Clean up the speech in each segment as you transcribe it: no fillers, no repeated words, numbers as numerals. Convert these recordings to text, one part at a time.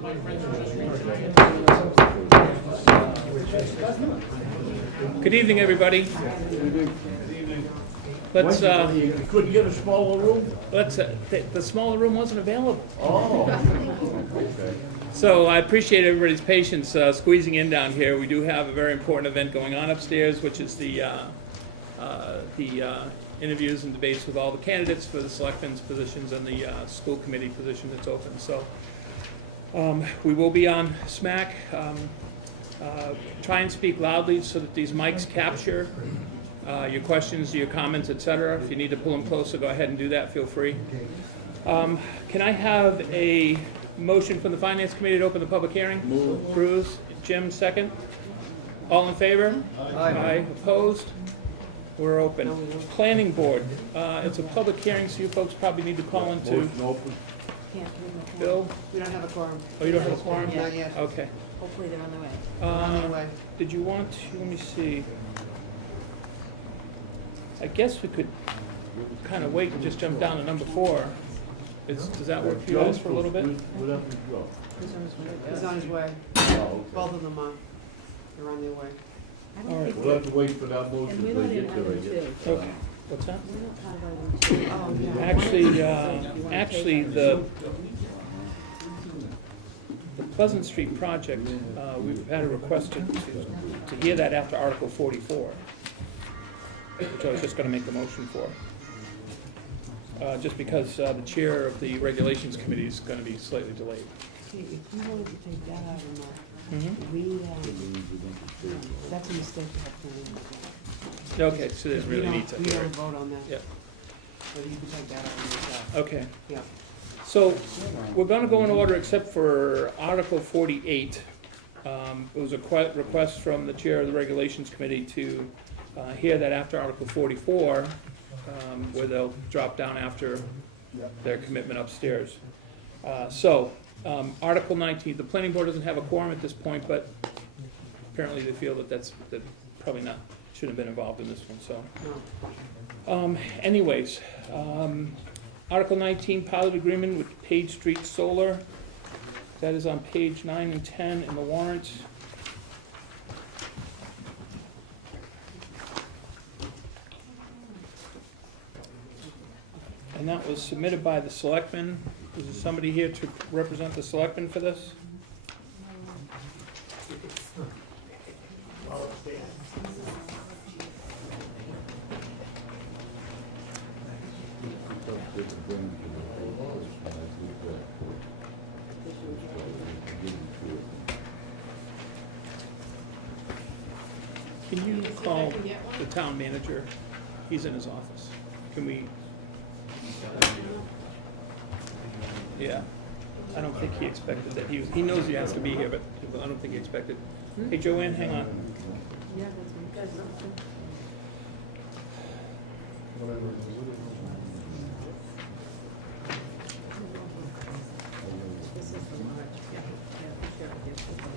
Good evening, everybody. Let's. You couldn't get a smaller room? The smaller room wasn't available. Oh. Okay. So I appreciate everybody's patience squeezing in down here. We do have a very important event going on upstairs, which is the interviews and debates with all the candidates for the selectmen's positions and the school committee position that's open. So we will be on SMAC. Try and speak loudly so that these mics capture your questions, your comments, etc. If you need to pull them closer, go ahead and do that. Feel free. Can I have a motion from the Finance Committee to open the public hearing? Move. Bruce, Jim, second. All in favor? Aye. Opposed? We're open. Planning Board. It's a public hearing, so you folks probably need to call into. Motion open. Bill? We don't have a quorum. Oh, you don't have a quorum? Not yet. Okay. Hopefully they're on the way. On their way. Did you want to, let me see. I guess we could kind of wait and just jump down to number 4. Does that work for you guys for a little bit? What happened to Joe? He's on his way. Oh, Both of them are. They're on their way. All right. We'll have to wait for that motion And we're till not they in get there, I item guess. two. Okay. What's that? We're not part of item two. Oh, yeah. Actually, the Pleasant Street project, we've had a request to hear that after Article 44, which I was just going to make the motion for. Just because the chair of the Regulations Committee is going to be slightly delayed. See, if you wanted to take that out or not, Mm-hmm. that's a mistake to have to leave. Okay, so there's really need to We hear don't it. vote on that. Yeah. But you can take that out and yourself. Okay. Yeah. So we're going to go in order except for Article 48. It was a request from the chair of the Regulations Committee to hear that after Article 44, where they'll drop down after their commitment upstairs. Article 19, the planning board doesn't have a quorum at this point, but apparently they feel that that probably not shouldn't have been involved in this one. So, anyways. Article 19, pilot agreement with Page Street Solar. That is on page 9 and 10 in the warrant. And that was submitted by the selectmen. Is there somebody here to represent the selectmen for this? Can you call the town manager? He's in his office. Can we? Yeah. I don't think he expected that. He knows he has to be here, but I don't think he expected. Hey, Joanne, hang on. Yeah, that's one.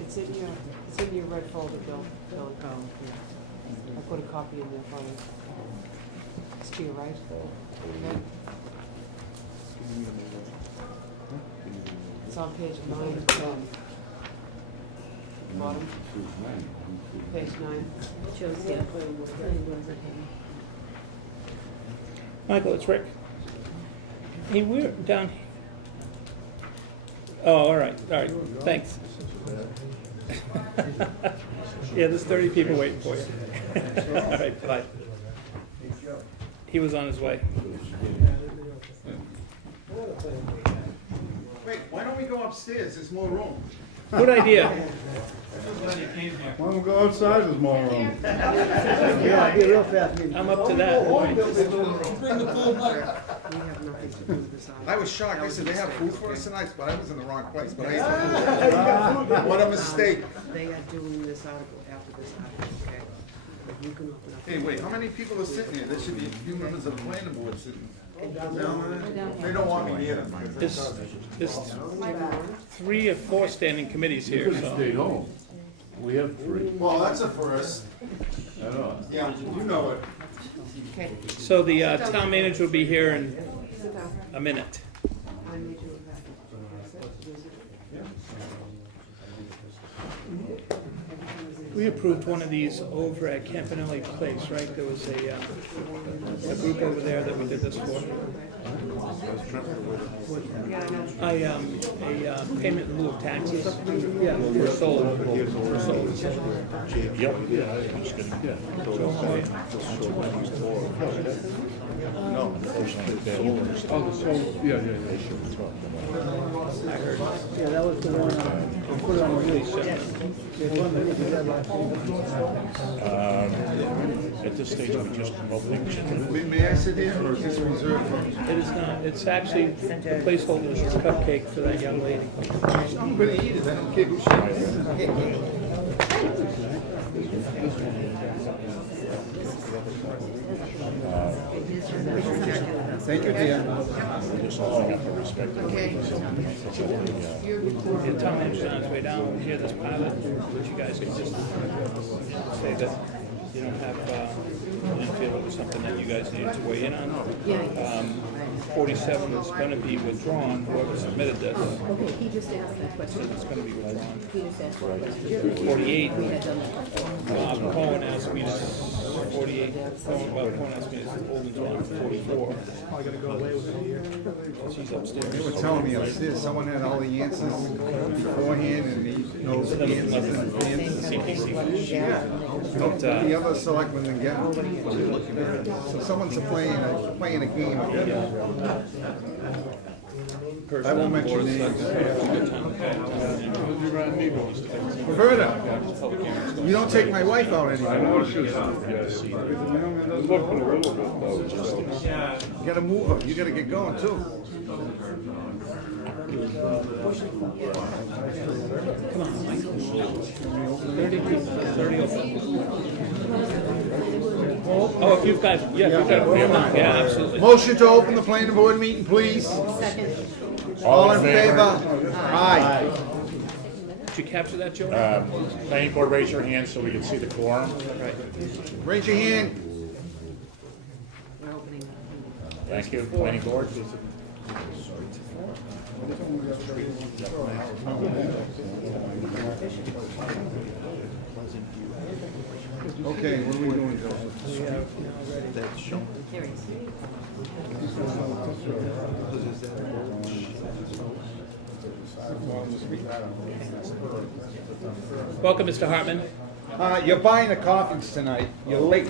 It's in your red folder, Bill. I put a copy in there for you. It's to your right. Okay. It's on page 9 and 10. Bottom. Page 9. Shows the planning board's at home. Michael, it's Rick. Hey, we're down. Oh, all right, thanks. Yeah, there's 30 people waiting for you. All right, bye. He was on his way. Wait, why don't we go upstairs? There's more room. Good idea. Why don't we go outside, there's more room? Yeah, be real fast. I'm up to that. We have nothing to do with this item. I was shocked. I said, they have food for us tonight, but I was in the wrong place. But I what a mistake. They are doing this article after this article, okay? You can open up. Hey, wait, how many people are sitting here? There should be a few members of the planning board sitting. They don't want me near them. There's 3 or 4 standing committees You here, could have so. stayed home. We have 3. Well, that's a first. I know. Yeah, you know it. Okay. So the town manager will be here in a minute. I made you a packet. We approved one of these over at Campanelli Place, right? There was a group over there that we did this for. A payment in lieu of taxes for solar. For solar. Yep. Yeah, that was the one, put it on the roof. There's one that we had last year. At this stage, we just come up with. May I sit here, or is this reserved for? It is not, it's actually, the placeholder is a cupcake for that young lady. I'm gonna eat it, I don't care who she is. Thank you, dear. Just also have to respect it. Yeah, Tom Hamp's on his way down over here, this pilot, which you guys can just say that you don't have, you didn't feel it was something that you guys needed to weigh in on. 47 is gonna be withdrawn, whoever submitted this, Okay, he just asked that question. it's gonna be withdrawn. He just asked that question. 48, We had done that. Cohen asked me to, 48, Cohen asked me to hold until I'm 44. Probably gonna go away with it here. She's They upstairs. were telling me upstairs, someone had all the answers beforehand, and he knows the answers in advance. Yeah, the other selectmen didn't get them. So someone's playing a game. I won't mention names. Roberta, you don't take my wife out anymore. You gotta move her, you gotta get going too. Come on, Mike. 30 people, 30 open. Oh, if you've got, yeah, if you've got, yeah, absolutely. Motion to open the planning board meeting, please. Second. All in favor? Aye. Did you capture that, Joe? Planning board, raise your hand so we can see the quorum. Right. Raise your hand. We're opening. Thank you, planning board. Okay, what are we doing, Joseph? Here he is. Welcome, Mr. Hartman. You're buying the coffins tonight. You're late.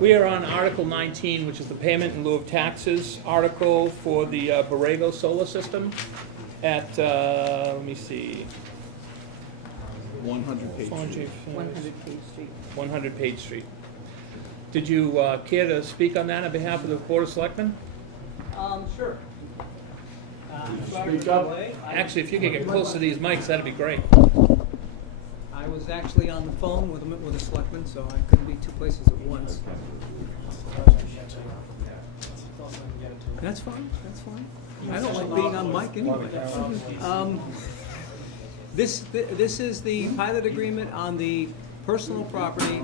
We are on Article 19, which is the payment in lieu of taxes article for the Borrego solar system at, let me see. 100 Page 100 Page Street. 100 Page Street. Did you care to speak on that on behalf of the Board of Selectmen? Sure. Speak up. Actually, if you could get close to these mics, that'd be great. I was actually on the phone with a selectman, so I couldn't be two places at once. That's fine, that's fine. I don't like being on mic anyway. This is the pilot agreement on the personal property,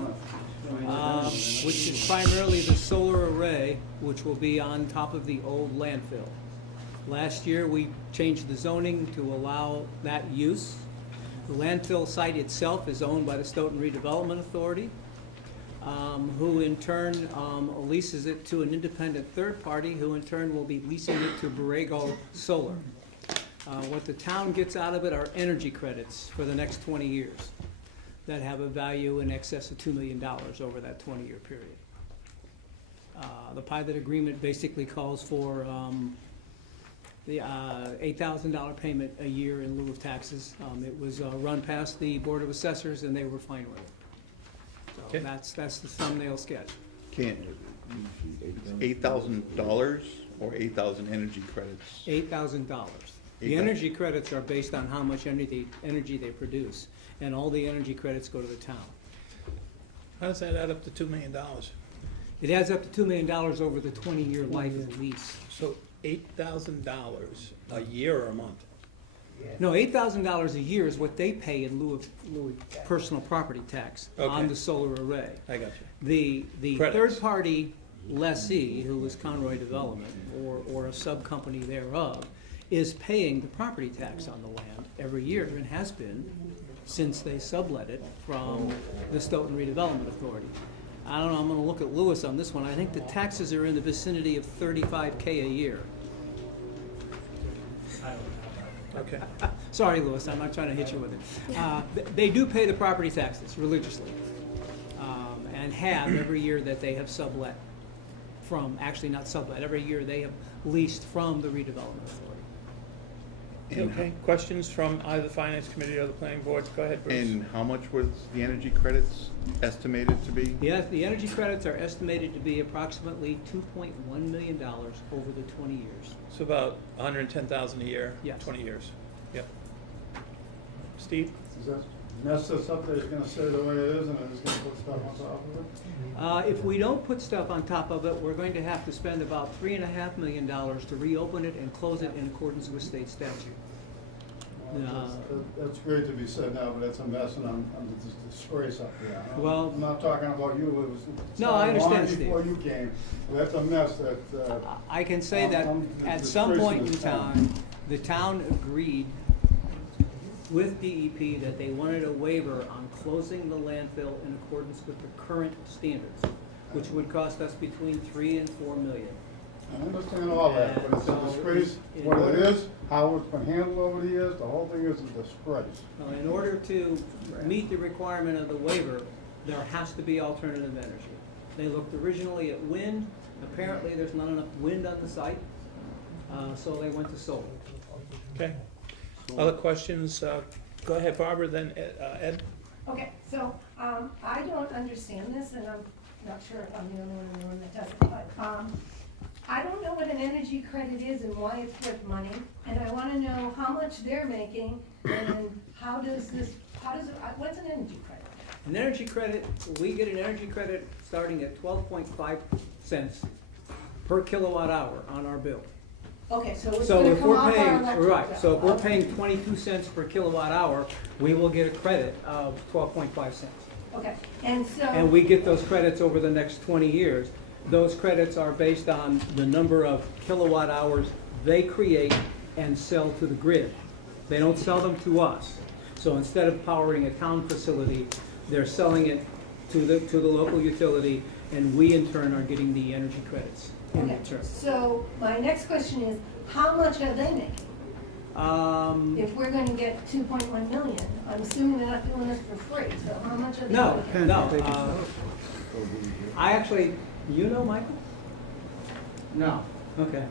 which is primarily the solar array, which will be on top of the old landfill. Last year, we changed the zoning to allow that use. The landfill site itself is owned by the Stoughton Redevelopment Authority, who in turn leases it to an independent third party, who in turn will be leasing it to Borrego Solar. What the town gets out of it are energy credits for the next 20 years that have a value in excess of $2 million over that 20-year period. The pilot agreement basically calls for the $8,000 payment a year in lieu of taxes. It was run past the Board of Assessors, and they were fine with it. So Okay. that's the thumbnail sketch. Can't, $8,000 or 8,000 energy credits? $8,000. The $8,000. energy credits are based on how much energy they produce, and all the energy credits go to the town. How does that add up to $2 million? It adds up to $2 million over the 20-year life of the lease. So $8,000 a year or a month? No, $8,000 a year is what they pay in lieu of personal property tax on Okay. the solar array. I got you. The Credits. third-party lessee, who is Conroy Development, or a sub-company thereof, is paying the property tax on the land every year and has been since they sublet it from the Stoughton Redevelopment Authority. I don't know, I'm gonna look at Lewis on this one. I think the taxes are in the vicinity of $35K a year. Okay. Sorry, Lewis, I'm not trying to hit you with it. They do pay the property taxes religiously, and have every year that they have sublet from, actually not sublet, every year they have leased from the redevelopment authority. Okay, questions from either the finance committee or the planning board? Go ahead, Bruce. And how much was the energy credits estimated to be? The energy credits are estimated to be approximately $2.1 million over the 20 years. So about 110,000 a year, Yes. 20 years. Yep. Steve? Is that mess this up, that he's gonna stay the way it is, and then he's gonna put stuff on top of it? If we don't put stuff on top of it, we're going to have to spend about $3.5 million to reopen it and close it in accordance with state statute. That's great to be said now, but it's a mess, and I'm just a disgrace up here. Well- I'm not talking about you, it was. No, I understand, started long Steve. before you came, that's a mess that, I can say that I'm at some point in disgracing this time, the town agreed with DEP that they wanted a waiver on closing the landfill in accordance with the current standards, which would cost us between $3 and $4 million. I understand all that, but it's a disgrace, what it is, how it's been handled over the years, the whole thing is a disgrace. In order to meet the requirement of the waiver, there has to be alternative energy. They looked originally at wind. Apparently, there's not enough wind on the site, so they went to solar. Okay. Other questions? Go ahead, Barbara, then Ed. Okay, so, I don't understand this, and I'm not sure if I'm the only one in the room that doesn't, but, I don't know what an energy credit is and why it's worth money, and I wanna know how much they're making, and what's an energy credit? An energy credit, we get an energy credit starting at 12.5 cents per kilowatt hour on our bill. Okay, so it's So gonna if come we're off our paying, electric bill. right, so if we're paying 22 cents per kilowatt hour, we will get a credit of 12.5 cents. Okay, and so. And we get those credits over the next 20 years. Those credits are based on the number of kilowatt hours they create and sell to the grid. They don't sell them to us. So instead of powering a town facility, they're selling it to the local utility, and we in turn are getting the energy credits in Okay, return. so my next question is, how much are they making? If we're gonna get 2.1 million, I'm assuming they're not doing this for free, so how much are they? No, gonna get? no. I actually, you know Michael? No, Okay.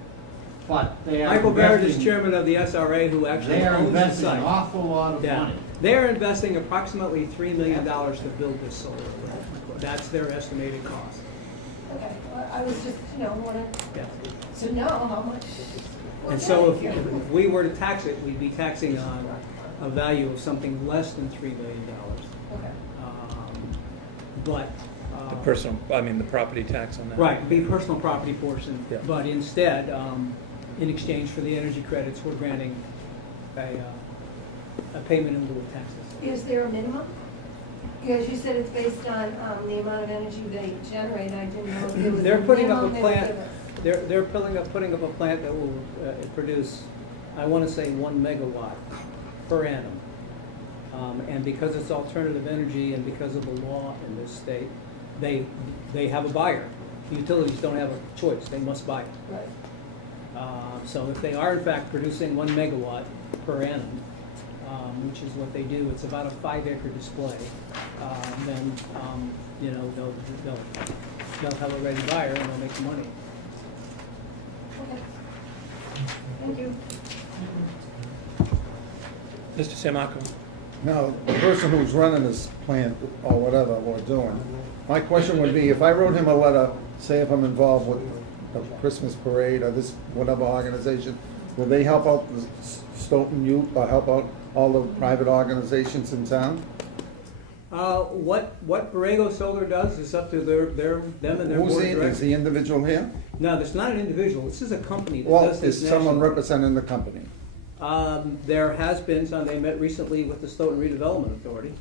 but they are. Michael Barrett is investing- chairman of the SRA, who actually They are owns the investing an site. awful lot of Yeah. money. They're investing approximately $3 million to build this solar array. That's their estimated cost. Okay, well, I was just, wanted Yeah. to know how much. And so if we were to tax it, we'd be taxing on a value of something less than $3 million. Okay. But. The property tax on that. Right, be personal property portion, Yeah. but instead, in exchange for the energy credits, we're granting a payment in lieu of taxes. Is there a minimum? Because you said it's based on the amount of energy they generate, I didn't know if there was a They're putting up a minimum they would plant, give us. they're putting up a plant that will produce, I want to say 1 megawatt per annum. And because it's alternative energy and because of the law in this state, they have a buyer. Utilities don't have a choice, they must buy it. Right. So if they are in fact producing 1 megawatt per annum, which is what they do, it's about a 5-acre display, then, they'll have a ready buyer and they'll make money. Okay. Thank you. Mr. Samaco. Now, the person who's running this plant or whatever we're doing, my question would be, if I wrote him a letter, say if I'm involved with the Christmas parade or this whatever organization, will they help out the Stoughton youth or help out all the private organizations in town? What Borrego Solar does is up to them and their Who's board he? of Is directors. the individual here? No, it's not an individual, this is a company that Well, does this is someone nationally. representing the company? There has been some, they met recently with the Stoughton Redevelopment Authority.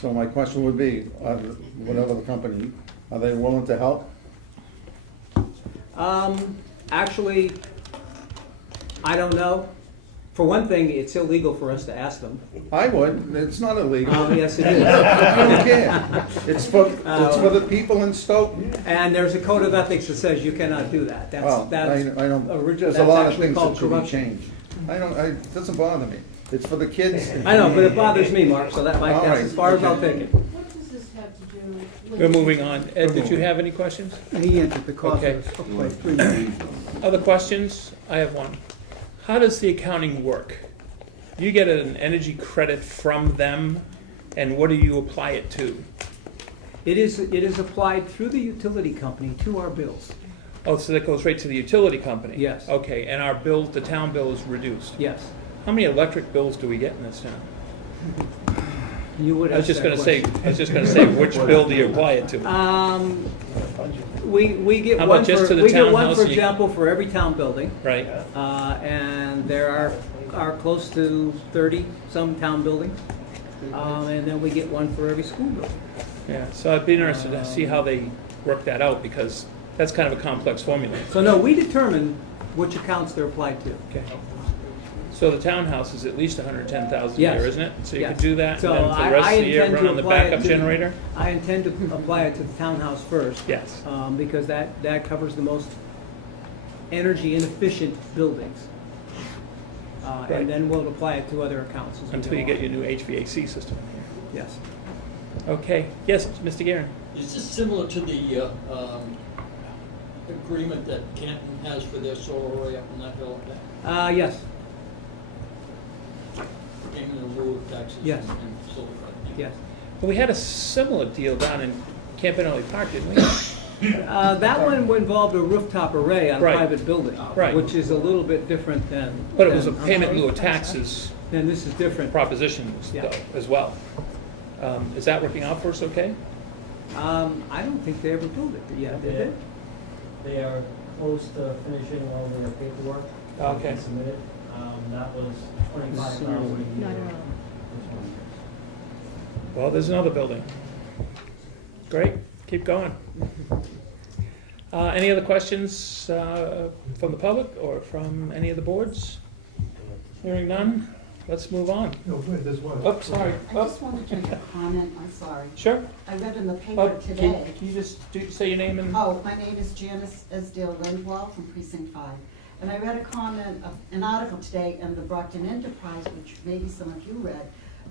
So my question would be, whatever the company, are they willing to help? Actually, I don't know. For one thing, it's illegal for us to ask them. I would, it's not illegal. Yes, it is. I don't care. It's for the people in Stoughton. And there's a code of ethics that says you cannot do that. Well, I don't, there's a that's lot of actually things called that should be corruption. changed. It doesn't bother me. It's for the kids. I know, but it bothers me, Mark, so that's All as right, far as I'll okay. take it. What does this have to do with? We're moving on. Ed, did you have any questions? He answered the cost Okay. of like 3 million. Other questions? I have one. How does the accounting work? You get an energy credit from them, and what do you apply it to? It is applied through the utility company to our bills. Oh, so that goes right to the utility company? Yes. Okay, and our bill, the town bill is reduced? Yes. How many electric bills do we get in this town? You would I was ask just that gonna say, question. which bill do you apply it to? We get How about one just for, to the we get one, townhouse for and you- example, for every town building. Right, And there are close to 30-some town buildings. And then we get one for every school building. yeah, so I'd be interested to see how they work that out, because that's kind of a complex formula. So no, we determine which accounts they're applied to. Okay. So the townhouse is at least 110,000 a Yes. year, isn't it? So you Yes. could do that, and So then for the rest I of the year, intend run to on the apply it backup to- generator? I intend to apply it to the townhouse first. Yes. Because that covers the most energy inefficient buildings. Right. And then we'll apply it to other accounts as we Until go you get on. your new HVAC system in Yes. here. Okay, yes, Mr. Guerin? Is this similar to the agreement that Canton has for their solar array up in that hill? Yes, Payment in lieu of taxes Yes. and solar credit? yes. Well, we had a similar deal down in Campanelli Park, didn't we? That one involved a rooftop array on a Right. private building. Right. Which is a little bit different than. But it was a than- payment in lieu of taxes Then this is different. proposition Yeah. though, as well. Is that working out for us okay? I don't think they ever built it yet, did they? They are close to finishing all their paperwork. Okay. And submitted. That was 25,000 a year. Well, there's another building. Great, keep going. Any other questions from the public or from any of the boards? Hearing none, let's move on. No, wait, there's one. Oh, sorry. I just wanted to make a comment, I'm sorry. Sure. I read in the Oh, paper today. Can you just say your name and? Oh, my name is Janice Esdale Lindwall from Precinct 5. And I read a comment, an article today in the Brockton Enterprise, which maybe some of you read,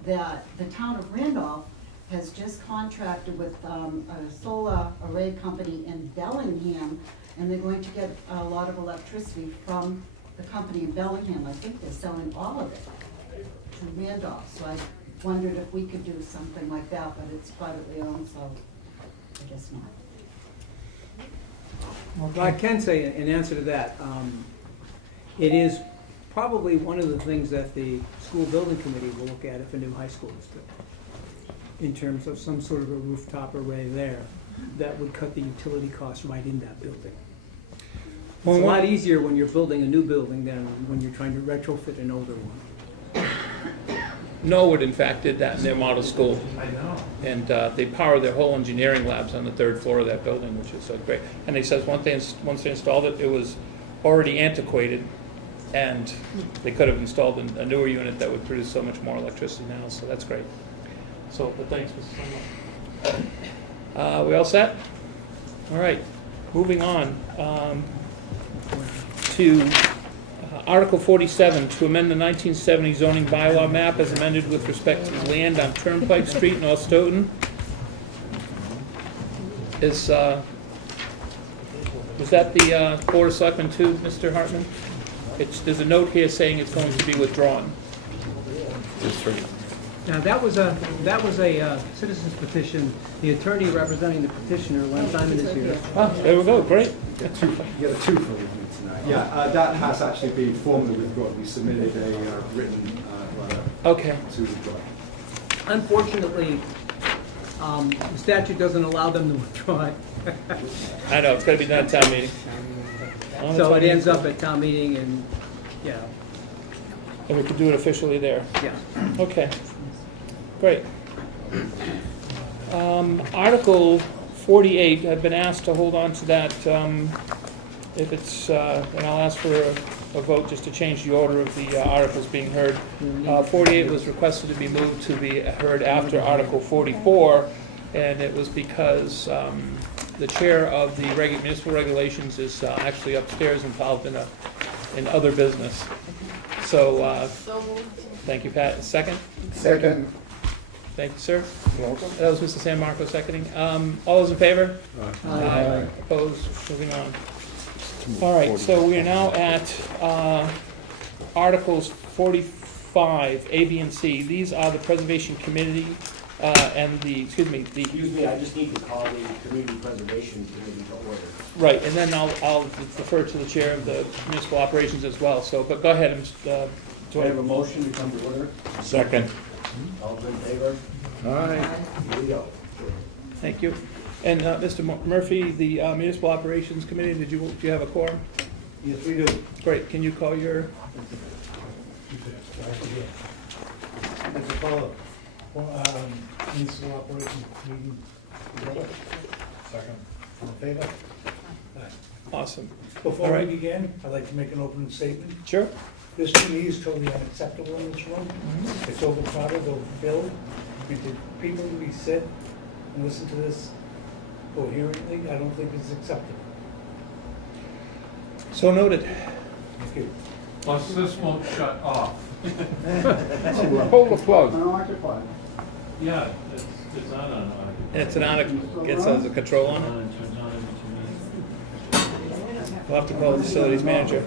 that the town of Randolph has just contracted with a solar array company in Bellingham, and they're going to get a lot of electricity from the company in Bellingham. I think they're selling all of it to Randolph. So I wondered if we could do something like that, but it's privately owned, so I guess not. Well, I can say in answer to that, it is probably one of the things that the school building committee will look at if a new high school is built, in terms of some sort of a rooftop array there that would cut the utility costs right in that building. It's a lot easier when you're building a new building than when you're trying to retrofit an older one. Norwood, in fact, did that in their model school. I know. And they power their whole engineering labs on the 3rd floor of that building, which is great. And they says once they installed it, it was already antiquated, and they could have installed a newer unit that would produce so much more electricity now, so that's great. So, but thanks, Mrs. Summer. We all set? All right, moving on to Article 47, to amend the 1970 zoning bylaw map as amended with respect to land on Turnpike Street, North Stoughton. Was that the Board of Selectmen too, Mr. Hartman? There's a note here saying it's going to be withdrawn. Now, that was a citizen's petition. The attorney representing the petitioner, Len Simon, is here. Oh, there we go, great. You get a two for me tonight. Yeah, that has actually been formally withdrawn. We submitted a written letter to withdraw. Unfortunately, the statute doesn't allow them to withdraw it. I know, it's got to be done at town meeting. So it ends up at town meeting and, yeah. And we could do it officially there. Yeah. Okay, great. Article 48, I've been asked to hold on to that if it's, and I'll ask for a vote just to change the order of the articles being heard. 48 was requested to be moved to be heard after Article 44, and it was because the chair of the municipal regulations is actually upstairs involved in other business. So, thank you, Pat. Second? Second. Thank you, sir. That was Mr. San Marco seconding. All those in favor? Aye. Opposed? Moving on. All right, so we are now at Articles 45, A, B, and C. These are the Preservation Committee and the, excuse me, I just need to call the Community Preservation Committee to order. right, and then I'll defer to the chair of the municipal operations as well. So, but go ahead, Do I have a motion to come to order? Second. All in favor? Aye. Here we go. thank you. And Mr. Murphy, the Municipal Operations Committee, do you have a quorum? Yes, we do. Great, can you call your, Mr. Fowler, municipal operations meeting. Second. All in favor? awesome. Before All we right. begin, I'd like to make an opening statement. Sure. This to me is totally unacceptable in this room. It's overcrowded, overfilled. We did people to be sit and listen to this coherently. I don't think it's acceptable. So noted. Thank you. Plus, this won't shut off. Pull the plug. Unoccupied. Yeah, it's not on. And it's a control on it. We'll have to call the facilities manager.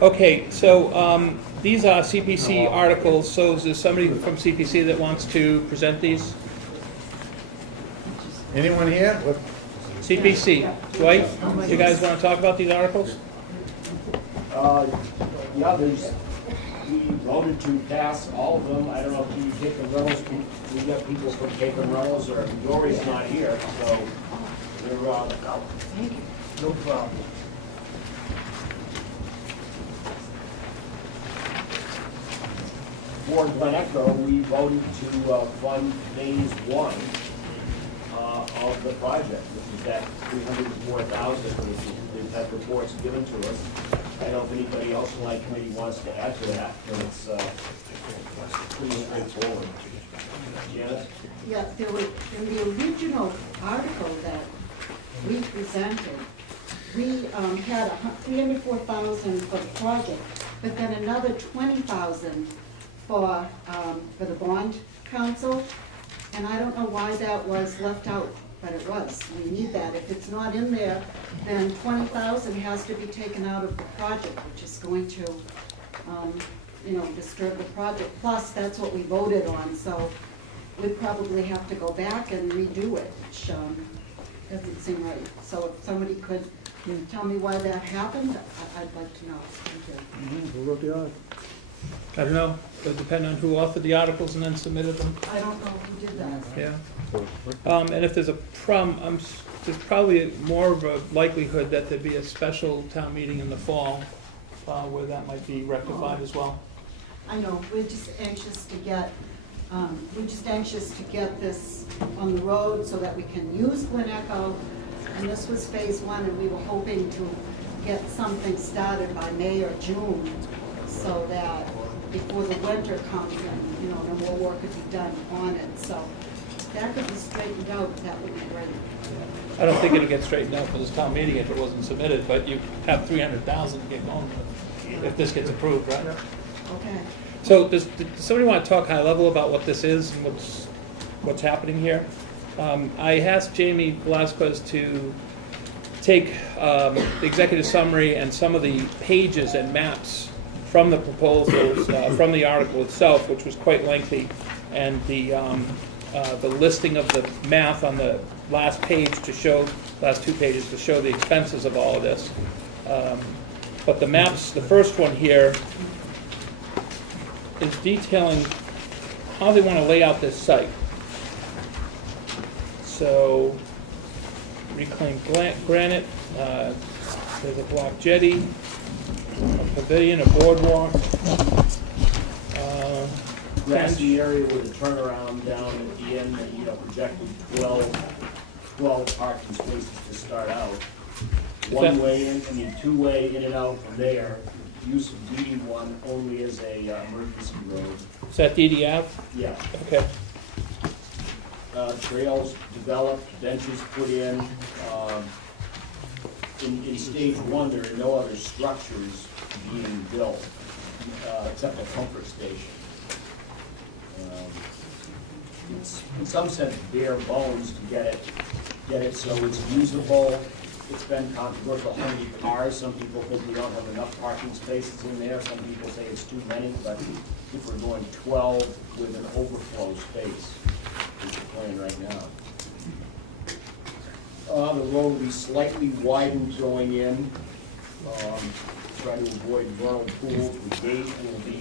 Okay, so these are CPC articles, so is there somebody from CPC that wants to present these? Anyone here? CPC, Dwight, do you guys want to talk about these articles? Yeah, we voted to pass all of them. I don't know if you take the Reynolds, we got people from Cape and Reynolds, or Dory's not here, so we're, no problem. For Glen Echo, we voted to fund phase one of the project, which is that $304,000, which we've had reports given to us. I don't know if anybody else in my committee wants to add to that, but it's pretty straightforward. Janice? Yeah, there were, in the original article that we presented, we had $304,000 for the project, but then another $20,000 for the bond council, and I don't know why that was left out, but it was. We need that. If it's not in there, then $20,000 has to be taken out of the project, which is going to, disturb the project. Plus, that's what we voted on, so we'd probably have to go back and redo it, which doesn't seem right. So if somebody could tell me why that happened, I'd like to know. Thank you. Who wrote the article? I don't know, does it depend on who authored the articles and then submitted them? I don't know who did that. Yeah. And if there's a problem, there's probably more of a likelihood that there'd be a special town meeting in the fall where that might be rectified as well. I know, we're just anxious to get this on the road so that we can use Glen Echo. And this was phase one, and we were hoping to get something started by May or June so that before the winter comes and, no more work could be done on it. So if that could be straightened out, that would be great. I don't think it'll get straightened out for this town meeting if it wasn't submitted, but you have $300,000 to get going if this gets approved, right? Okay. So does somebody want to talk high level about what this is and what's happening here? I asked Jamie Velasquez to take the executive summary and some of the pages and maps from the proposals, from the article itself, which was quite lengthy, and the listing of the math on the last page to show, last two pages to show the expenses of all of this. But the maps, the first one here, is detailing how they want to lay out this site. So, reclaimed granite, there's a block jetty, a pavilion, a boardwalk. That's the area with the turnaround down at the end, that, projected 12 parking spaces to start out. one-way in, two-way in and out from there. Use of DD1 only as a emergency road. Is that DD Ave? Yeah. Okay. Trails developed, benches put in. In stage one, there are no other structures being built, except a comfort station. It's in some sense bare bones to get it so it's usable. It's been controversial how many cars. Some people think we don't have enough parking spaces in there. Some people say it's too many, but if we're going 12 with an overflow space, is the plan right now. The road will be slightly widened going in, try to avoid vernal pools. The gate will be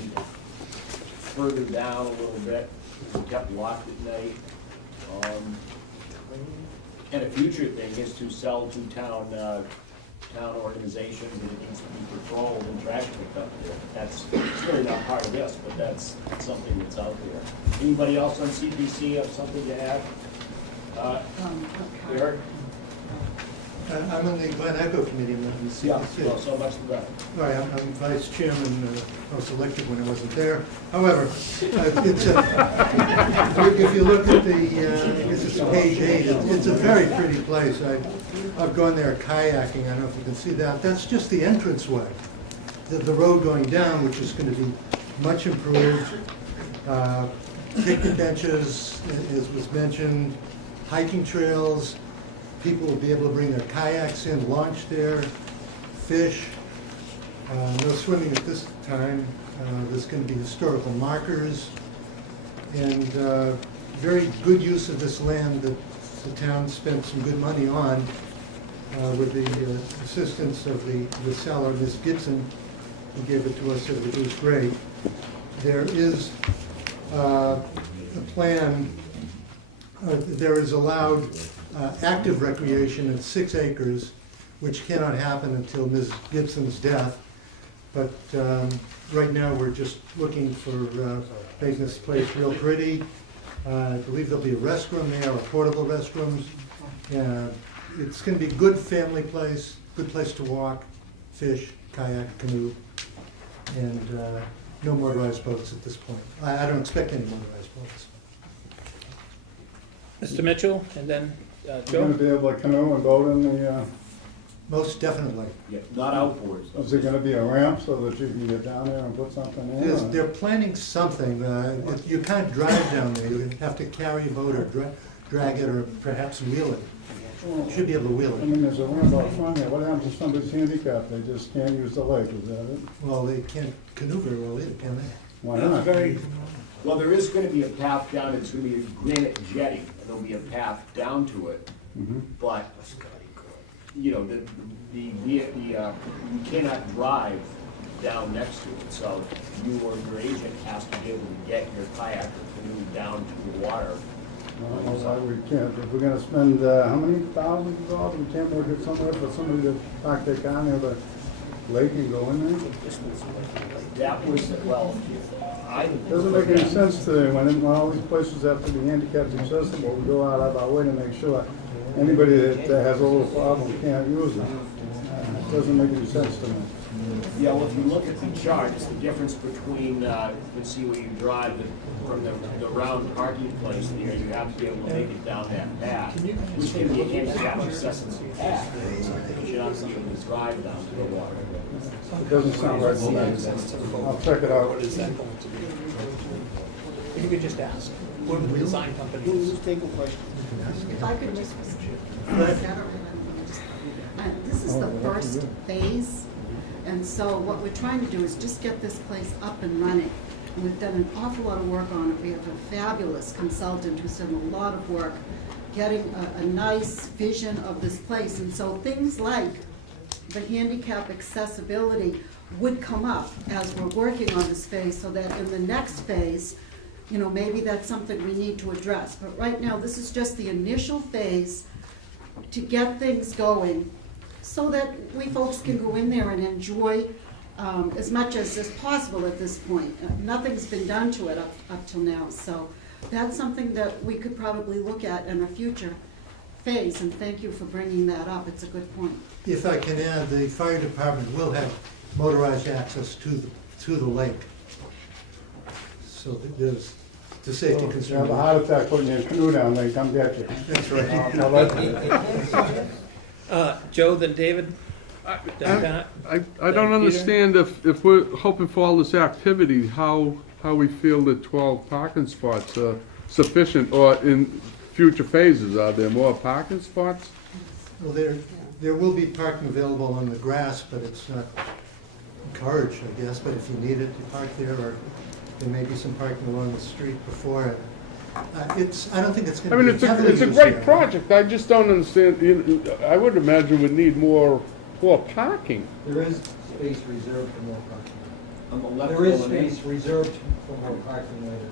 further down a little bit, we'll be kept locked at night. And a future thing is to sell to town organizations that it needs to be patrolled and trash picked up there. That's really not part of this, but that's something that's out there. Anybody else on CPC have something to add? Eric? I'm on the Glen Echo Committee, I'm on the CPC. Yeah, well, so much the better. All right, I'm vice chairman, I was elected when I wasn't there. However, it's if you look at the, this is page 8, it's a very pretty place. I've gone there kayaking, I don't know if you can see that. That's just the entranceway. The road going down, which is going to be much improved. Picnic benches, as was mentioned, hiking trails. People will be able to bring their kayaks in, launch there, fish. No swimming at this time. There's going to be historical markers, and very good use of this land that the town spent some good money on with the assistance of the seller, Ms. Gibson, who gave it to us at a reduced rate. There is a plan. There is allowed active recreation at 6 acres, which cannot happen until Ms. Gibson's death. But right now, we're just looking for making this place real pretty. I believe there'll be a restroom there, or portable restrooms. It's going to be a good family place, good place to walk, fish, kayak, canoe, and no motorized boats at this point. I don't expect any motorized boats. Mr. Mitchell, and then You're Joe? gonna be able to canoe and boat in the, Most definitely. Yeah, not outboards. is there gonna be a ramp so that you can get down there and put something in? or- They're planning something. You can't drive down there. You have to carry a boat or drag it or perhaps wheel it. You should be able to wheel I it. mean, there's a ramp out front here. What happens if somebody's handicapped? They just can't use the lake, is that it? Well, they can't canoe very well either, can they? Why not? Well, there is going to be a path down, it's going to be a granite jetty, and there'll be a path down to it, Mhm. but, you know, you cannot drive down next to it, so you or your agent has to be able to get your kayak or canoe down to the water. I don't know why we can't. If we're gonna spend, how many thousands of dollars, we can't work it somewhere for somebody to park their car near the lake and go in there? That was, well, Doesn't make any sense to, when all these places have to be handicapped accessible, we go out of our way to make sure anybody that has a little problem can't use it. It doesn't make any sense to me. Yeah, well, if you look at the chart, it's the difference between, you can see where you drive from the round parking place there, you have to be able to make it down that path, which can be a handicap accessible path, but you're not going to be able to drive down to the water. It doesn't sound right to me. I'll check it out. What is that going to be? If you could just ask, what are the design companies? If I could just, this is the first phase, and so what we're trying to do is just get this place up and running. And we've done an awful lot of work on it. We have a fabulous consultant who's done a lot of work getting a nice vision of this place, and so things like the handicap accessibility would come up as we're working on this phase, so that in the next phase, you know, maybe that's something we need to address. But right now, this is just the initial phase to get things going so that we folks can go in there and enjoy as much as is possible at this point. Nothing's been done to it up till now, so that's something that we could probably look at in a future phase, and thank you for bringing that up, it's a good point. If I can add, the fire department will have motorized access to the lake. So that there's the safety If you concern. have a heart attack putting your canoe down, they come get you. That's right. Now, Joe, then David? Then Pat? I then don't Peter? understand if we're hoping for all this activity, how we feel that 12 parking spots are sufficient, or in future phases, are there more parking spots? Well, there will be parking available on the grass, but it's not encouraged, I guess, but if you need it, you park there, or there may be some parking along the street before it. I don't think it's I gonna mean, be heavily it's a used great there. project, I just don't understand, I would imagine we'd need more parking. There is space reserved for more parking. On the left There is going in. space reserved for more parking later.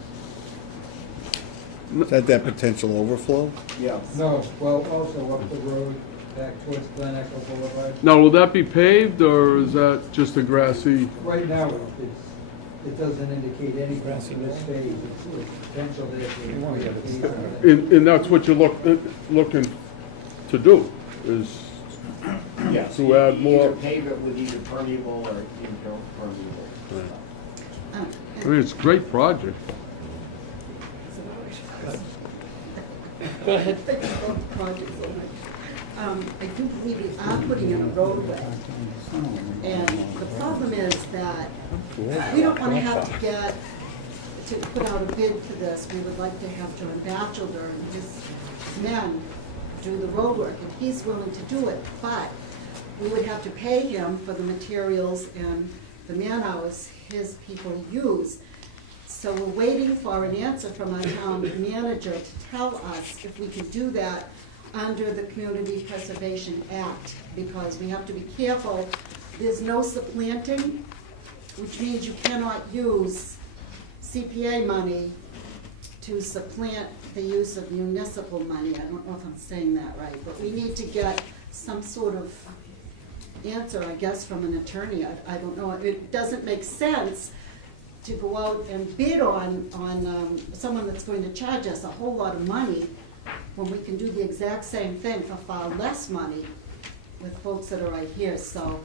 Is that potential overflow? Yeah. No, well, also up the road back towards Glen Echo Boulevard. Now, will that be paved, or is that just a grassy? Right now, it doesn't indicate anything for this phase. It's potential there for. And that's what you're looking to do, is Yes. to add more? Either pave it with either permeable or impermeable. I mean, it's a great project. Go ahead. I love the project so much. I do believe we are putting in a roadway. And the problem is that we don't want to have to put out a bid for this. We would like to have John Batchelder and his men do the road work, and he's willing to do it. But we would have to pay him for the materials and the man hours his people use. So we're waiting for an answer from our town manager to tell us if we can do that under the Community Preservation Act, because we have to be careful. There's no supplanting, which means you cannot use CPA money to supplant the use of municipal money. I don't know if I'm saying that right, but we need to get some sort of answer, I guess, from an attorney. I don't know. It doesn't make sense to go out and bid on someone that's going to charge us a whole lot of money when we can do the exact same thing for far less money with folks that are right here. So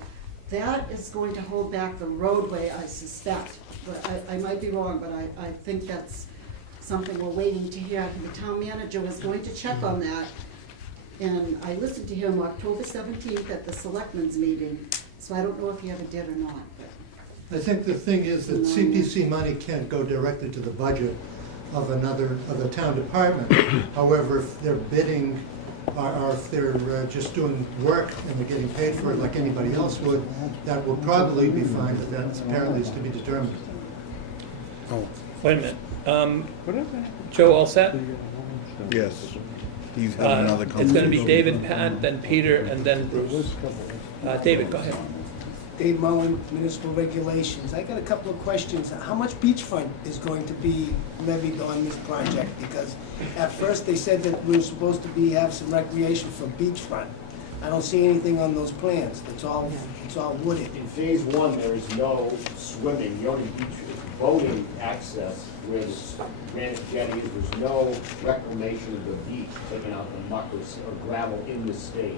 that is going to hold back the roadway, I suspect. But I might be wrong, but I think that's something we're waiting to hear. The town manager was going to check on that. And I listened to him October 17th at the selectmen's meeting. So I don't know if he ever did or not. But I think the thing is that CPC money can't go directly to the budget of a town department. However, if they're bidding, or if they're just doing work and they're getting paid for it like anybody else would, that will probably be fine, but that apparently is to be determined. Wait a minute. Joe, all set? Yes. He's having another It's gonna be conversation. David, Pat, then Peter, and then Bruce. David, go ahead. Dave Mullen, Municipal Regulations. I got a couple of questions. How much beachfront is going to be levied on this project? Because at first they said that we were supposed to have some recreation for beachfront. I don't see anything on those plans. It's all wooded. In phase one, there is no swimming, the only beach is boating access where the granite jetty is. There's no reclamation of the beach, taking out the muck or gravel in the stage.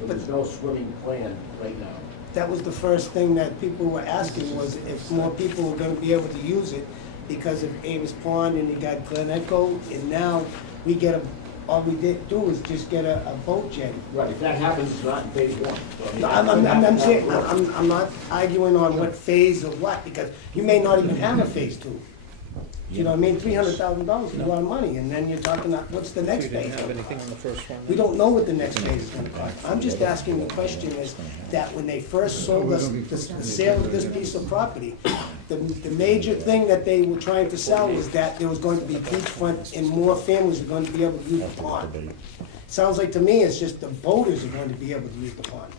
So there's no swimming plan right now. That was the first thing that people were asking, was if more people were gonna be able to use it because of Avis Pond, and you got Glen Echo, and now all we did do is just get a boat jetty. Right, if that happens, it's not in phase one. So, I mean, No, I'm saying, I'm not arguing on what phase or what, because you may not even have a phase two. You know what I mean? $300,000 is a lot of money, and then you're talking, what's the next You didn't phase? have anything on the first one? We don't know what the next phase is gonna cost. I'm just asking the question is that when they first sold us the sale of this piece of property, the major thing that they were trying to sell was that there was going to be beachfront and more families are going to be able to use the pond. Sounds like to me it's just the boaters are going to be able to use the pond.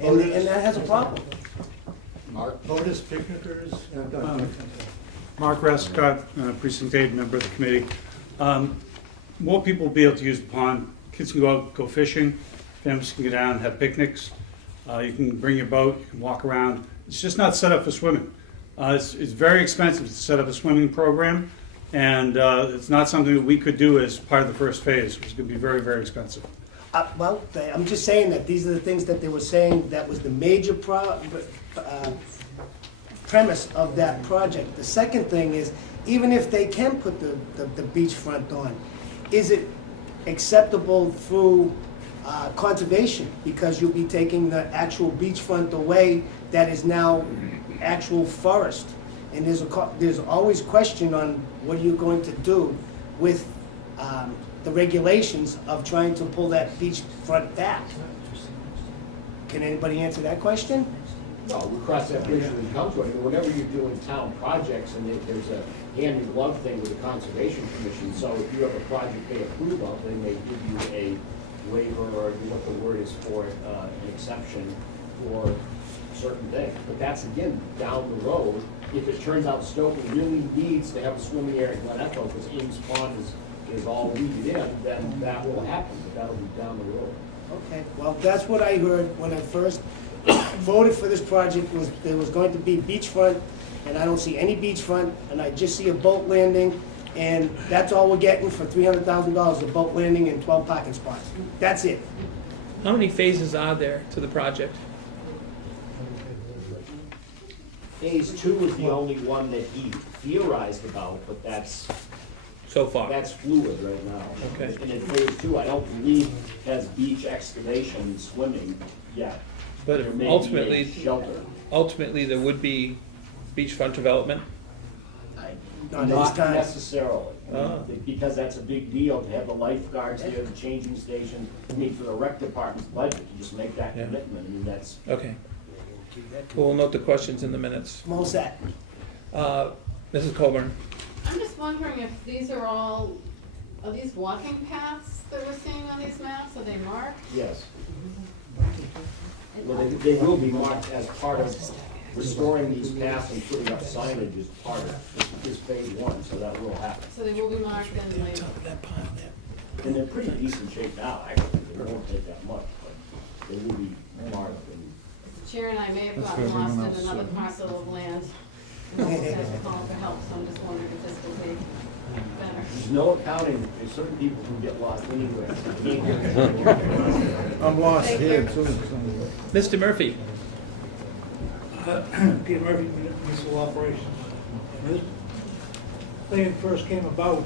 And that has a problem. Boaters, picnickers, Mark Rascott, Precinct 8, member of the committee. More people will be able to use the pond. Kids can go out, go fishing. Families can go down and have picnics. You can bring your boat, you can walk around. It's just not set up for swimming. It's very expensive to set up a swimming program. And it's not something that we could do as part of the first phase. It's going to be very, very expensive. Well, I'm just saying that these are the things that they were saying that was the major premise of that project. The second thing is, even if they can put the beachfront on, is it acceptable through conservation? Because you'll be taking the actual beachfront away that is now actual forest. And there's always question on what are you going to do with the regulations of trying to pull that beachfront back. Can anybody answer that question? Well, we cross that bridge when we come to it. I mean, whenever you're doing town projects, and there's a hand-in-glove thing with the Conservation Commission, so if you have a project they approve of, they may give you a waiver, or what the word is for it, an exception for certain things. But that's, again, down the road. If it turns out Stoughton really needs to have a swimming area in Glen Echo, because Ames Pond is all weeded in, then that will happen, but that'll be down the road. Okay, well, that's what I heard when I first voted for this project, was there was going to be beachfront, and I don't see any beachfront, and I just see a boat landing, and that's all we're getting for $300,000, a boat landing and 12 parking spots. That's it. How many phases are there to the project? Phase 2 is the only one that he theorized about, but that's so far. That's fluid right now. Okay. And in phase 2, I don't believe has beach excavation and swimming yet. But There may be ultimately, a shelter. ultimately, there would be beachfront development? Not necessarily, Ah. because that's a big deal to have the lifeguards there, the changing station. I mean, for the rec department's budget, to just make that Yeah. commitment, I mean, that's. Okay. We'll note the questions in the minutes. I'm all set. Mrs. Colburn? I'm just wondering if these are these walking paths that we're seeing on these maps, are they marked? Yes. Well, they will be marked as part of restoring these paths and putting up signage as part of this phase 1, so that will happen. So they will be marked and like, And they're pretty decent shape now, actually, they won't take that much, but they will be marked. And Chair and I may have That's gotten for lost everyone in else, another so. parcel of land. And almost had to call for help, so I'm just wondering if this will be better. There's no accounting, there's certain people who get lost anywhere. I'm lost Thank here you. too. Mr. Murphy? Peter Murphy, Municipal Operations. When this plan first came about,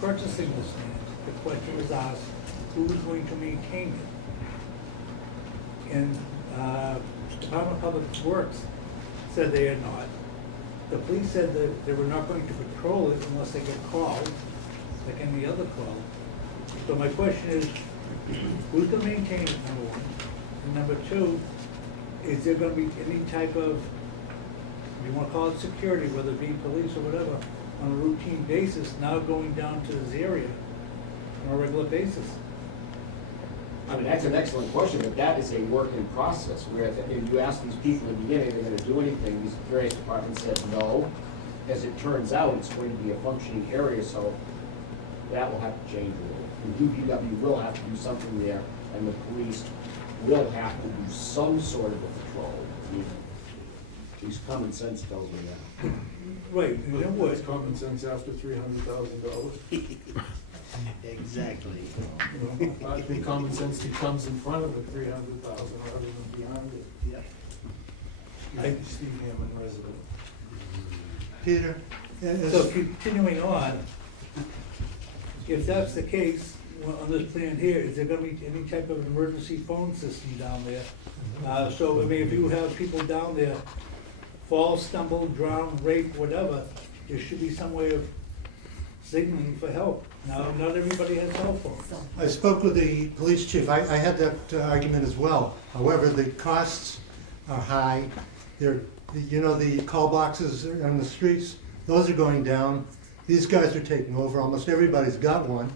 purchasing this land, the question was asked, who was going to maintain it? And Department of Public Works said they are not. The police said that they were not going to patrol it unless they get called, like any other call. So my question is, who's going to maintain it, number one? And number two, is there gonna be any type of, if you wanna call it security, whether it be police or whatever, on a routine basis, now going down to this area on a regular basis? I mean, that's an excellent question, but that is a work in process, where if you ask these people in the beginning, are they gonna do anything, these various departments said no. As it turns out, it's going to be a functioning area, so that will have to change a little. The DPW will have to do something there, and the police will have to do some sort of a patrol. I mean, at least common sense tells me that. Right, and it would. Common sense after $300,000. Exactly. I think common sense comes in front of the 300,000 rather than behind it. Yeah. I Steve Hammond, resident. Peter? So continuing on, if that's the case, on this plan here, is there gonna be any type of emergency phone system down there? So, I mean, if you have people down there fall, stumble, drown, rape, whatever, there should be some way of signaling for help. Now, not everybody has cell phones. I spoke with the police chief. I had that argument as well. However, the costs are high. The call boxes on the streets, those are going down. These guys are taking over. Almost everybody's got one.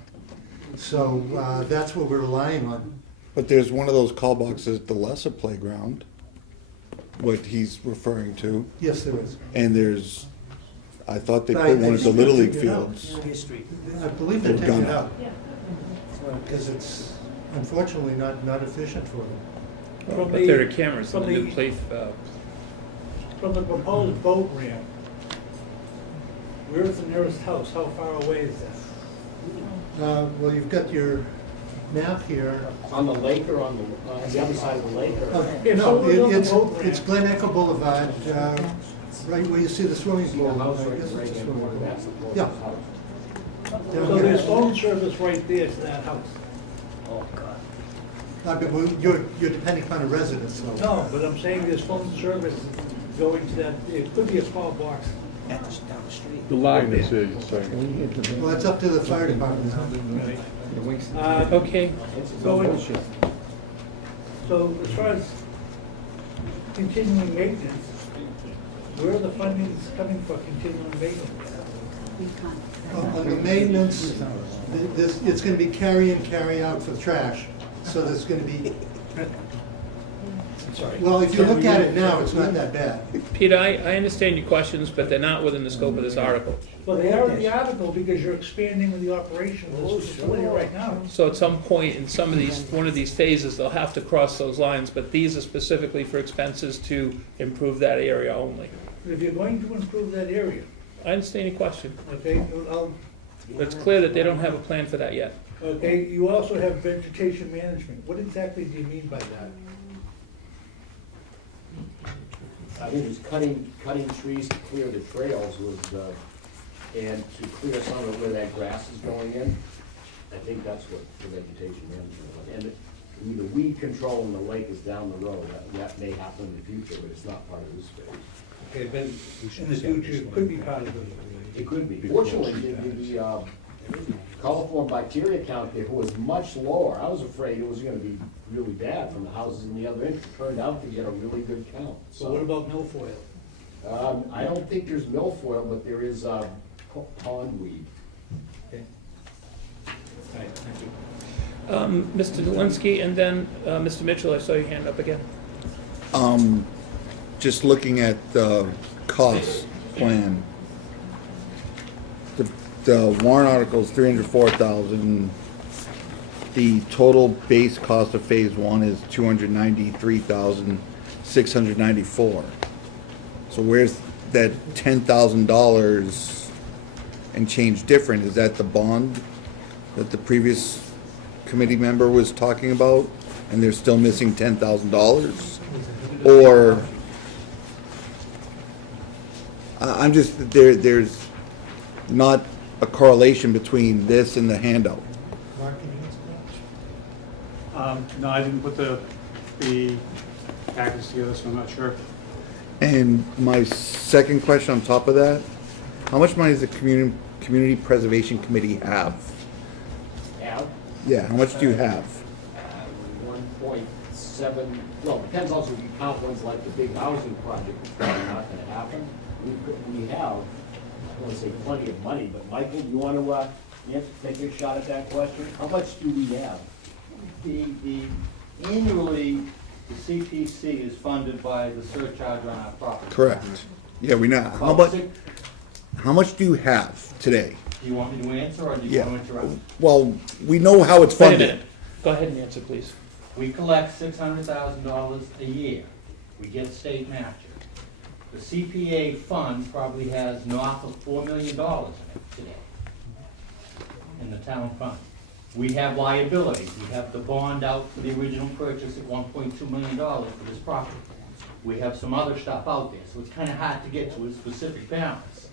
So that's what we're relying on. But there's one of those call boxes at the Lesser Playground, what he's referring to. Yes, there is. And there's, I thought they I put one at the think Little they League took it out. fields. History. I believe they're They're taking it gonna. out. Because it's unfortunately not efficient for them. But there are cameras in the new place. From the proposed boat ramp, Where's the nearest house? How far away is that? Well, you've got your map here. On the lake or on the other side of the lake or? It's Glen Echo Boulevard, right where you see the swimming pool. The house I right guess right it's a there, swimming pool. that's the closest Yeah. house. So there's phone service right there to that house? Oh, God. You're depending upon a residence, so. No, but I'm saying there's phone service going to that, it could be a small box. Down the street. The line is here, you're saying. Well, it's up to the fire department. Okay. So as far as continuing maintenance, where are the fundings coming for continuing maintenance? On the maintenance, it's gonna be carry in, carry out for trash, so there's gonna be, well, if you look at it now, it's not that bad. Peter, I understand your questions, but they're not within the scope of this article. Well, they are in the article because you're expanding the operation of this facility right now. So at some point in some of these, one of these phases, they'll have to cross those lines, but these are specifically for expenses to improve that area only. If you're going to improve that area, I understand your question, okay, but it's clear that they don't have a plan for that yet. okay, you also have vegetation management. What exactly do you mean by that? I think it was cutting trees to clear the trails was, and to clear some of where that grass is going in. I think that's what the vegetation management was. And the weed control in the lake is down the road. That may happen in the future, but it's not part of this phase. Okay, but in the future, it could be part of it. It could be. Fortunately, the coliform bacteria count there was much lower. I was afraid it was gonna be really bad from the houses in the other end. It turned out to get a really good count. So what about milfoil? I don't think there's milfoil, but there is pondweed. Okay. All right, thank you. Mr. Delinsky, and then Mr. Mitchell, I saw your hand up again. Just looking at the cost plan, the warrant article is $304,000. The total base cost of phase one is $293,694. So where's that $10,000 and change different? Is that the bond that the previous committee member was talking about, and they're still missing $10,000? Or I'm just, there's not a correlation between this and the handout. No, I didn't put the package together, so I'm not sure. And my second question on top of that, how much money does the Community Preservation Committee have? Have? Yeah, how much do you have? 1.7, well, depends also if you count ones like the big housing project, it's probably not gonna happen. We have, I don't wanna say plenty of money, but Michael, you wanna, take a shot at that question? How much do we have? Annually, the CPC is funded by the surcharge on our property. Correct. Yeah, we know. How much do you have today? Do you want me to answer, or do you want to interrupt? Well, we know how it's Wait a funded. minute. Go ahead and answer, please. We collect $600,000 a year. We get state matches. The CPA fund probably has north of $4 million in it today, in the town fund. We have liabilities. We have the bond out for the original purchase at $1.2 million for this property. We have some other stuff out there, so it's kind of hard to get to a specific balance.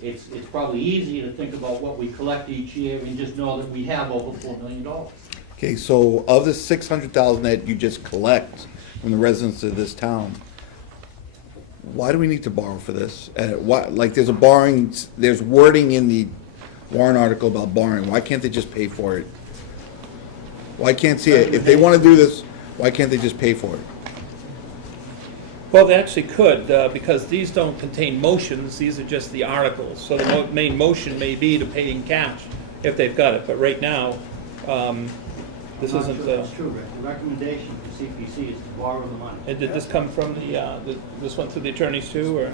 It's probably easier to think about what we collect each year and just know that we have over $4 million. Okay, so of the $600,000 that you just collect from the residents of this town, why do we need to borrow for this? Like, there's there's wording in the warrant article about borrowing. Why can't they just pay for it? Why can't see it? If they want to do this, why can't they just pay for it? Well, they actually could, because these don't contain motions, these are just the articles. So the main motion may be to pay in cash if they've got it, but right now, this isn't. That's true, Rick. The recommendation for CPC is to borrow the money. And did this come from this went through the attorneys too, or?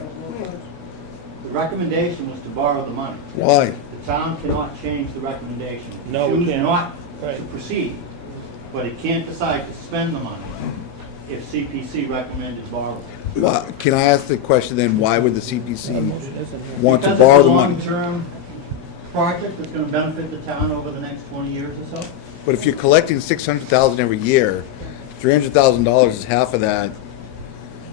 The recommendation was to borrow the money. Why? The town cannot change the recommendation. No, we Choose can't. not Right. to proceed, but it can't decide to spend the money. if CPC recommended borrowing. Well, can I ask the question then, why would the CPC want to Because borrow it's a the money? long-term project that's gonna benefit the town over the next 20 years or so. But if you're collecting $600,000 every year, $300,000 is half of that,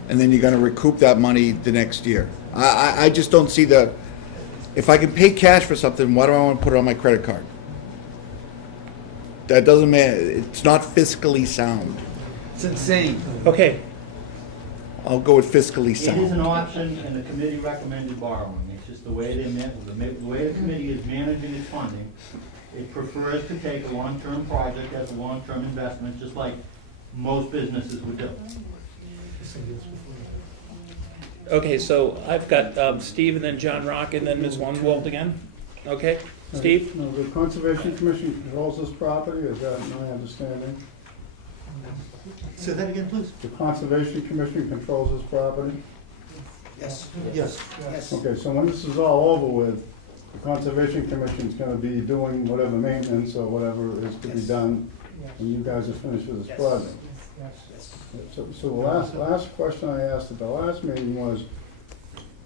and then you're gonna recoup that money the next year. I just don't see if I can pay cash for something, why do I wanna put it on my credit card? That doesn't matter, it's not fiscally sound. It's insane. Okay, I'll go with fiscally It is an sound. option, and the committee recommended borrowing. It's just the way the way the committee is managing its funding. It prefers to take a long-term project as a long-term investment, just like most businesses would do. okay, so I've got Steve and then John Rock and then Ms. Lundwald again. Okay, Steve? No, the Conservation Commission controls this property, is that my understanding? Say that again, please. The Conservation Commission controls this property? Yes, yes, yes. Okay, so when this is all over with, the Conservation Commission's gonna be doing whatever maintenance or whatever is to be done when you guys are finished with this project. So the last question I asked at the last meeting was,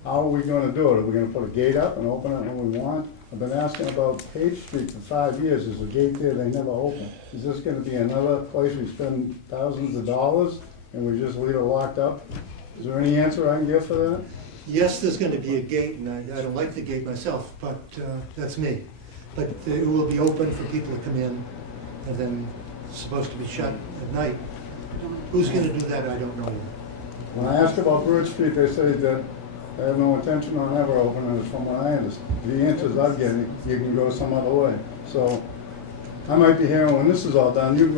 how are we gonna do it? Are we gonna put a gate up and open it when we want? I've been asking about Page Street for 5 years. There's a gate there, they never open. Is this gonna be another place we spend thousands of dollars and we just leave it locked up? Is there any answer I can give for that? Yes, there's going to be a gate, and I don't like the gate myself, but that's me. But it will be open for people to come in, and then it's supposed to be shut at night. Who's going to do that, I don't know yet. When I asked about Bird Street, they say that they have no intention on ever opening it, from what I understand. The answers I'm getting, you can go some other way. So I might be hearing, when this is all done, you can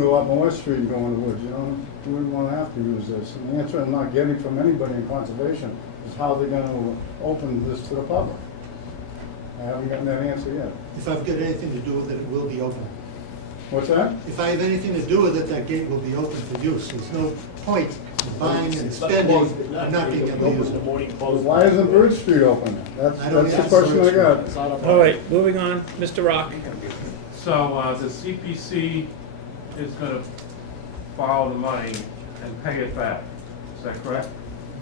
go up on West Street and go in the woods, you know? You wouldn't want to have to use this. And the answer I'm not getting from anybody in conservation is how they're going to open this to the public. I haven't gotten that answer yet. If I've got anything to do with it, it will be open. What's that? If I have anything to do with it, that gate will be open for use. There's no point in buying and spending and not being able to use it. Why isn't Bird Street open? That's I don't the ask question I Bird got. All right, moving on, Mr. Rock. So, the CPC is gonna borrow the money and pay it back, is that correct?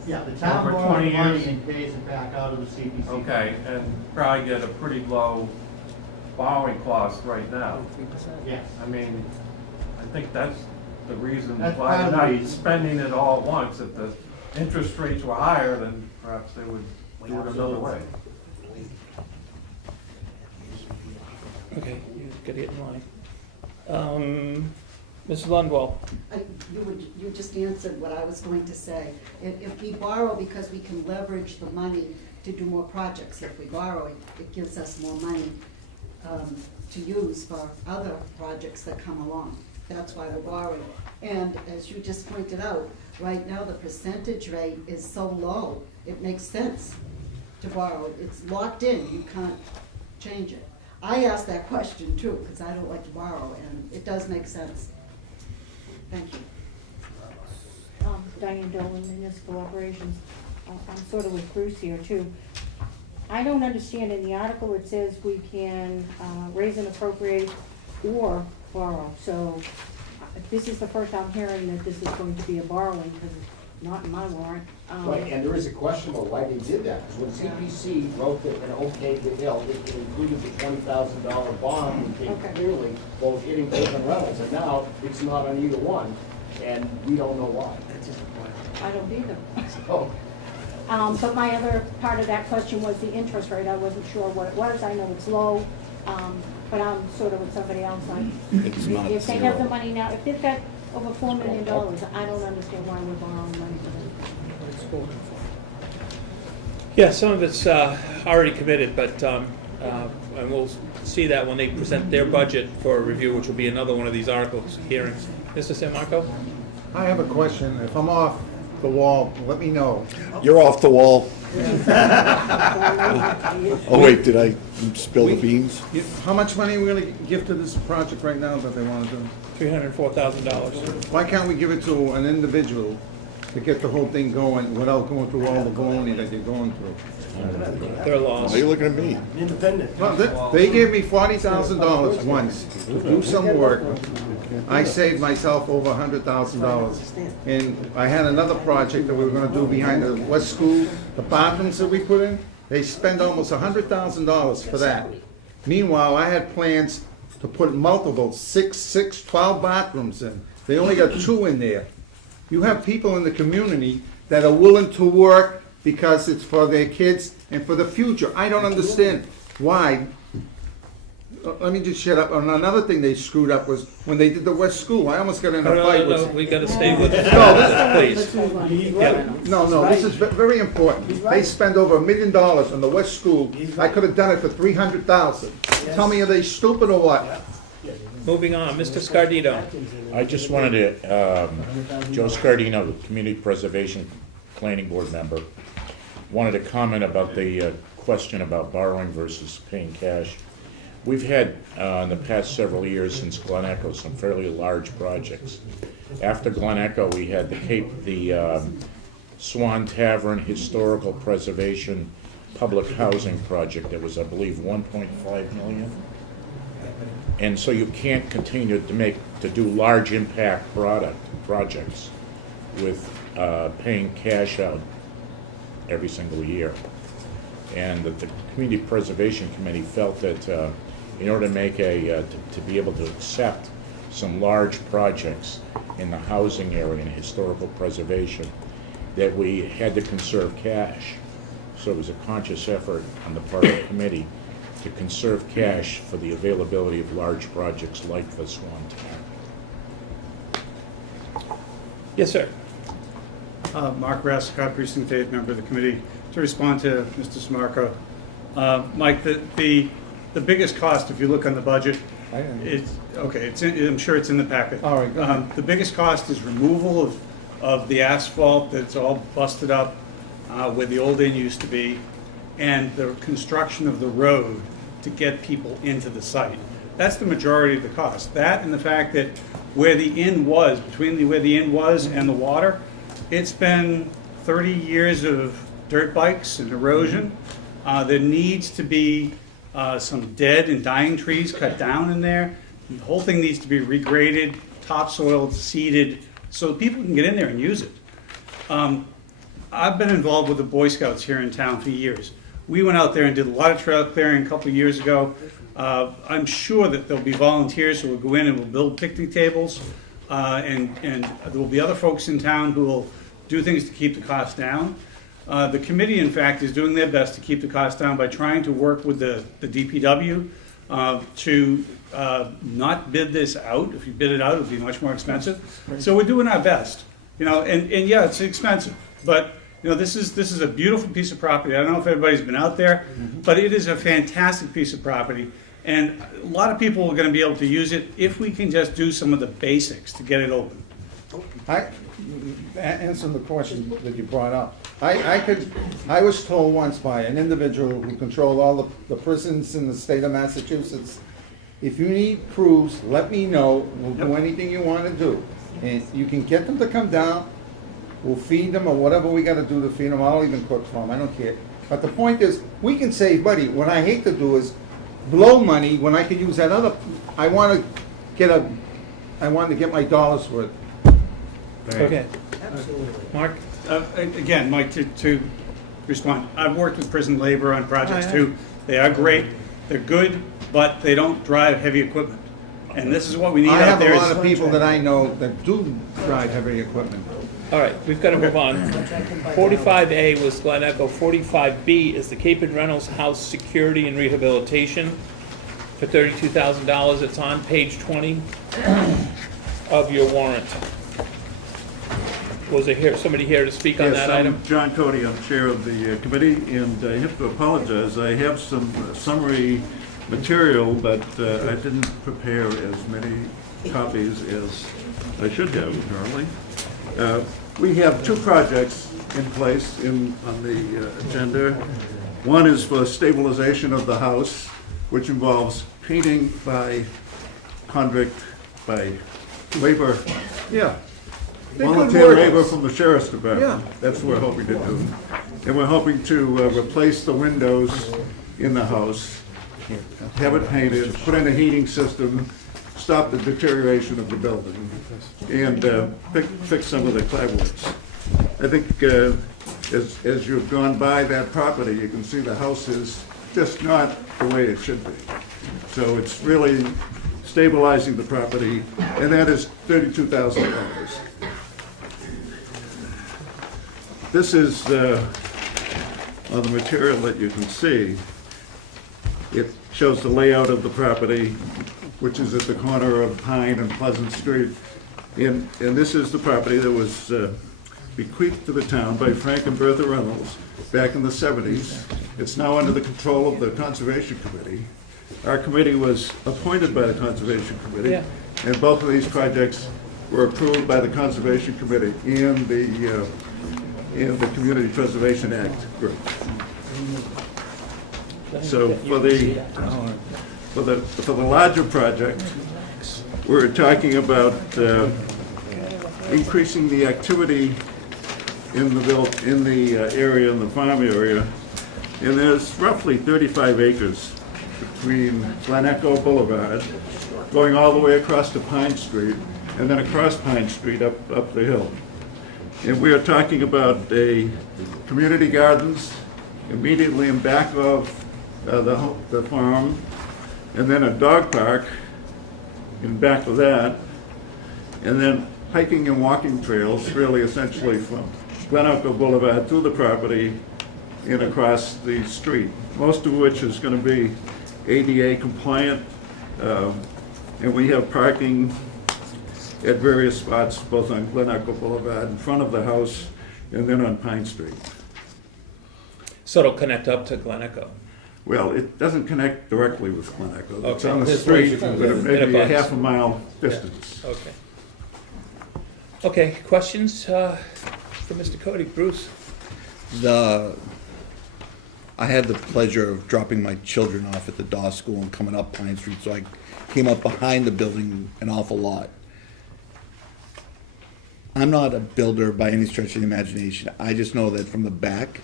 Yeah, the town Over borrows 20 money years? and pays it back out of the CPC. Okay, and probably get a pretty low borrowing cost right now. Yes. I mean, I think that's the reason That's why part of they're the not reason. spending it all at once. If the interest rates were higher, then perhaps they would do it another way. Okay, you gotta get in line. Mrs. Lundwall. You just answered what I was going to say. If we borrow because we can leverage the money to do more projects, if we borrow, it gives us more money to use for other projects that come along. That's why we're borrowing. And as you just pointed out, right now the percentage rate is so low, it makes sense to borrow. It's locked in, you can't change it. I asked that question too, because I don't like to borrow, and it does make sense. Thank you. Diane Dolan, Municipal Operations. I'm sort of with Bruce here too. I don't understand, in the article it says we can raise and appropriate or borrow. So this is the first I'm hearing that this is going to be a borrowing, because it's not in my warrant. Right, and there is a question about why they did that, because when CPC wrote that and okayed the hill, it included the $20,000 bond, and they clearly both hitting and Reynolds, and now it's not on either one, and we don't know why. I don't either. So, But my other part of that question was the interest rate. I wasn't sure what it was. I know it's low, but I'm sort of with somebody else. It's not If they have the zero. money now, if they've got over $4 million, I don't understand why we're borrowing money from them. Yeah, some of it's already committed, but, and we'll see that when they present their budget for review, which will be another one of these articles hearings. Mr. San Marco? I have a question. If I'm off the wall, let me know. You're off the wall. Oh, wait, did I spill the beans? How much money are we gonna give to this project right now that they wanna do? $304,000. Why can't we give it to an individual to get the whole thing going without going through all the baloney that they're going through? They're lost. Why are you looking at me? Independent. Well, they gave me $40,000 once to do some work, I saved myself over $100,000. And I had another project that we were gonna do behind the West School, the bathrooms that we put in, they spent almost $100,000 for that. Meanwhile, I had plans to put multiple, 12 bathrooms in. They only got 2 in there. You have people in the community that are willing to work because it's for their kids and for the future. I don't understand why. Let me just shut up. And another thing they screwed up was when they did the West School. I almost got in a fight with. No, we gotta stay with it. No, Please. this is very important. They spend over $1 million on the West School. I could have done it for $300,000. Tell me, are they stupid or what? Moving on, Mr. Scardino. I just wanted to, Joe Scardino, the Community Preservation Planning Board member, wanted to comment about the question about borrowing versus paying cash. We've had, in the past several years since Glen Echo, some fairly large projects. After Glen Echo, we had the Swan Tavern Historical Preservation Public Housing Project that was, I believe, $1.5 million. And so you can't continue to do large impact projects with paying cash out every single year. And the Community Preservation Committee felt that in order to make to be able to accept some large projects in the housing area and historical preservation, that we had to conserve cash. So it was a conscious effort on the part of the committee to conserve cash for the availability of large projects like the Swan Tavern. Yes, sir. Mark Rassicot, Precinct 8, member of the committee. To respond to Mr. Smarco, Mike, the biggest cost, if you look on the budget, I'm sure it's in the packet. All right, go ahead. The biggest cost is removal of the asphalt that's all busted up where the old inn used to be, and the construction of the road to get people into the site. That's the majority of the cost. That and the fact that where the inn was, where the inn was and the water, it's been 30 years of dirt bikes and erosion. There needs to be some dead and dying trees cut down in there. The whole thing needs to be regraded, topsoiled, seeded, so people can get in there and use it. I've been involved with the Boy Scouts here in town for years. We went out there and did a lot of trail clearing a couple of years ago. I'm sure that there'll be volunteers who will go in and will build picnic tables, and there will be other folks in town who will do things to keep the cost down. The committee, in fact, is doing their best to keep the cost down by trying to work with the DPW to not bid this out. If you bid it out, it would be much more expensive. So we're doing our best, and yeah, it's expensive, but this is a beautiful piece of property. I don't know if everybody's been out there, but it is a fantastic piece of property, and a lot of people are going to be able to use it if we can just do some of the basics to get it open. Answer the question that you brought up. I was told once by an individual who controlled all the prisons in the state of Massachusetts, if you need crews, let me know. We'll do anything you want to do. And you can get them to come down. We'll feed them or whatever we got to do to feed them. I'll even cook for them. I don't care. But the point is, we can save money. What I hate to do is blow money when I could use that other. I want to get my dollars worth. Okay. Absolutely. Mark? Again, Mike, to respond, I've worked with prison labor on projects too. They are great, they're good, but they don't drive heavy equipment. And this is what we need out there. I have a lot of people that I know that do drive heavy equipment. All right, we've got to move on. 45A was Glen Echo. 45B is the Cape and Reynolds House Security and Rehabilitation for $32,000. It's on page 20 of your warrant. Was there somebody here to speak on that item? John Cody, I'm chair of the committee, and I have to apologize. I have some summary material, but I didn't prepare as many copies as I should have, apparently. We have two projects in place on the agenda. One is for stabilization of the house, which involves painting by convict, by labor. Yeah. Volunteer labor from the Sheriff's Department. Yeah. That's what we're hoping to do. And we're hoping to replace the windows in the house, have it painted, put in a heating system, stop the deterioration of the building and fix some of the clapboards. I think as you've gone by that property, you can see the house is just not the way it should be. So it's really stabilizing the property, and that is $32,000. This is on the material that you can see. It shows the layout of the property, which is at the corner of Pine and Pleasant Street. And this is the property that was bequeathed to the town by Frank and Bertha Reynolds back in the 70s. It's now under the control of the Conservation Committee. Our committee was appointed by the Conservation Committee, Yeah. and both of these projects were approved by the Conservation Committee and the Community Preservation Act group. So for the larger project, we're talking about increasing the activity in the area, in the farm area, and there's roughly 35 acres between Glen Echo Boulevard, going all the way across to Pine Street, and then across Pine Street up the hill. And we are talking about a community gardens immediately in back of the farm, and then a dog park in back of that, and then hiking and walking trails, really essentially from Glen Echo Boulevard through the property and across the street, most of which is going to be ADA compliant, and we have parking at various spots, both on Glen Echo Boulevard in front of the house and then on Pine Street. So it'll connect up to Glen Echo. Well, it doesn't connect directly with Glen Echo. It's Okay. on the There's street, ways but you can- maybe in a a bus. half a mile distance. Okay. Okay, questions for Mr. Cody? Bruce? I had the pleasure of dropping my children off at the Dawes School and coming up Pine Street, so I came up behind the building an awful lot. I'm not a builder by any stretch of the imagination. I just know that from the back,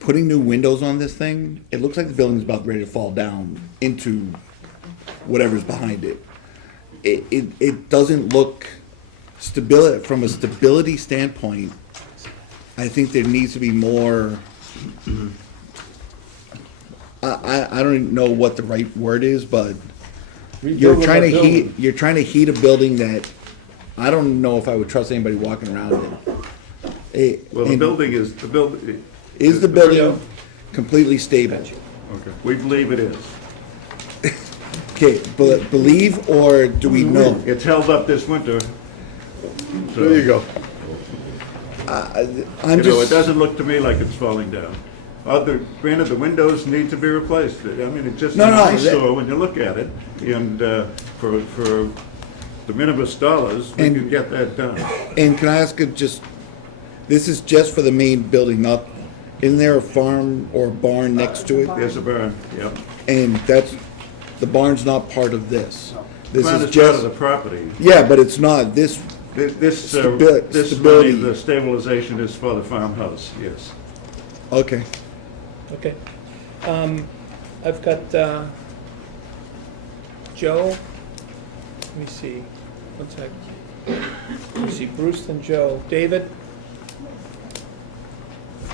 putting new windows on this thing, it looks like the building's about ready to fall down into whatever's behind it. It doesn't look stability from a stability standpoint. I think there needs to be more. I don't even know what the right word is, but you're trying to heat a building that I don't know if I would trust anybody walking around in. Well, the building is completely stable? Okay. We believe it is. Okay, believe or do we know? It's held up this winter. There you go. It doesn't look to me like it's falling down. Granted, the windows need to be replaced. I mean, it's just an eyesore when you look at it, and for the minimus dollars, we can get that done. And can I ask this is just for the main building, not, isn't there a farm or a barn next to it? There's a barn, yep. And the barn's not part of this? This Barn is is part just of the property. Yeah, but it's not, this Stability, the stabilization is for the farmhouse, yes. Okay. Okay. I've got Joe. Let me see. One sec. Let me see. Bruce and Joe. David?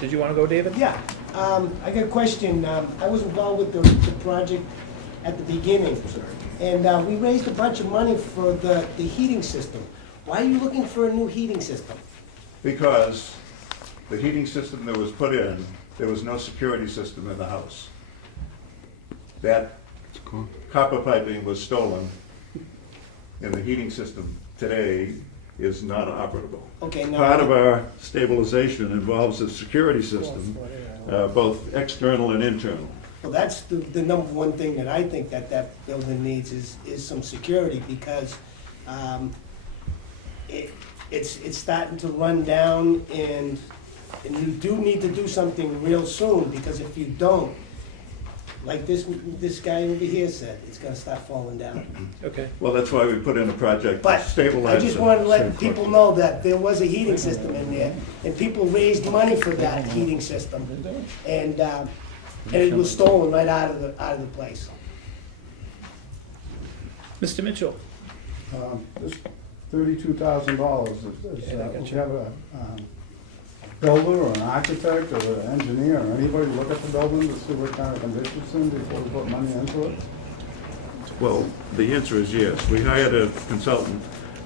Did you want to go, David? Yeah. I got a question. I was involved with the project at the beginning, and we raised a bunch of money for the heating system. Why are you looking for a new heating system? Because the heating system that was put in, there was no security system in the house. That copper piping was stolen, and the heating system today is not operable. Okay, now part of our stabilization involves a security system, both external and internal. Well, that's the number one thing that I think that building needs is some security, because it's starting to run down, and you do need to do something real soon, because if you don't, like this guy over here said, it's gonna start falling down. Okay. Well, that's why we put in a project to But stabilize I just it. wanted to let people know that there was a heating system in there, and people raised money for that heating system, and it was stolen right out of the place. Mr. Mitchell? This $32,000, you have a builder or an architect or an engineer or anybody look at the building to see what kind of condition it's in before we put money into it? Well, the answer is yes. We hired a consultant.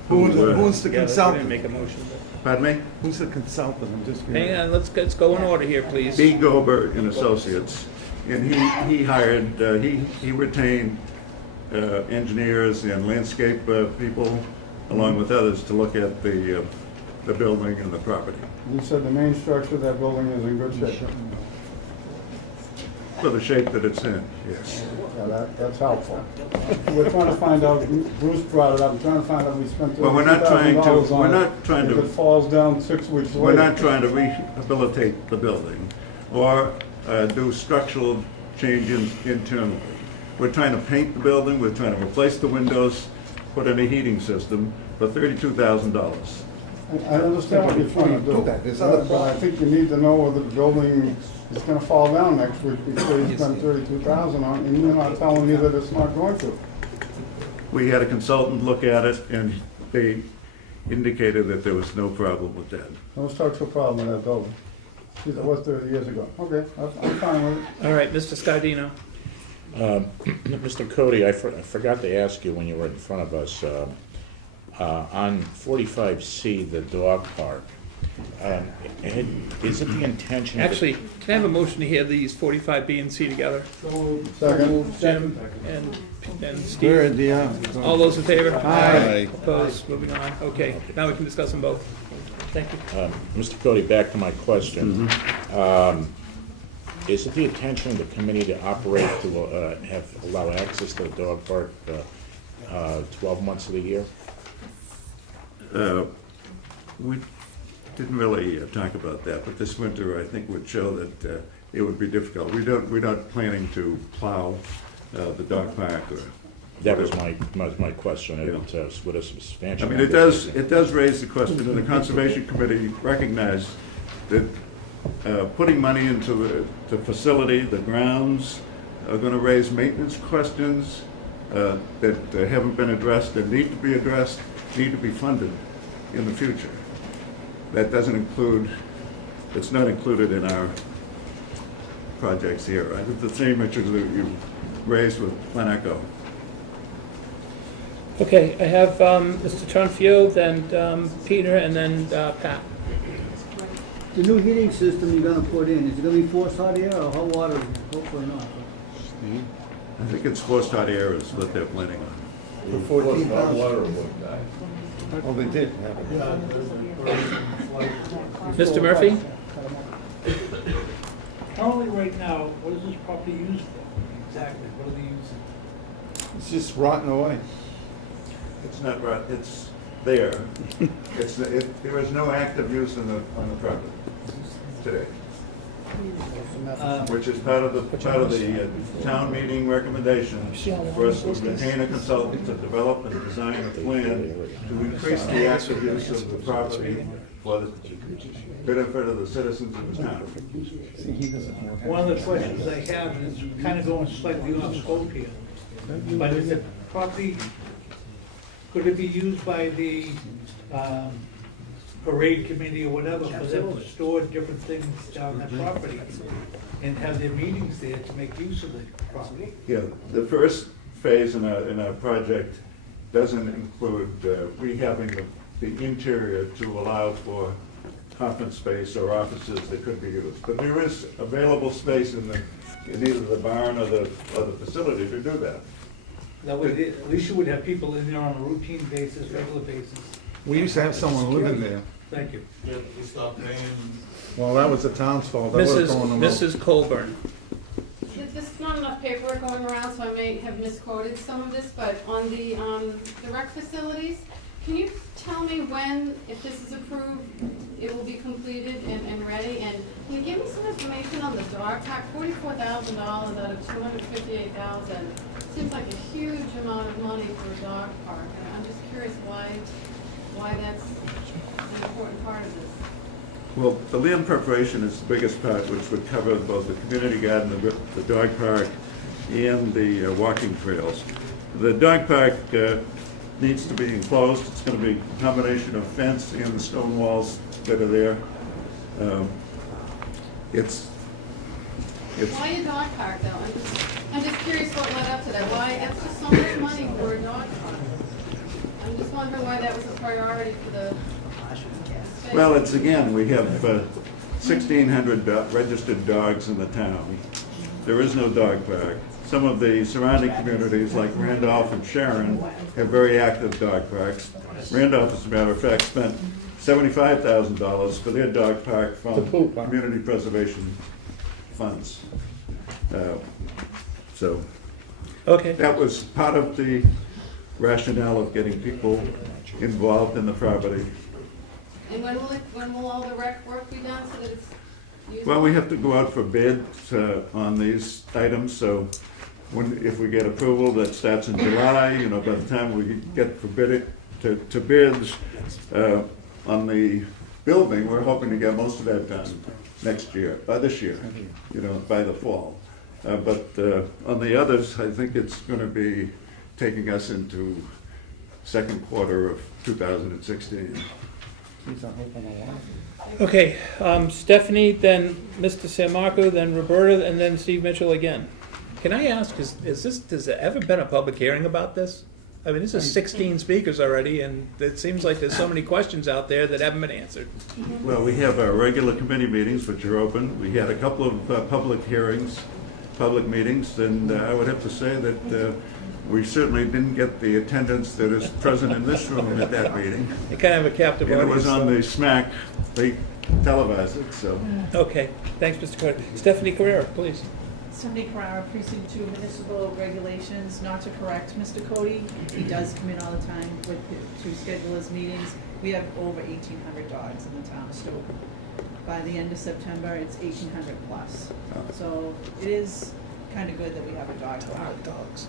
Who's the Yeah, we didn't consultant? make a motion. Pardon me? Who's the consultant? I'm just. Hang on, let's go in order here, please. B. Goldberg and Associates, and he hired, he retained engineers and landscape people, along with others, to look at the building and the property. You said the main structure of that building is in good shape. For the shape that it's in, yes. Yeah, that's helpful. We're trying to find out, Bruce brought it up, I'm trying to find out we spent Well, we're not trying to- $32,000 on we're it. not trying to- If it falls down 6 weeks later. We're not trying to rehabilitate the building or do structural changes internally. We're trying to paint the building, we're trying to replace the windows, put in a heating system for $32,000. I understand what you're trying to do, but I think you need to know whether the building is gonna fall down next week before you spend $32,000 on it, and you're not telling me that it's not going to. We had a consultant look at it, and they indicated that there was no problem with that. Those talks a problem with that building. Geez, it was 30 years ago. Okay, I'm fine with it. All right, Mr. Scardino. Mr. Cody, I forgot to ask you when you were in front of us, on 45C, the dog park, is it the intention? Actually, can I have a motion to hear these 45B and C together? Second. Jim and Steve? All those in favor? Aye. Opposed? Moving on. Okay, now we can discuss them both. Thank you. Mr. Cody, back to my question. Is it the intention of the committee to operate, to allow access to the dog park 12 months of the year? We didn't really talk about that, but this winter, I think, would show that it would be difficult. We're not planning to plow the dog park or. That was my question. Would a substantial. I mean, it does raise the question, and the Conservation Committee recognized that putting money into the facility, the grounds, are gonna raise maintenance questions that haven't been addressed and need to be addressed, need to be funded in the future. That doesn't include, it's not included in our projects here. I think the same issues that you raised with Glen Echo. Okay, I have Mr. Tronfio, then Peter, and then Pat. The new heating system you're gonna put in, is it gonna be forced hot air or hot water? Hopefully not. I think it's forced hot air is what they're planning on. For 14,000. Oh, they did have it. Mr. Murphy? Currently, right now, what is this property used for? Exactly, what are they using? It's just rotting away. It's not right, it's there. There is no active use on the property today. Which is part of the town meeting recommendation for us to retain a consultant to develop and design a plan to increase the active use of the property for the benefit of the citizens of the town. One of the questions I have is kind of going slightly off scope here, but is the property, could it be used by the parade committee or whatever for them to store different things down that property and have their meetings there to make use of the property? Yeah, the first phase in our project doesn't include rehabbing the interior to allow for conference space or offices that could be used. But there is available space in either the barn or the facility to do that. That way, at least you would have people in there on a routine basis, regular basis. We used to have someone living there. Thank you. Well, that was the town's fault. That would've gone on. Mrs. Colburn. There's not enough paperwork going around, so I may have misquoted some of this, but on the rec facilities, can you tell me when, if this is approved, it will be completed and ready? And can you give me some information on the dog park? $44,000 out of $258,000 seems like a huge amount of money for a dog park. And I'm just curious why that's an important part of this. Well, the land preparation is the biggest part, which would cover both the community garden, the dog park, and the walking trails. The dog park needs to be enclosed. It's going to be a combination of fence and the stone walls that are there. It's Why a dog park though? I'm just curious what led up to that. Why, that's just so much money for a dog park. I'm just wondering why that was a priority for the space. well, it's again, we have 1,600 registered dogs in the town. There is no dog park. Some of the surrounding communities, like Randolph and Sharon, have very active dog parks. Randolph, as a matter of fact, spent $75,000 for their dog park from community preservation funds. So Okay. that was part of the rationale of getting people involved in the property. And when will all the rec work be done so that it's usable? Well, we have to go out for bids on these items, so if we get approval, that starts in July, you know, by the time we get to bids on the building, we're hoping to get most of that done this year, you know, by the fall. But on the others, I think it's going to be taking us into second quarter of 2016. Okay, Stephanie, then Mr. San Marco, then Roberta, and then Steve Mitchell again. Can I ask, has there ever been a public hearing about this? I mean, this is 16 speakers already, and it seems like there's so many questions out there that haven't been answered. Well, we have our regular committee meetings, which are open. We had a couple of public hearings, public meetings, and I would have to say that we certainly didn't get the attendance that is present in this room at that meeting. You kind of have a captive And audience. it was on the SMAC, they televised it, so. Okay, thanks, Mr. Carrera. Stephanie Carrera, please. Stephanie Carrara, Precinct 2, Municipal Regulations. Not to correct Mr. Cody, he does come in all the time to schedule his meetings. We have over 1,800 dogs in the town of Stoke. By the end of September, it's 1,800 plus. So it is kind of good that we have a dog park. Dogs.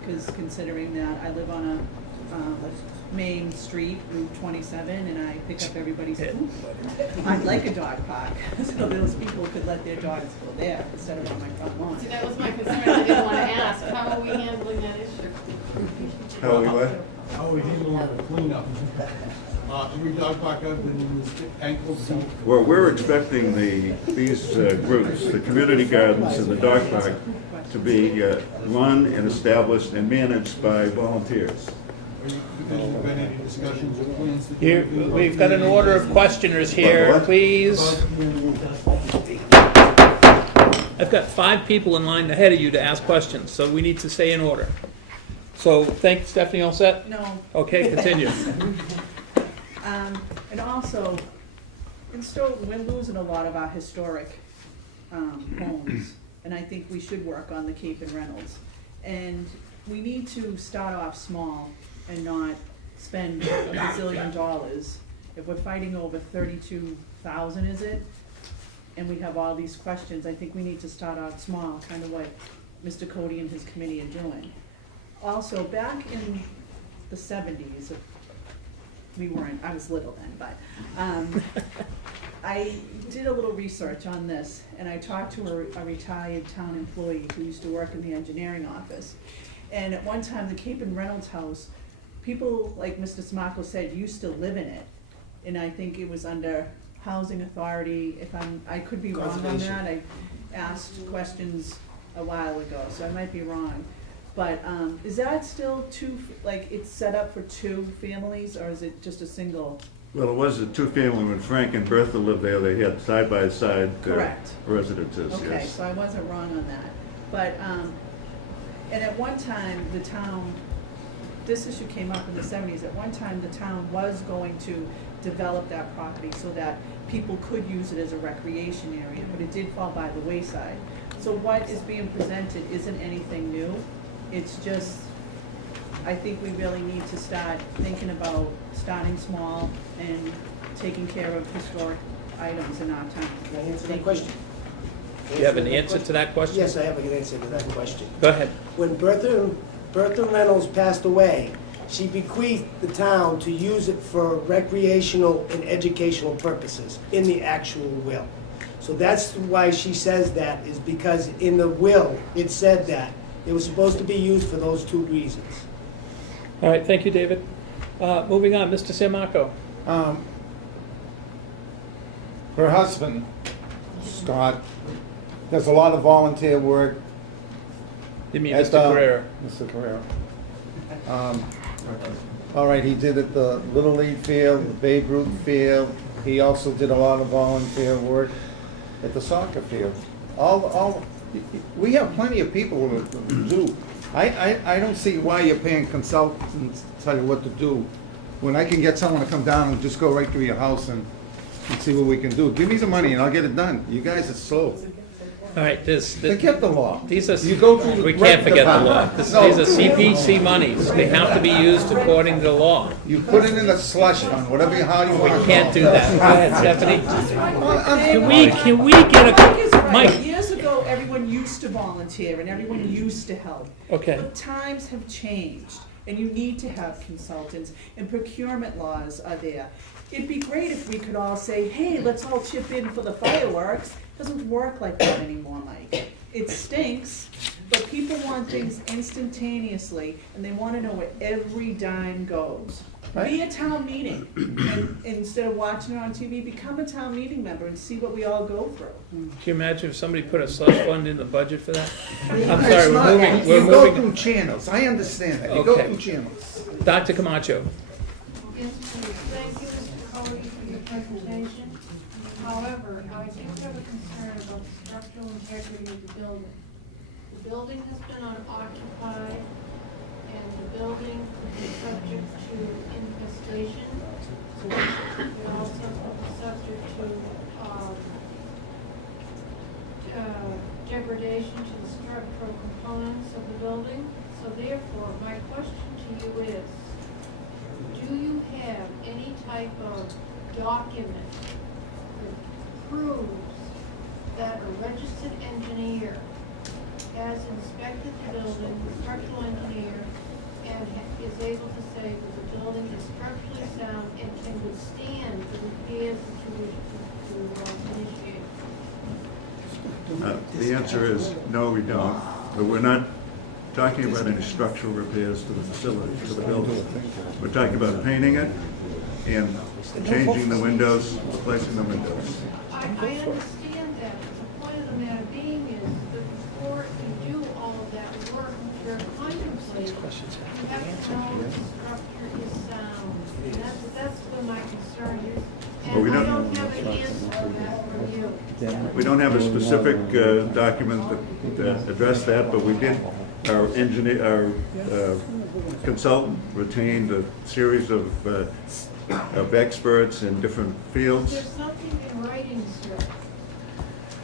Because considering that I live on a main street, Route 27, and I pick up everybody's poop, I'd like a dog park, so those people could let their dogs go there instead of on my front lawn. See, that was my concern. I didn't want to ask. How are we handling that issue? How we what? How are we handling the cleanup? Every dog park I've been in is ankle deep. Well, we're expecting these groups, the community gardens and the dog park, to be run and established and managed by volunteers. Any discussions or plans to do Here, we've got an order of questioners here, What? please. I've got 5 people in line ahead of you to ask questions, so we need to stay in order. So, thanks, Stephanie, all set? No. Okay, continue. And also, in Stowe, we're losing a lot of our historic homes, and I think we should work on the Cape and Reynolds. And we need to start off small and not spend a bazillion dollars. If we're fighting over 32,000, is it? And we have all these questions, I think we need to start out small, kind of what Mr. Cody and his committee are doing. Also, back in the 70s, I was little then, but I did a little research on this, and I talked to a retired town employee who used to work in the engineering office. And at one time, the Cape and Reynolds house, people, like Mr. Smacko said, used to live in it. And I think it was under Housing Authority. I could be wrong on that. I asked questions a while ago, so I might be wrong. But is that still it's set up for 2 families, or is it just a single? Well, it was a 2-family when Frank and Bertha lived there. They had side-by-side residences, yes. Okay, so I wasn't wrong on that. But, and at one time, the town, this issue came up in the 70s, at one time, the town was going to develop that property so that people could use it as a recreation area, but it did fall by the wayside. So what is being presented isn't anything new. It's just, I think we really need to start thinking about starting small and taking care of historic items in our town. Can I answer that question? You have an answer to that question? Yes, I have an answer to that question. Go ahead. When Bertha Reynolds passed away, she bequeathed the town to use it for recreational and educational purposes in the actual will. So that's why she says that, is because in the will, it said that It was supposed to be used for those two reasons. All right, thank you, David. Moving on, Mr. San Marco. Her husband, Scott, does a lot of volunteer work. You mean at Mr. Carrera? Mr. Carrera. All right, he did at the Little League field, the Babe Ruth field. He also did a lot of volunteer work at the soccer field. We have plenty of people to do. I don't see why you're paying consultants to tell you what to do, when I can get someone to come down and just go right to your house and see what we can do. Give me the money and I'll get it done. You guys are slow. All right, Forget the law. These are, You go through the we rec can't forget the law. department. These are CPC monies. They have to be used according to the law. You put it in a slush fund, how you We want to. can't do that. Go ahead, Stephanie. Can we get Mike is a, right. Mike? Years ago, everyone used to volunteer and everyone used to help. Okay. But times have changed, and you need to have consultants, and procurement laws are there. It'd be great if we could all say, hey, let's all chip in for the fireworks. Doesn't work like that anymore, Mike. It stinks, but people want things instantaneously, and they want to know where every dime goes. Be a town meeting, and instead of watching it on TV, become a town meeting member and see what we all go through. Can you imagine if somebody put a slush fund in the budget for that? I'm It's sorry, not- we're You go moving. through channels, I understand that, you go Okay. through channels. Dr. Camacho. Yes, please. Thank you, Mr. Cody, for your presentation. However, I do have a concern about the structural integrity of the building. The building has been unoccupied, and the building could be subject to infestation. It also could be subject to degradation to the structural components of the building. So therefore, my question to you is, do you have any type of document that proves that a registered engineer has inspected the building, the structural engineer, and is able to say that the building is structurally sound and can withstand the repairs that you wish to initiate? The answer is, no, we don't. But we're not talking about any structural repairs to the facility, to the building. We're talking about painting it and changing the windows, replacing the windows. I understand that, but the point of the matter being is that before you do all of that work, you're contemplating, you have to know the structure is sound. And that's where my concern is. Well, we And I don't- don't have an answer for that from you. We don't have a specific document that addressed that, but we did, our engineer, our consultant retained a series of experts in different fields There's something in writing, sir.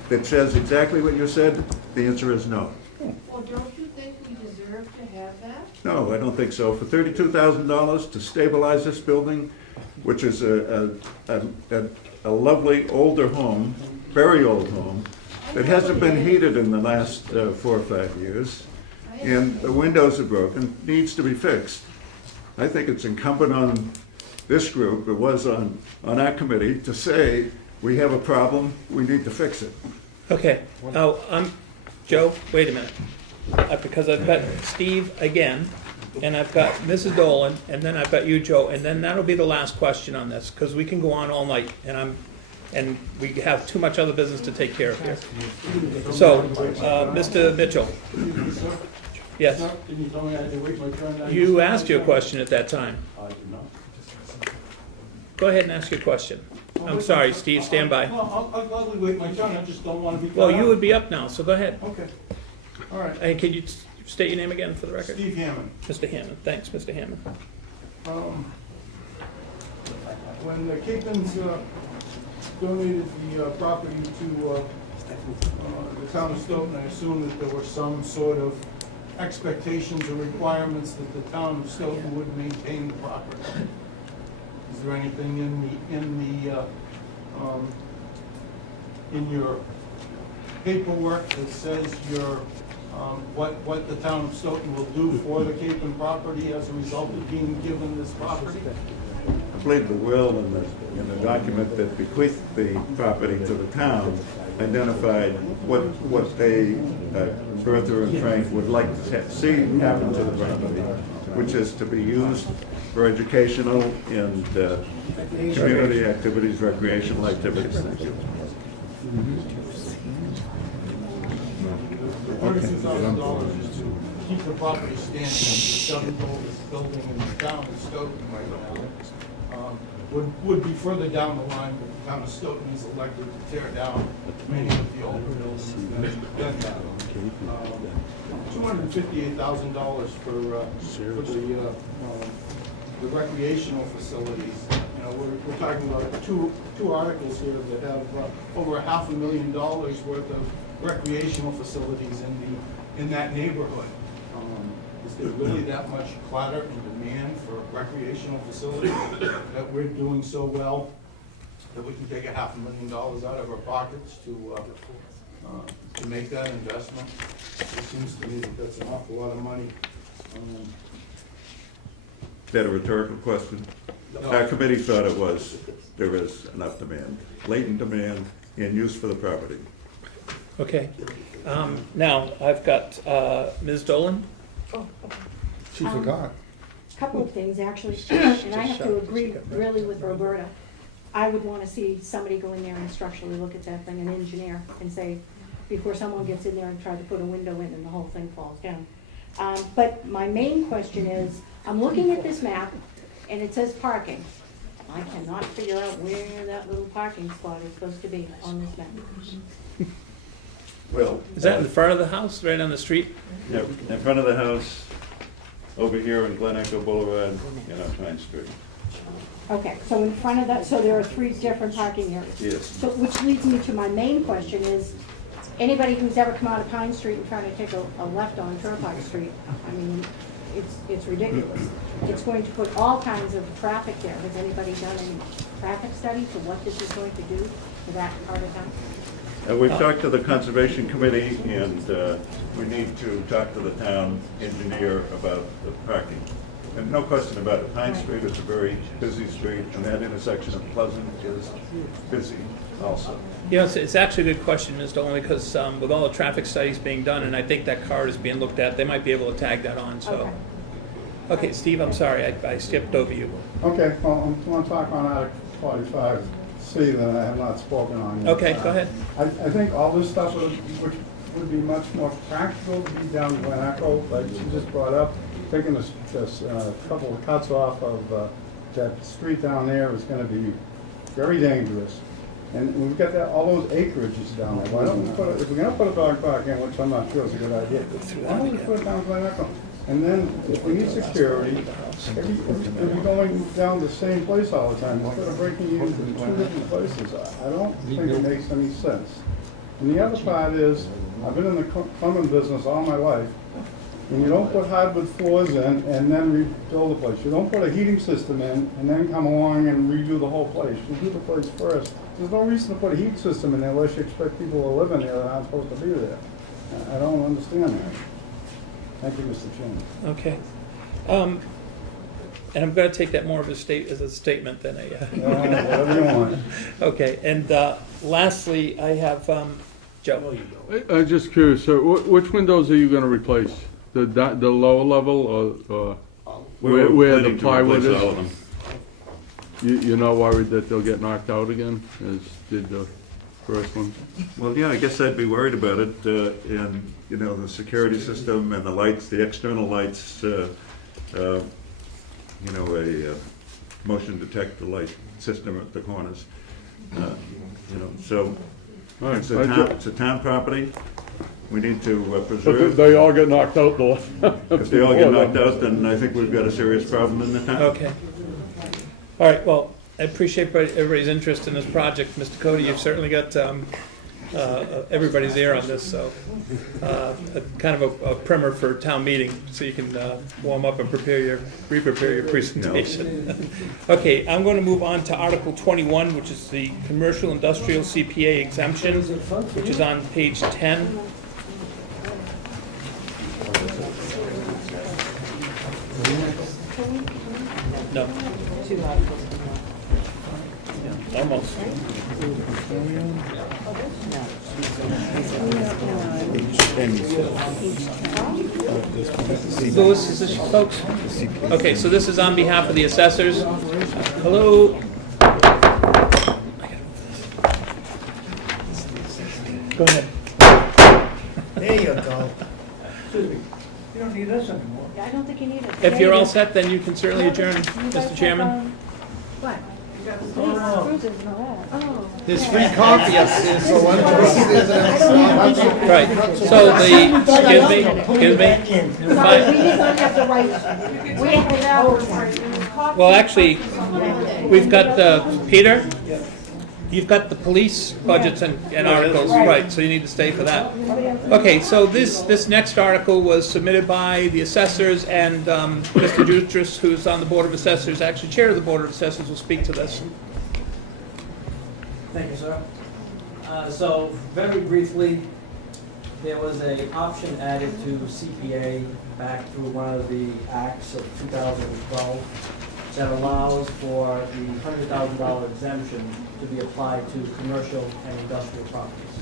that says exactly what you said. The answer is no. Well, don't you think we deserve to have that? No, I don't think so. For $32,000 to stabilize this building, which is a lovely older home, very old home, that hasn't been heated in the last 4 or 5 years, and the windows are broken, needs to be fixed. I think it's incumbent on this group, it was on our committee, to say, we have a problem, we need to fix it. Okay, now, Joe, wait a minute. Because I've got Steve again, and I've got Mrs. Dolan, and then I've got you, Joe, and then that'll be the last question on this, because we can go on all night, and we have too much other business to take care of here. So, Mr. Mitchell. Yes? You asked your question at that time. Go ahead and ask your question. I'm sorry, Steve, stand by. I'll gladly wait my turn, I just don't want to be. Well, you would be up now, so go ahead. Okay, all right. And can you state your name again for the record? Steve Hammond. Mr. Hammond, thanks, Mr. Hammond. When the Capins donated the property to the town of Stoughton, I assume that there were some sort of expectations or requirements that the town of Stoughton would maintain the property. Is there anything in your paperwork that says what the town of Stoughton will do for the Capin property as a result of being given this property? I believe the will and the document that bequeathed the property to the town identified what they, Bertha and Frank, would like to see happen to the property, which is to be used for educational and community activities, recreational activities. $32,000 is to keep the property standing, the seventh oldest building in the town of Stoughton right now. Would be further down the line, but the town of Stoughton is elected to tear down many of the older buildings that have been done. $258,000 for the recreational facilities. You know, we're talking about two articles here that have over $500,000 worth of recreational facilities in that neighborhood. Is there really that much clatter and demand for recreational facilities that we're doing so well that we can take $500,000 out of our pockets to make that investment? It seems to me that that's an awful lot of money. Is that a rhetorical question? No. Our committee thought it was, there is enough demand, latent demand, and use for the property. Okay. Now, I've got Ms. Dolan. Oh, okay. She forgot. Couple of things, actually, and I have to agree really with Roberta. I would want to see somebody go in there and structurally look at that thing, an engineer, and say, before someone gets in there and tries to put a window in and the whole thing falls down. But my main question is, I'm looking at this map, and it says parking. I cannot figure out where that little parking spot is supposed to be on this map. Well, Is that in front of the house, right on the street? yeah, in front of the house, over here on Glen Echo Boulevard, and on Pine Street. Okay, so in front of that, so there are 3 different parking areas. Yes. So, which leads me to my main question is, anybody who's ever come out of Pine Street and trying to take a left on Turnpike Street, I mean, it's ridiculous. It's going to put all kinds of traffic there. Has anybody done any traffic study to what this is going to do to that part of town? We've talked to the Conservation Committee, and we need to talk to the town engineer about the parking. And no question about it, Pine Street is a very busy street, and that intersection of Pleasant is busy also. You know, it's actually a good question, Ms. Dolan, because with all the traffic studies being done, and I think that card is being looked at, they might be able to tag that on, so. Okay, Steve, I'm sorry, I skipped over you. Okay, well, I want to talk on Article 45C that I have not spoken on yet. Okay, go ahead. I think all this stuff which would be much more practical to be down in Glen Echo, like she just brought up, taking this couple of cuts off of that street down there is going to be very dangerous. And we've got all those acreages down there. Why don't we put it, if we're going to put a dog park in, which I'm not sure is a good idea, why don't we put it down Glen Echo? And then if we need security, if we're going down the same place all the time, instead of breaking you into 2 different places, I don't think it makes any sense. And the other part is, I've been in the plumbing business all my life, and you don't put hardwood floors in and then rebuild the place. You don't put a heating system in and then come along and redo the whole place. You do the place first. There's no reason to put a heat system in there unless you expect people to live in there that aren't supposed to be there. I don't understand that. Thank you, Mr. Chairman. Okay. And I'm going to take that more of a as a statement than a... whatever you want. Okay, and lastly, I have Joe. I'm just curious, sir, which windows are you going to replace? The lower level or where the plywood is? All of them. You're not worried that they'll get knocked out again, as did the first one? Well, yeah, I guess I'd be worried about it, and, you know, the security system and the lights, the external lights, you know, a motion detector light system at the corners. You know, so it's a town property. We need to preserve. They all get knocked out though. If they all get knocked out, then I think we've got a serious problem in the town. Okay. All right, well, I appreciate everybody's interest in this project. Mr. Cody, you've certainly got everybody's ear on this, so kind of a primer for town meeting, so you can warm up and re-prepare your presentation. No. Okay, I'm going to move on to Article 21, which is the commercial industrial CPA exemption, which is on page 10. No. Almost. Louis, is this you folks? Okay, so this is on behalf of the assessors. Hello? Go ahead. There you go. Excuse me, you don't need us anymore. I don't think you need it. If you're all set, then you can certainly adjourn, Mr. Chairman. What? Cruises and all that. Oh. There's free coffee upstairs, so why don't you go upstairs and Right, so excuse me. No, we did not have the right, we have Well, actually, we've got, Peter, you've got the police budgets and articles, right, so you need to stay for that. Okay, so this next article was submitted by the assessors, and Mr. Jutras, who's on the Board of Assessors, actually Chair of the Board of Assessors, will speak to this. Thank you, sir. So, very briefly, there was an option added to CPA back through one of the acts of 2012 that allows for the $100,000 exemption to be applied to commercial and industrial properties.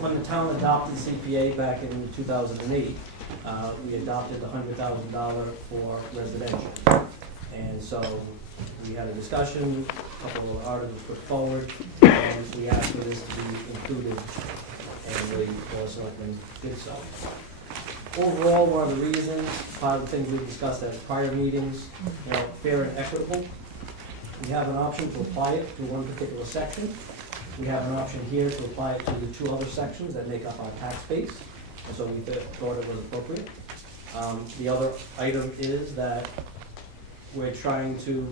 When the town adopted CPA back in 2008, we adopted the $100,000 for residential. And so we had a discussion, a couple of articles put forward, and we asked for this to be included, and the Board of Selectmen did so. Overall, one of the reasons, part of the things we discussed at prior meetings, fair and equitable. We have an option to apply it to one particular section. We have an option here to apply it to the two other sections that make up our tax base, and so we thought it was appropriate. The other item is that we're trying to,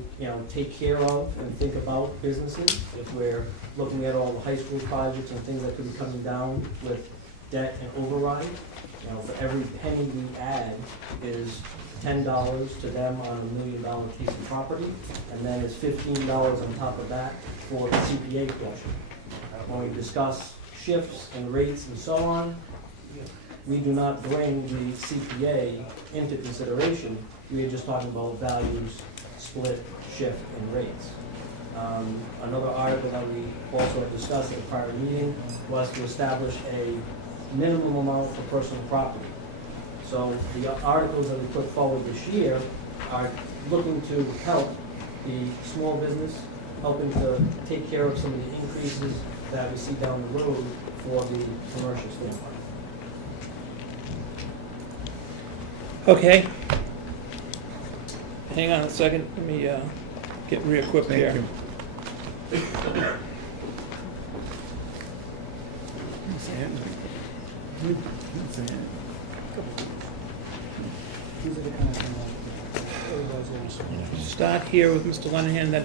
take care of and think about businesses. If we're looking at all the high school projects and things that could be coming down with debt and override, for every penny we add is $10 to them on $1 million piece of property, and then it's $15 on top of that for the CPA portion. When we discuss shifts and rates and so on, we do not bring the CPA into consideration. We are just talking about values, split, shift, and rates. Another article that we also discussed at a prior meeting was to establish a minimum amount for personal property. So the articles that we put forward this year are looking to help the small business, helping to take care of some of the increases that we see down the road for the commercial standpoint. Okay. Hang on a second, let me get re-equipped here. Start here with Mr. Lenahan, that I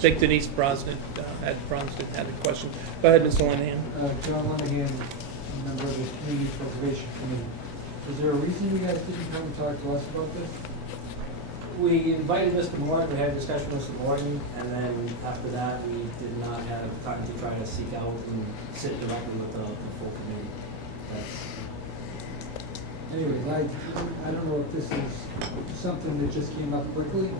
think Denise Brosnan had a question. Go ahead, Mr. Lenahan. John Lenahan, member of the Community Preservation Committee. Is there a reason you guys didn't come and talk to us about this? We invited Mr. Morton, we had a discussion with Mr. Morton, and then after that, we did not have time to try to seek out and sit directly with the full committee. Anyways, I don't know if this is something that just came up quickly.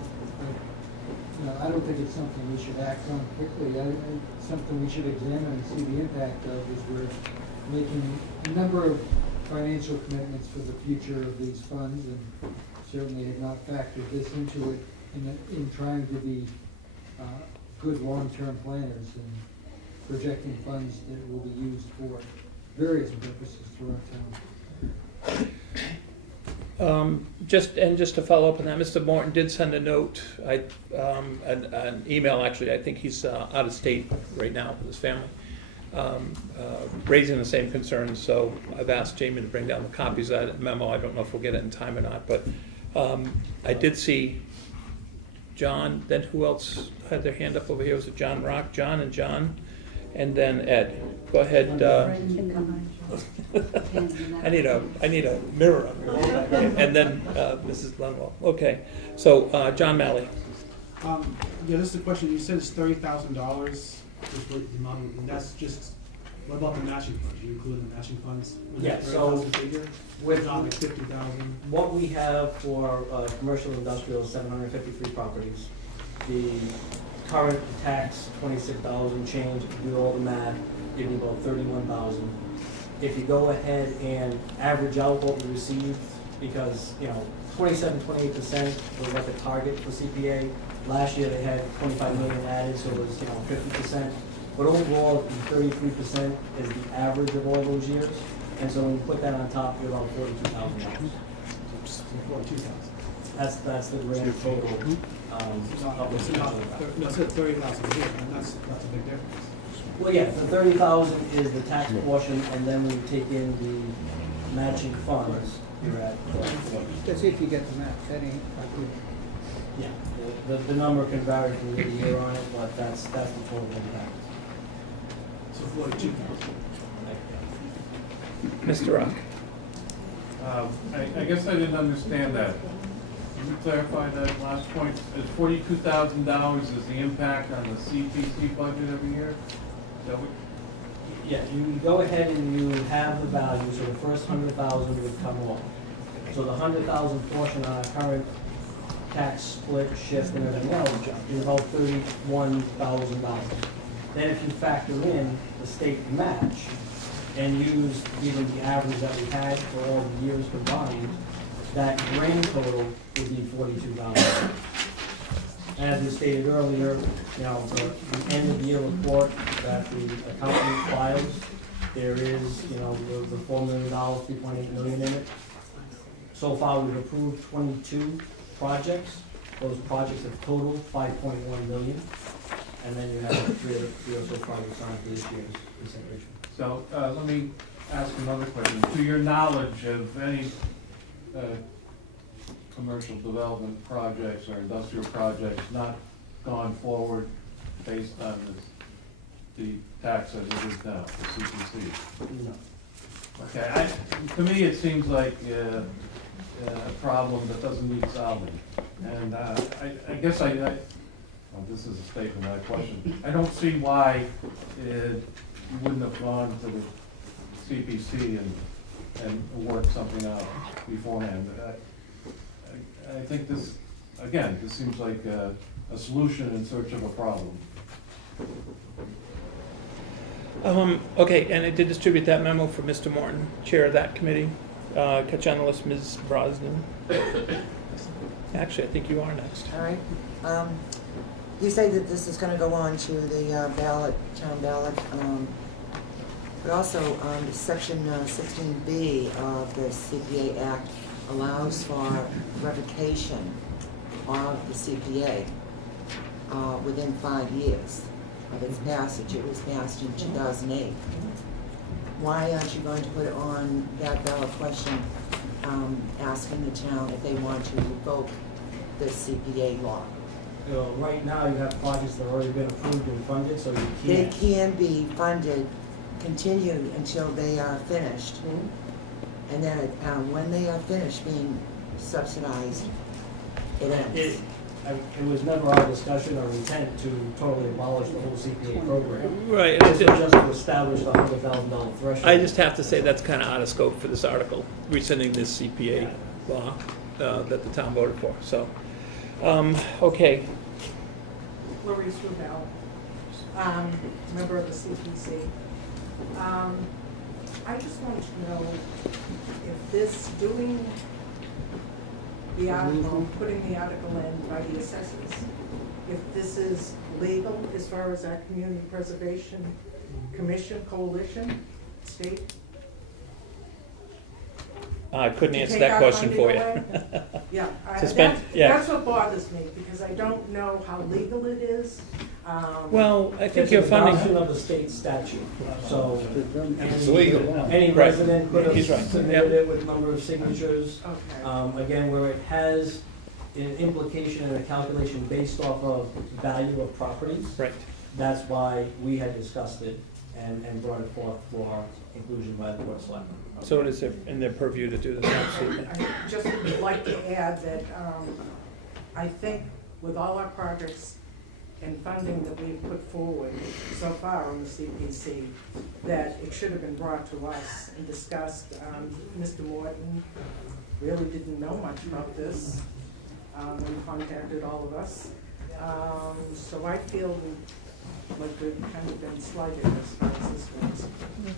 I don't think it's something we should act on quickly. It's something we should examine and see the impact of as we're making a number of financial commitments for the future of these funds, and certainly have not factored this into it in trying to be good long-term planners and projecting funds that will be used for various purposes throughout town. Just to follow up on that, Mr. Morton did send a note, an email actually. I think he's out of state right now with his family, raising the same concerns. So I've asked Jamie to bring down the copies of that memo. I don't know if we'll get it in time or not, but I did see John. Then who else had their hand up over here? Was it John Rock, John, and then Ed? Go ahead. I need a mirror. And then Mrs. Lenwell. Okay, so John Malley. Yeah, this is a question. You said it's $30,000 is what the amount, and that's just. What about the matching funds? You include the matching funds? Yeah. So with like 50,000. What we have for commercial and industrial is 753 properties. The current tax, $26 change, if you do all the math, give you about $31,000. If you go ahead and average out what we received, because, 27, 28% was like a target for CPA. Last year they had 25 million added, so it was, 50%. But overall, 33% is the average of all those years. And so when you put that on top, you're about $42,000. 42,000. That's the grand total. It's not 30,000 here, and that's a big difference. Well, yeah, the 30,000 is the tax portion, and then when you take in the matching funds, you're at 40. That's if you get the match, that ain't like we. Yeah, the number can vary from year to year on it, but that's the total impact. So 42,000. Mr. Rock? I guess I didn't understand that. Can you clarify that last point? Is $42,000 is the impact on the CPC budget every year? Is that what? Yeah, you go ahead and you have the value, so the first 100,000 would come off. So the 100,000 portion on our current tax split, shift, and everything else is about $31,000. Then if you factor in the state match and use even the average that we had for all the years combined, that grand total would be $42,000. As we stated earlier, the end of the year report that the accountant files, there is, the $4 million, $3.8 million in it. So far, we've approved 22 projects. Those projects have totaled $5.1 million. And then you have three or so projects on for this year's consideration. So let me ask another question. To your knowledge of any commercial development projects or industrial projects not gone forward based on the tax as it is now, the CPC? No. Okay, to me it seems like a problem that doesn't need solving. And I guess well, this is a statement, not a question. I don't see why you wouldn't have gone to the CPC and worked something out beforehand. I think this, again, this seems like a solution in search of a problem. Okay, and I did distribute that memo for Mr. Morton, chair of that committee. Catch on the list, Ms. Brosnan. Actually, I think you are next. All right. You say that this is going to go on to the ballot, town ballot, but also Section 16B of the CPA Act allows for revocation of the CPA within 5 years of its passage. It was passed in 2008. Why aren't you going to put it on that ballot question, asking the town if they want to revoke the CPA law? Right now, you have projects that have already been approved and funded, so you They can't. can be funded, continued until they are finished. And then when they are finished being subsidized, it ends. It was never our discussion or intent to totally abolish the whole CPA program. Right. This was just to establish the $100,000 threshold. I just have to say that's kind of out of scope for this article, rescinding this CPA law that the town voted for. So, okay. Clarice Rubel, member of the CPC. I just want to know if this, doing the article, putting the article in by the assessors, if this is legal as far as our Community Preservation Commission coalition, state? I couldn't To answer take that our question for funding you. away? Yeah, Yeah. that's what bothers me, because I don't know how legal it is. Well, I think It's your an funding. adoption of the state statute, so. It's legal. Any Right. resident could He's right. have submitted it with a number of signatures. Okay. Again, where it has an implication and a calculation based off of value of properties. Right. That's why we had discussed it and brought it forth for inclusion by the Board of Selectmen. So it is in their purview to do this, absolutely. I just would like to add that I think with all our projects and funding that we've put forward so far on the CPC, that it should have been brought to us and discussed. Mr. Morton really didn't know much about this when he contacted all of us. So I feel like we've kind of been slighted as far as this goes.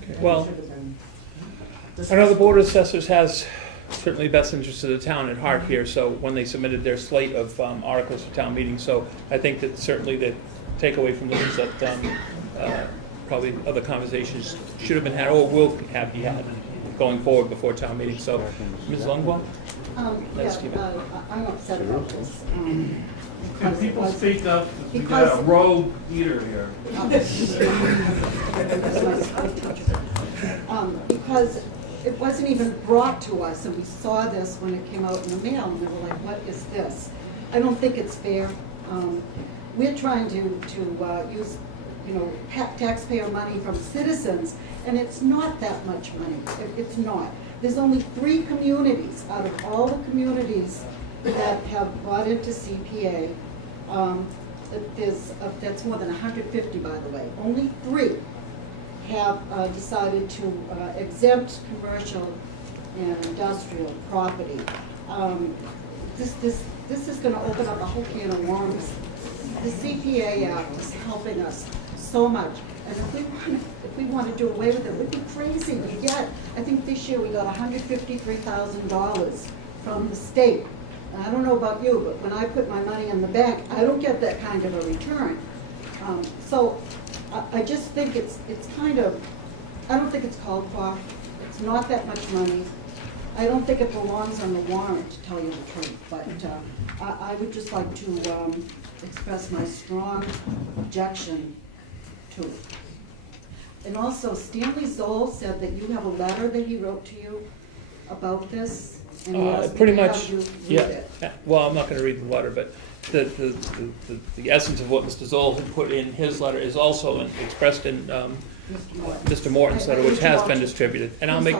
Okay. And Well, it should have been I know the discussed. Board of Assessors has certainly best interest of the town at heart here, so when they submitted their slate of articles for town meeting, so I think that certainly the takeaway from this is that probably other conversations should have been had, or will be had going forward before town meeting, so, Ms. Lundwall? Let's keep it. I'm upset about this. Can because it people was- speak up? We because- got a rogue eater here. Because it wasn't even brought to us, and we saw this when it came out in the mail, and we were like, what is this? I don't think it's fair. We're trying to use, taxpayer money from citizens, and it's not that much money. It's not. There's only 3 communities out of all the communities that have bought into CPA. That's more than 150, by the way. Only 3 have decided to exempt commercial and industrial property. This is going to open up a whole can of worms. The CPA Act is helping us so much, and if we want to do away with it, we'd be crazy. I think this year we got $153,000 from the state. And I don't know about you, but when I put my money in the bank, I don't get that kind of a return. So I just think it's kind of, I don't think it's called for. It's not that much money. I don't think it belongs on the warrant, to tell you the truth, but I would just like to express my strong objection to it. And also, Stanley Zoll said that you have a letter that he wrote to you about this, and he asked me Pretty to have much, you read yeah. it. Well, I'm not gonna read the letter, but the essence of what Mr. Zoll had put in his letter is also expressed in Mr. Morton's letter, which has been distributed. And I'll make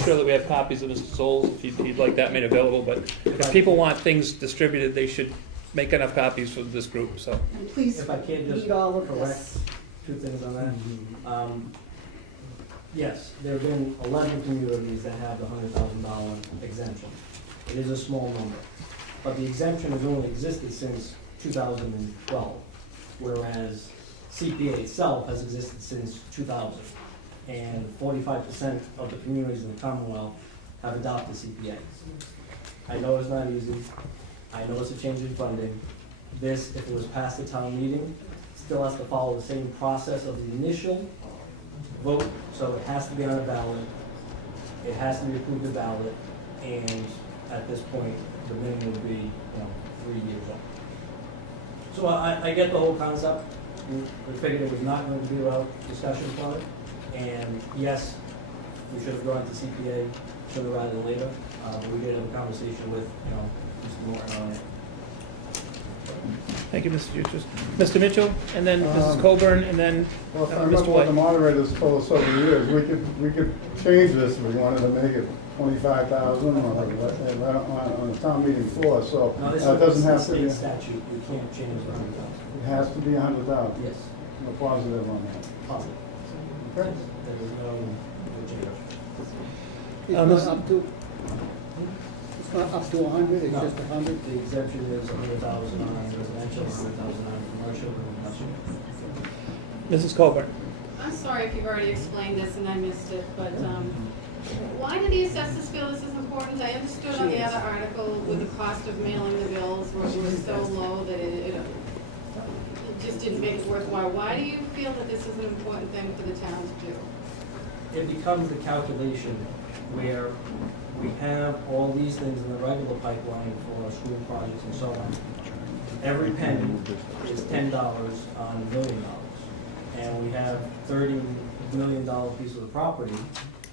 sure that we have copies of Mr. Zoll's, if you'd like that made available, but if people want things distributed, they should make enough copies for this group, so. And please If I can just read all of correct this. 2 things on that. Yes, there have been 11 communities that have the $100,000 exemption. It is a small number, but the exemption has only existed since 2012, whereas CPA itself has existed since 2000, and 45% of the communities in the Commonwealth have adopted CPA. I know it's not easy. I know it's a change in funding. This, if it was passed at town meeting, still has to follow the same process of the initial vote, so it has to be on a ballot, it has to be approved the ballot, and at this point, the minimum would be, 3 years old. So I get the whole concept. We figured it was not going to be without discussion from it, and yes, we should have gone to CPA sooner rather than later, but we did have a conversation with, Mr. Morton on it. Thank you, Mr. Jutras. Mr. Mitchell, and then Mrs. Coburn, and then Well, if I Mr. remember what the White. moderators told us over the years, we could change this if we wanted to make it 25,000 or on the town meeting floor, so No, this it doesn't have is to a be, state it statute, you can't change the 100,000. has to be 100,000. Yes, No positive on that. positive. Okay. There is no change. It's not up to 100, it's No. just 100. The exemption is 100,000 on residential, 100,000 on commercial, and industrial. Mrs. Coburn. I'm sorry if you've already explained this and I missed it, but why do the assessors feel this is important? I understood on the other article with the cost of mailing the bills was so low that it just didn't make it worthwhile. Why do you feel that this is an important thing for the town to do? It becomes the calculation where we have all these things in the regular pipeline for school projects and so on. Every penny is $10 on $1 million. And we have $30 million piece of the property,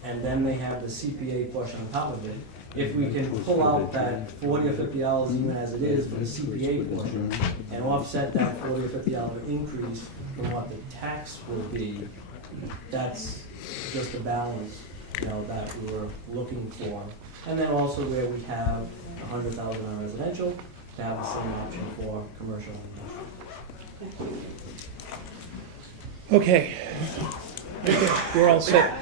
and then they have the CPA portion on top of it. If we can pull out that $40 or $50 even as it is for the CPA portion, and offset that $40 or $50 increase from what the tax will be, that's just a balance, that we were looking for. And then also where we have 100,000 on residential, to have the same option for commercial and industrial. Okay. We're all set.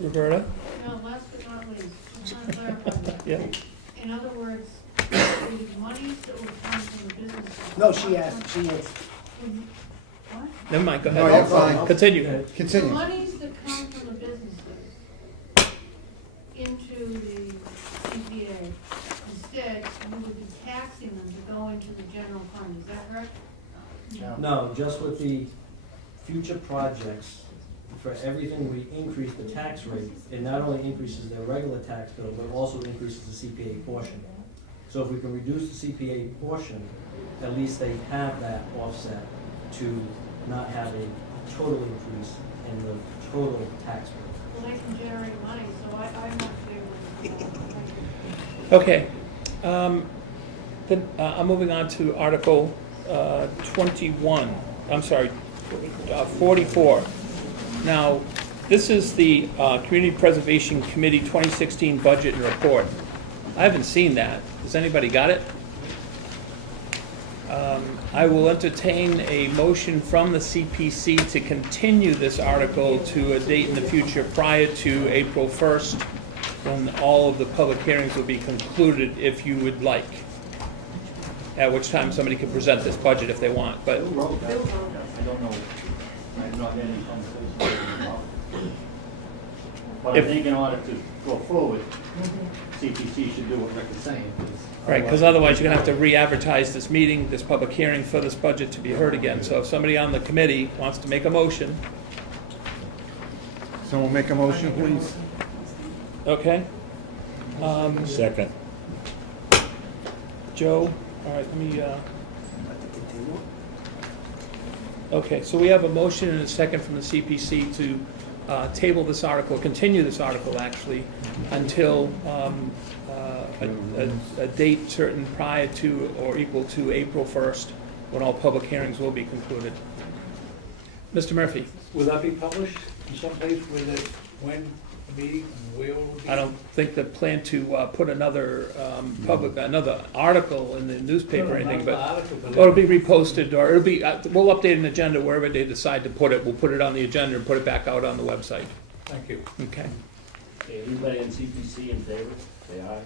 Roberta? Now, last but not least, just want to clarify that. Yeah. In other words, the monies that would come from the business. No, she asked, she answered. What? Never mind, go No, ahead. you're fine. Continue. The Continue. monies that come from the businesses into the CPA, instead, you would be taxing them to go into the general fund, is that correct? No, just with the future projects, for everything we increase the tax rate, it not only increases their regular tax bill, but also increases the CPA portion. So if we can reduce the CPA portion, at least they have that offset to not have a total increase in the total tax bill. Well, they can generate money, so I'm not favorable. Okay. Then I'm moving on to Article 21, I'm sorry, 44. Now, this is the Community Preservation Committee 2016 Budget and Report. I haven't seen that. Has anybody got it? I will entertain a motion from the CPC to continue this article to a date in the future prior to April 1st, when all of the public hearings will be concluded, if you would like. At which time somebody can present this budget if they want, but I don't know. I've not had any conversation with him about it. But I If- think in order to go forward, CPC should do what Rick is saying. right, because otherwise you're gonna have to re-advertise this meeting, this public hearing for this budget to be heard again. So if somebody on the committee wants to make a motion, Someone make a motion, please. okay? Second. Joe, all right, let me, okay, so we have a motion and a second from the CPC to table this article, continue this article actually, until a date certain prior to or equal to April 1st, when all public hearings will be concluded. Mr. Murphy? Will that be published in some place when the meeting, and where will it be? I don't think they plan to put another another article in the newspaper or anything, but it'll be reposted, or it'll be, we'll update an agenda wherever they decide to put it. We'll put it on the agenda and put it back out on the website. Thank you. Okay. Okay, anybody in CPC in favor, say aye.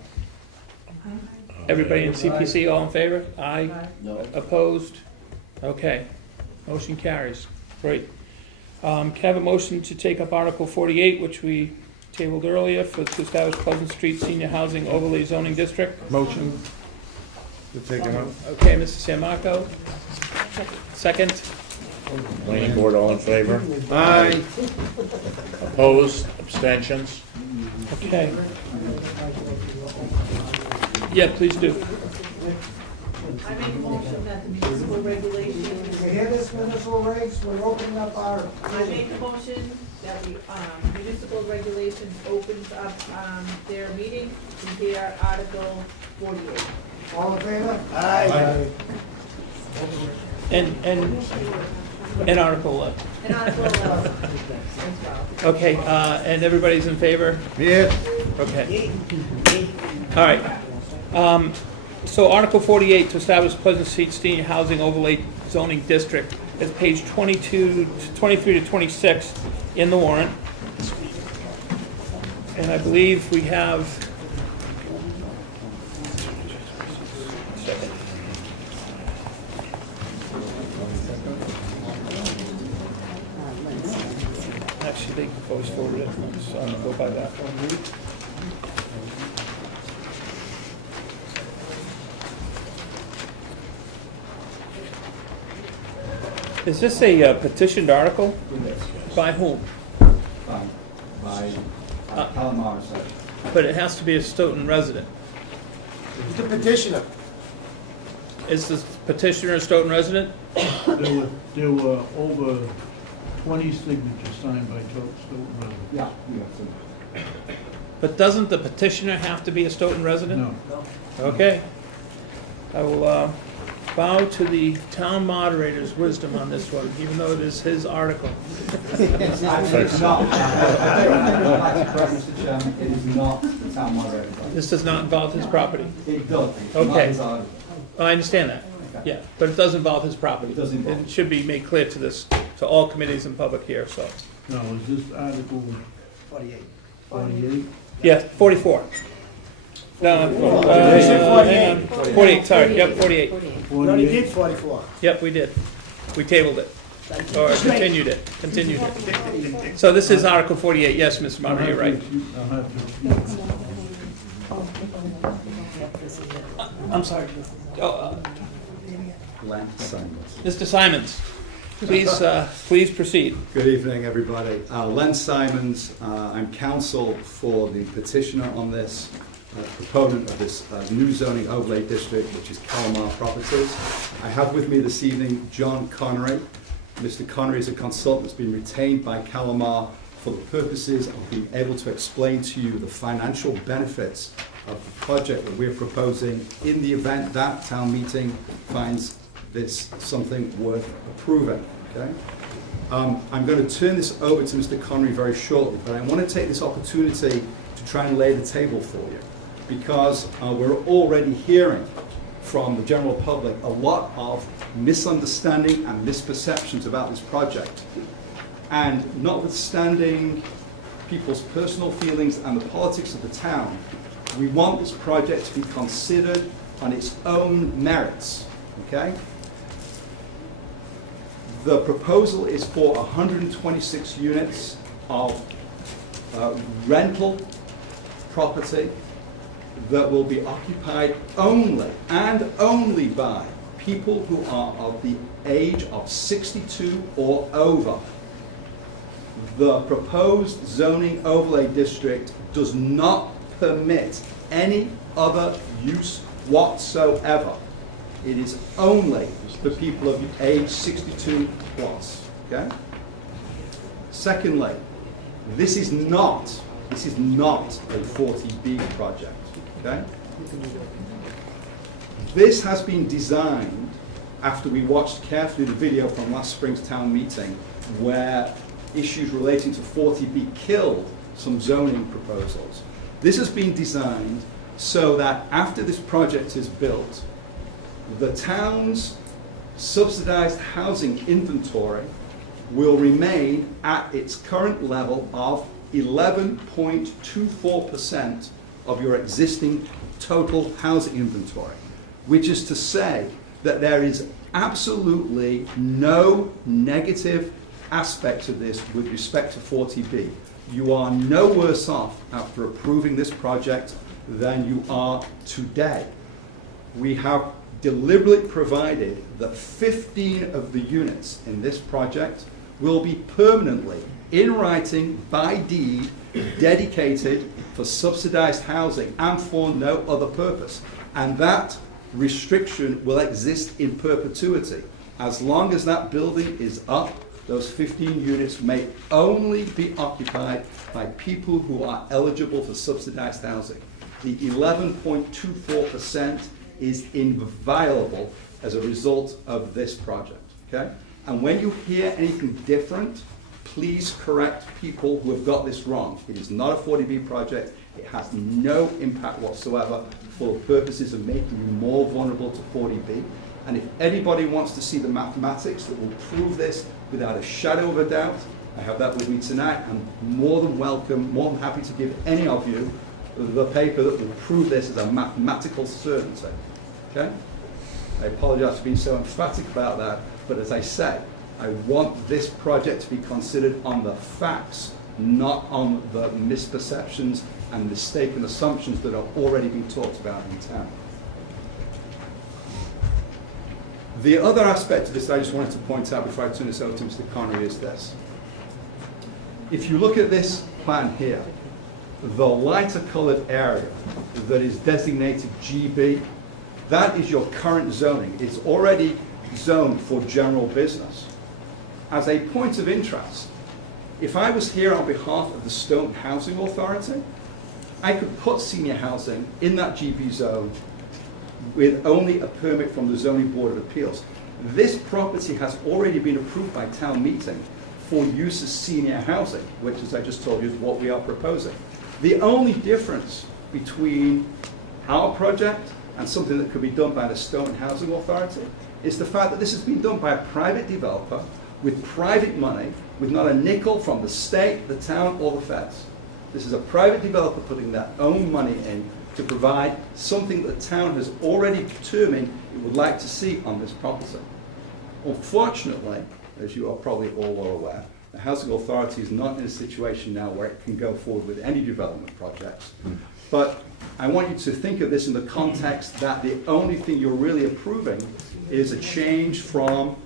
Everybody in CPC, all in favor? Aye. No. Opposed? Okay. Motion carries. Great. Can I have a motion to take up Article 48, which we tabled earlier, to establish Pleasant Street Senior Housing Overlay Zoning District? Motion to take it up. Okay, Mr. San Marco? Second? Planning board, all in favor? Aye. Opposed? Abstentions? Okay. Yeah, please do. I make a motion that the municipal regulations. You hear this, municipal regs, we're opening up our. I make a motion that the municipal regulations opens up their meeting to hear Article 48. All in favor? Aye. And Article 11. And Article 11 as well. Okay, and everybody's in favor? Yeah. Okay. All right. So Article 48, to establish Pleasant Street Senior Housing Overlay Zoning District, is page 23 to 26 in the warrant. And I believe we have... Second. Actually, they always forward it, so I'm gonna go by that one. Is this a petitioned article? By whom? By Alan Morrison. But it has to be a Stoughton resident. The petitioner. Is the petitioner a Stoughton resident? There were over 20 signatures signed by Stoughton residents. Yeah. But doesn't the petitioner have to be a Stoughton resident? No. Okay. I will bow to the town moderator's wisdom on this one, even though it is his article. It's not. Mr. Chairman, it is not the town moderator. This does not involve his property? It does. Okay. I understand that. Yeah, but it does involve his property. It does involve. It should be made clear to all committees and public here, so. No, is this Article 48. 48? Yeah, 44. No, You said hang on. 48, sorry, yep, 48. We already did 44. Yep, we did. We tabled it, or Straight. continued it. So this is Article 48, yes, Mr. Martin, you're right. I'm sorry. Len Simons. Mr. Simons, please proceed. Good evening, everybody. Len Simons, I'm counsel for the petitioner on this, proponent of this new zoning overlay district, which is Calamar Properties. I have with me this evening John Connery. Mr. Connery is a consultant that's been retained by Calamar for the purposes of being able to explain to you the financial benefits of the project that we're proposing in the event that town meeting finds this something worth approving. Okay? I'm going to turn this over to Mr. Connery very shortly, but I want to take this opportunity to try and lay the table for you, because we're already hearing from the general public a lot of misunderstanding and misperceptions about this project. And notwithstanding people's personal feelings and the politics of the town, we want this project to be considered on its own merits, okay? The proposal is for 126 units of rental property that will be occupied only and only by people who are of the age of 62 or over. The proposed zoning overlay district does not permit any other use whatsoever. It is only for people of age 62 plus. Okay? Secondly, this is not a 40B project. Okay? This has been designed after we watched carefully the video from last spring's town meeting, where issues relating to 40B killed some zoning proposals. This has been designed so that after this project is built, the town's subsidized housing inventory will remain at its current level of 11.24% of your existing total housing inventory, which is to say that there is absolutely no negative aspects of this with respect to 40B. You are no worse off after approving this project than you are today. We have deliberately provided that 15 of the units in this project will be permanently, in writing, by deed, dedicated for subsidized housing and for no other purpose. And that restriction will exist in perpetuity. As long as that building is up, those 15 units may only be occupied by people who are eligible for subsidized housing. The 11.24% is inviolable as a result of this project, okay? And when you hear anything different, please correct people who have got this wrong. It is not a 40B project. It has no impact whatsoever for the purposes of making you more vulnerable to 40B. And if anybody wants to see the mathematics that will prove this without a shadow of a doubt, I have that with me tonight. I'm more than welcome, more than happy to give any of you the paper that will prove this as a mathematical certainty. Okay? I apologize for being so emphatic about that, but as I say, I want this project to be considered on the facts, not on the misperceptions and mistaken assumptions that are already being talked about in town. The other aspect of this that I just wanted to point out before I turn this over to Mr. Connery is this. If you look at this plan here, the lighter colored area that is designated GB, that is your current zoning. It's already zoned for general business. As a point of interest, if I was here on behalf of the Stoughton Housing Authority, I could put senior housing in that GB zone with only a permit from the Zoning Board of Appeals. This property has already been approved by town meeting for use as senior housing, which, as I just told you, is what we are proposing. The only difference between our project and something that could be done by the Stoughton Housing Authority is the fact that this has been done by a private developer with private money, with not a nickel from the state, the town, or the feds. This is a private developer putting their own money in to provide something that the town has already determined it would like to see on this property. Unfortunately, as you are probably all well aware, the Housing Authority is not in a situation now where it can go forward with any development projects. But I want you to think of this in the context that the only thing you're really approving is a change from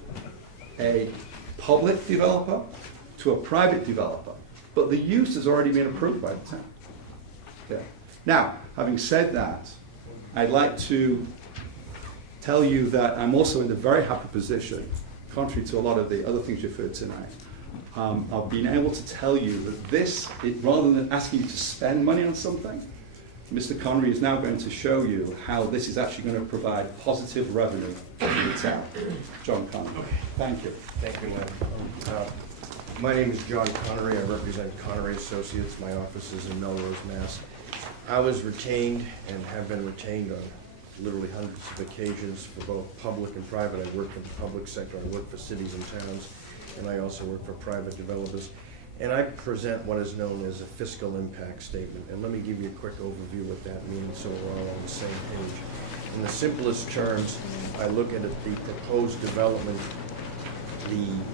a public developer to a private developer. But the use has already been approved by the town. Okay. Now, having said that, I'd like to tell you that I'm also in the very happy position, contrary to a lot of the other things you've heard tonight, of being able to tell you that this, rather than asking you to spend money on something, Mr. Connery is now going to show you how this is actually going to provide positive revenue to the town. John Connery. Thank you. Thank you, Lynn. My name is John Connery. I represent Connery Associates. My office is in Melrose, Mass. I was retained and have been retained on literally hundreds of occasions for both public and private. I work in the public sector. I work for cities and towns, and I also work for private developers. And I present what is known as a fiscal impact statement. And let me give you a quick overview of what that means so we're all on the same page. In the simplest terms, I look at the proposed development,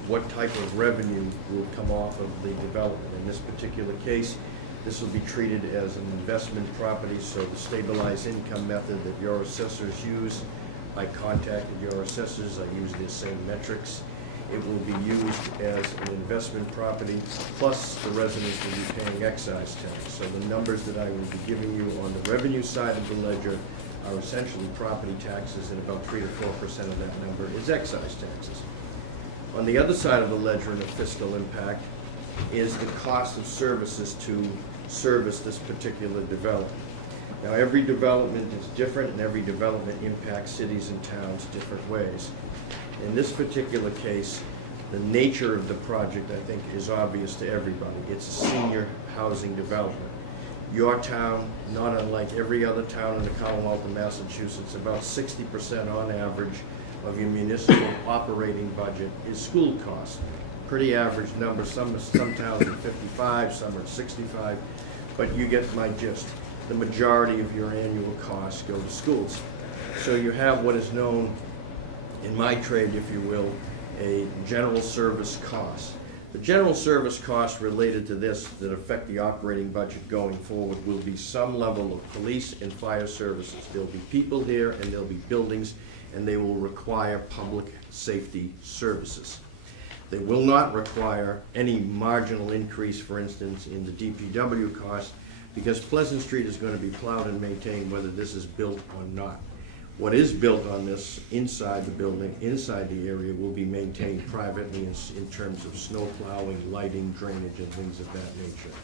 what type of revenue will come off of the development. In this particular case, this will be treated as an investment property, so the stabilized income method that your assessors use, I contacted your assessors, I used their same metrics. It will be used as an investment property, plus the residents will be paying excise tax. So the numbers that I will be giving you on the revenue side of the ledger are essentially property taxes, and about 3 to 4% of that number is excise taxes. On the other side of the ledger in the fiscal impact is the cost of services to service this particular development. Now, every development is different, and every development impacts cities and towns different ways. In this particular case, the nature of the project, I think, is obvious to everybody. It's a senior housing development. Your town, not unlike every other town in the Commonwealth of Massachusetts, about 60% on average of your municipal operating budget is school costs. Pretty average number. Some towns are 55, some are 65, but you get my gist. The majority of your annual costs go to schools. So you have what is known in my trade, if you will, a general service cost. The general service costs related to this that affect the operating budget going forward will be some level of police and fire services. There'll be people here and there'll be buildings, and they will require public safety services. They will not require any marginal increase, for instance, in the DPW cost, because Pleasant Street is going to be plowed and maintained whether this is built or not. What is built on this inside the building, inside the area, will be maintained privately in terms of snow plowing, lighting, drainage, and things of that nature.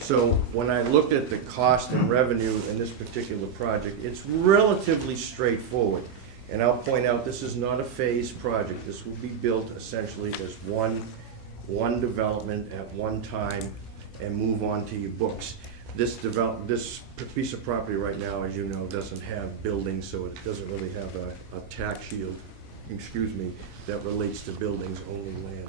So when I looked at the cost and revenue in this particular project, it's relatively straightforward. And I'll point out, this is not a phased project. This will be built essentially as one development at one time and move on to your books. This piece of property right now, as you know, doesn't have buildings, so it doesn't really have a tax shield, that relates to buildings, only land.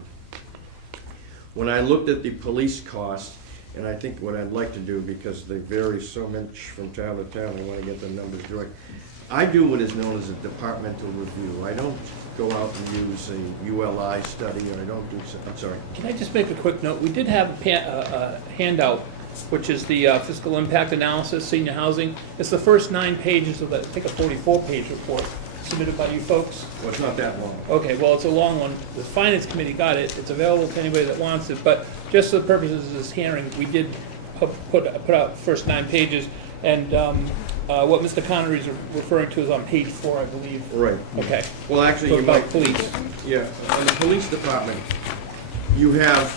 When I looked at the police costs, and I think what I'd like to do, because they vary so much from town to town, I want to get the numbers direct. I do what is known as a departmental review. I don't go out and use a ULI study, or I don't do, I'm sorry. Can I just make a quick note? We did have a handout, which is the fiscal impact analysis, senior housing. It's the first 9 pages of, I think, a 44-page report submitted by you folks. Well, it's not that long. Okay, well, it's a long one. The Finance Committee got it. It's available to anybody that wants it. But just for the purposes of this hearing, we did put out the first 9 pages. And what Mr. Connery is referring to is on page 4, I believe. Right. Okay. Well, actually, so you about might, police. Yeah, on the police department, you have,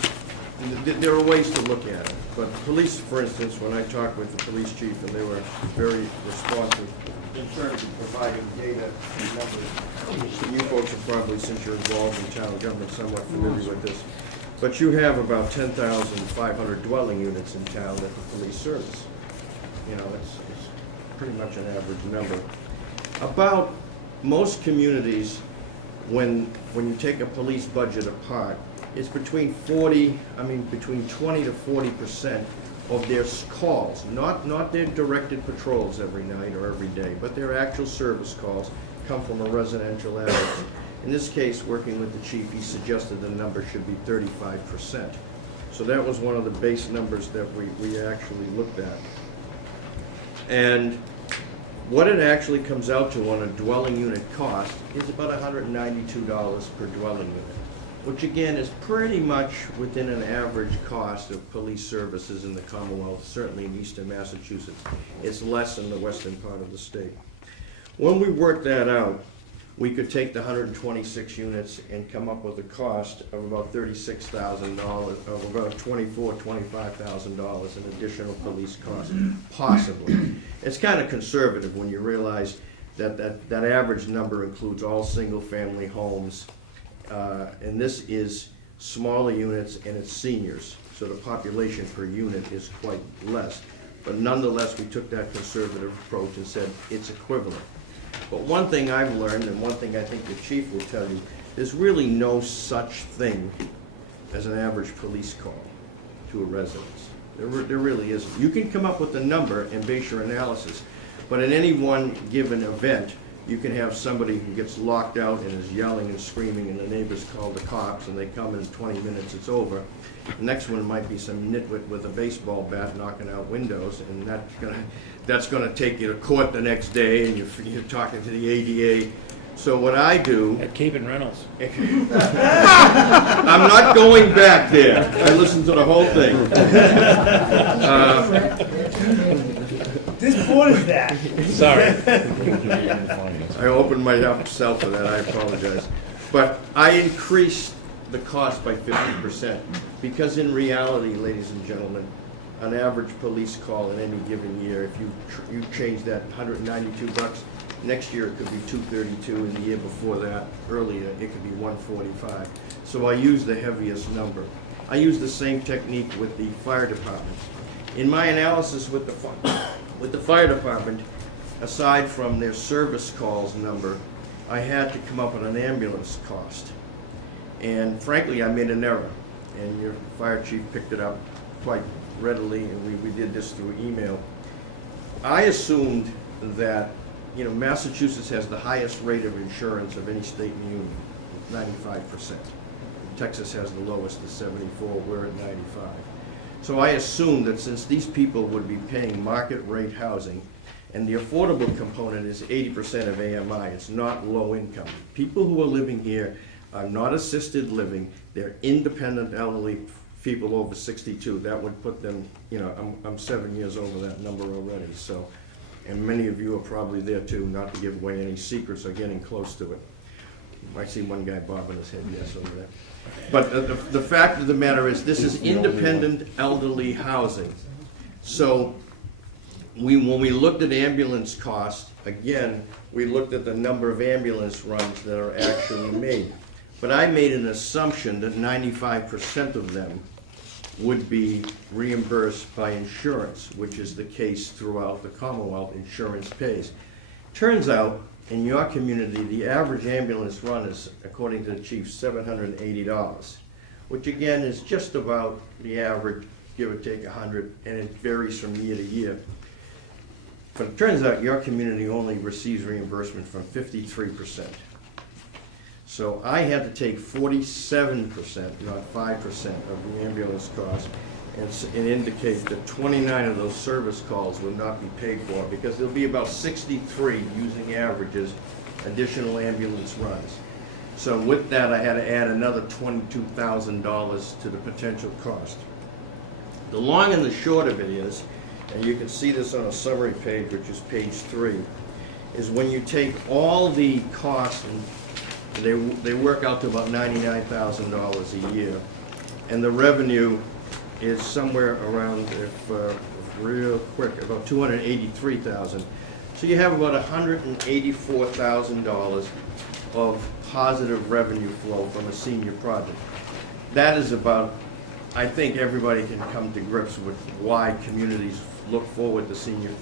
there are ways to look at it. But police, for instance, when I talked with the police chief, and they were very responsive in terms of providing data and numbers. You folks are probably, since you're involved in town government, somewhat familiar with this. But you have about 10,500 dwelling units in town that the police service. You know, it's pretty much an average number. About most communities, when you take a police budget apart, it's between 20 to 40% of their calls, not their directed patrols every night or every day, but their actual service calls come from a residential average. In this case, working with the chief, he suggested the number should be 35%. So that was one of the base numbers that we actually looked at. And what it actually comes out to on a dwelling unit cost is about $192 per dwelling unit, which again is pretty much within an average cost of police services in the Commonwealth, certainly in eastern Massachusetts. It's less in the western part of the state. When we worked that out, we could take the 126 units and come up with a cost of about $36,000, of about $25,000 in additional police costs, possibly. It's kind of conservative when you realize that average number includes all single-family homes, and this is smaller units and it's seniors, so the population per unit is quite less. But nonetheless, we took that conservative approach and said it's equivalent. But one thing I've learned, and one thing I think the chief will tell you, there's really no such thing as an average police call to a residence. There really isn't. You can come up with a number and base your analysis, but in any one given event, you can have somebody who gets locked out and is yelling and screaming, and the neighbors call the cops, and they come in 20 minutes, it's over. The next one might be some nitwit with a baseball bat knocking out windows, and that's gonna take you to court the next day, and you're talking to the ADA. So what I do... At Cape and Reynolds. I'm not going back there. I listened to the whole thing. This board is that. Sorry. I opened myself for that, I apologize. But I increased the cost by 50%, because in reality, ladies and gentlemen, an average police call in any given year, if you change that $192, next year it could be $232, and the year before that, earlier, it could be $145. So I use the heaviest number. I use the same technique with the fire department. In my analysis with the fire department, aside from their service calls number, I had to come up with an ambulance cost. And frankly, I made an error, and your fire chief picked it up quite readily, and we did this through email. I assumed that, you know, Massachusetts has the highest rate of insurance of any state in the union, 95%. Texas has the lowest at 74, we're at 95. So I assumed that since these people would be paying market rate housing, and the affordable component is 80% of AMI, it's not low income. People who are living here are not assisted living, they're independent elderly people over 62. That would put them, you know, I'm 7 years over that number already, so, and many of you are probably there too, not to give away any secrets or getting close to it. I see one guy bobbing his head yes over there. But the fact of the matter is, this is independent elderly housing. So when we looked at ambulance costs, again, we looked at the number of ambulance runs that are actually made. But I made an assumption that 95% of them would be reimbursed by insurance, which is the case throughout the Commonwealth. Insurance pays. Turns out, in your community, the average ambulance run is, according to the chief, $780, which again is just about the average, give or take 100, and it varies from year to year. But it turns out your community only receives reimbursement from 53%. So I had to take 47%, not 5%, of the ambulance cost and indicate that 29 of those service calls would not be paid for, because there'll be about 63, using averages, additional ambulance runs. So with that, I had to add another $22,000 to the potential cost. The long and the short of it is, and you can see this on a summary page, which is page 3, is when you take all the costs, and they work out to about $99,000 a year, and the revenue is somewhere around, if real quick, about $283,000. So you have about $184,000 of positive revenue flow from a senior project. That is about, I think everybody can come to grips with why communities look forward to senior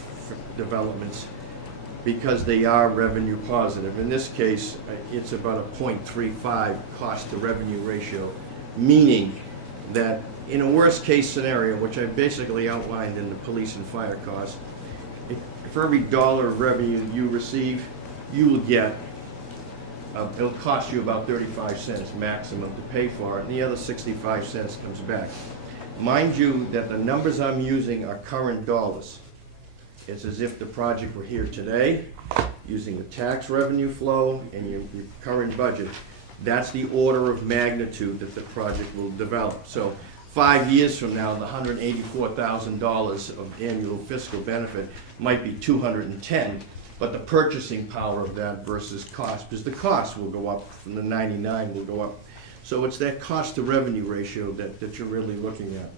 developments, because they are revenue positive. In this case, it's about a 0.35 cost to revenue ratio, meaning that in a worst-case scenario, which I basically outlined in the police and fire costs, for every dollar of revenue you receive, you will get, it'll cost you about 35 cents maximum to pay for it, and the other 65 cents comes back. Mind you that the numbers I'm using are current dollars. It's as if the project were here today, using the tax revenue flow and your current budget. That's the order of magnitude that the project will develop. So 5 years from now, the $184,000 of annual fiscal benefit might be 210, but the purchasing power of that versus cost, because the cost will go up from the 99 will go up. So it's that cost to revenue ratio that you're really looking at.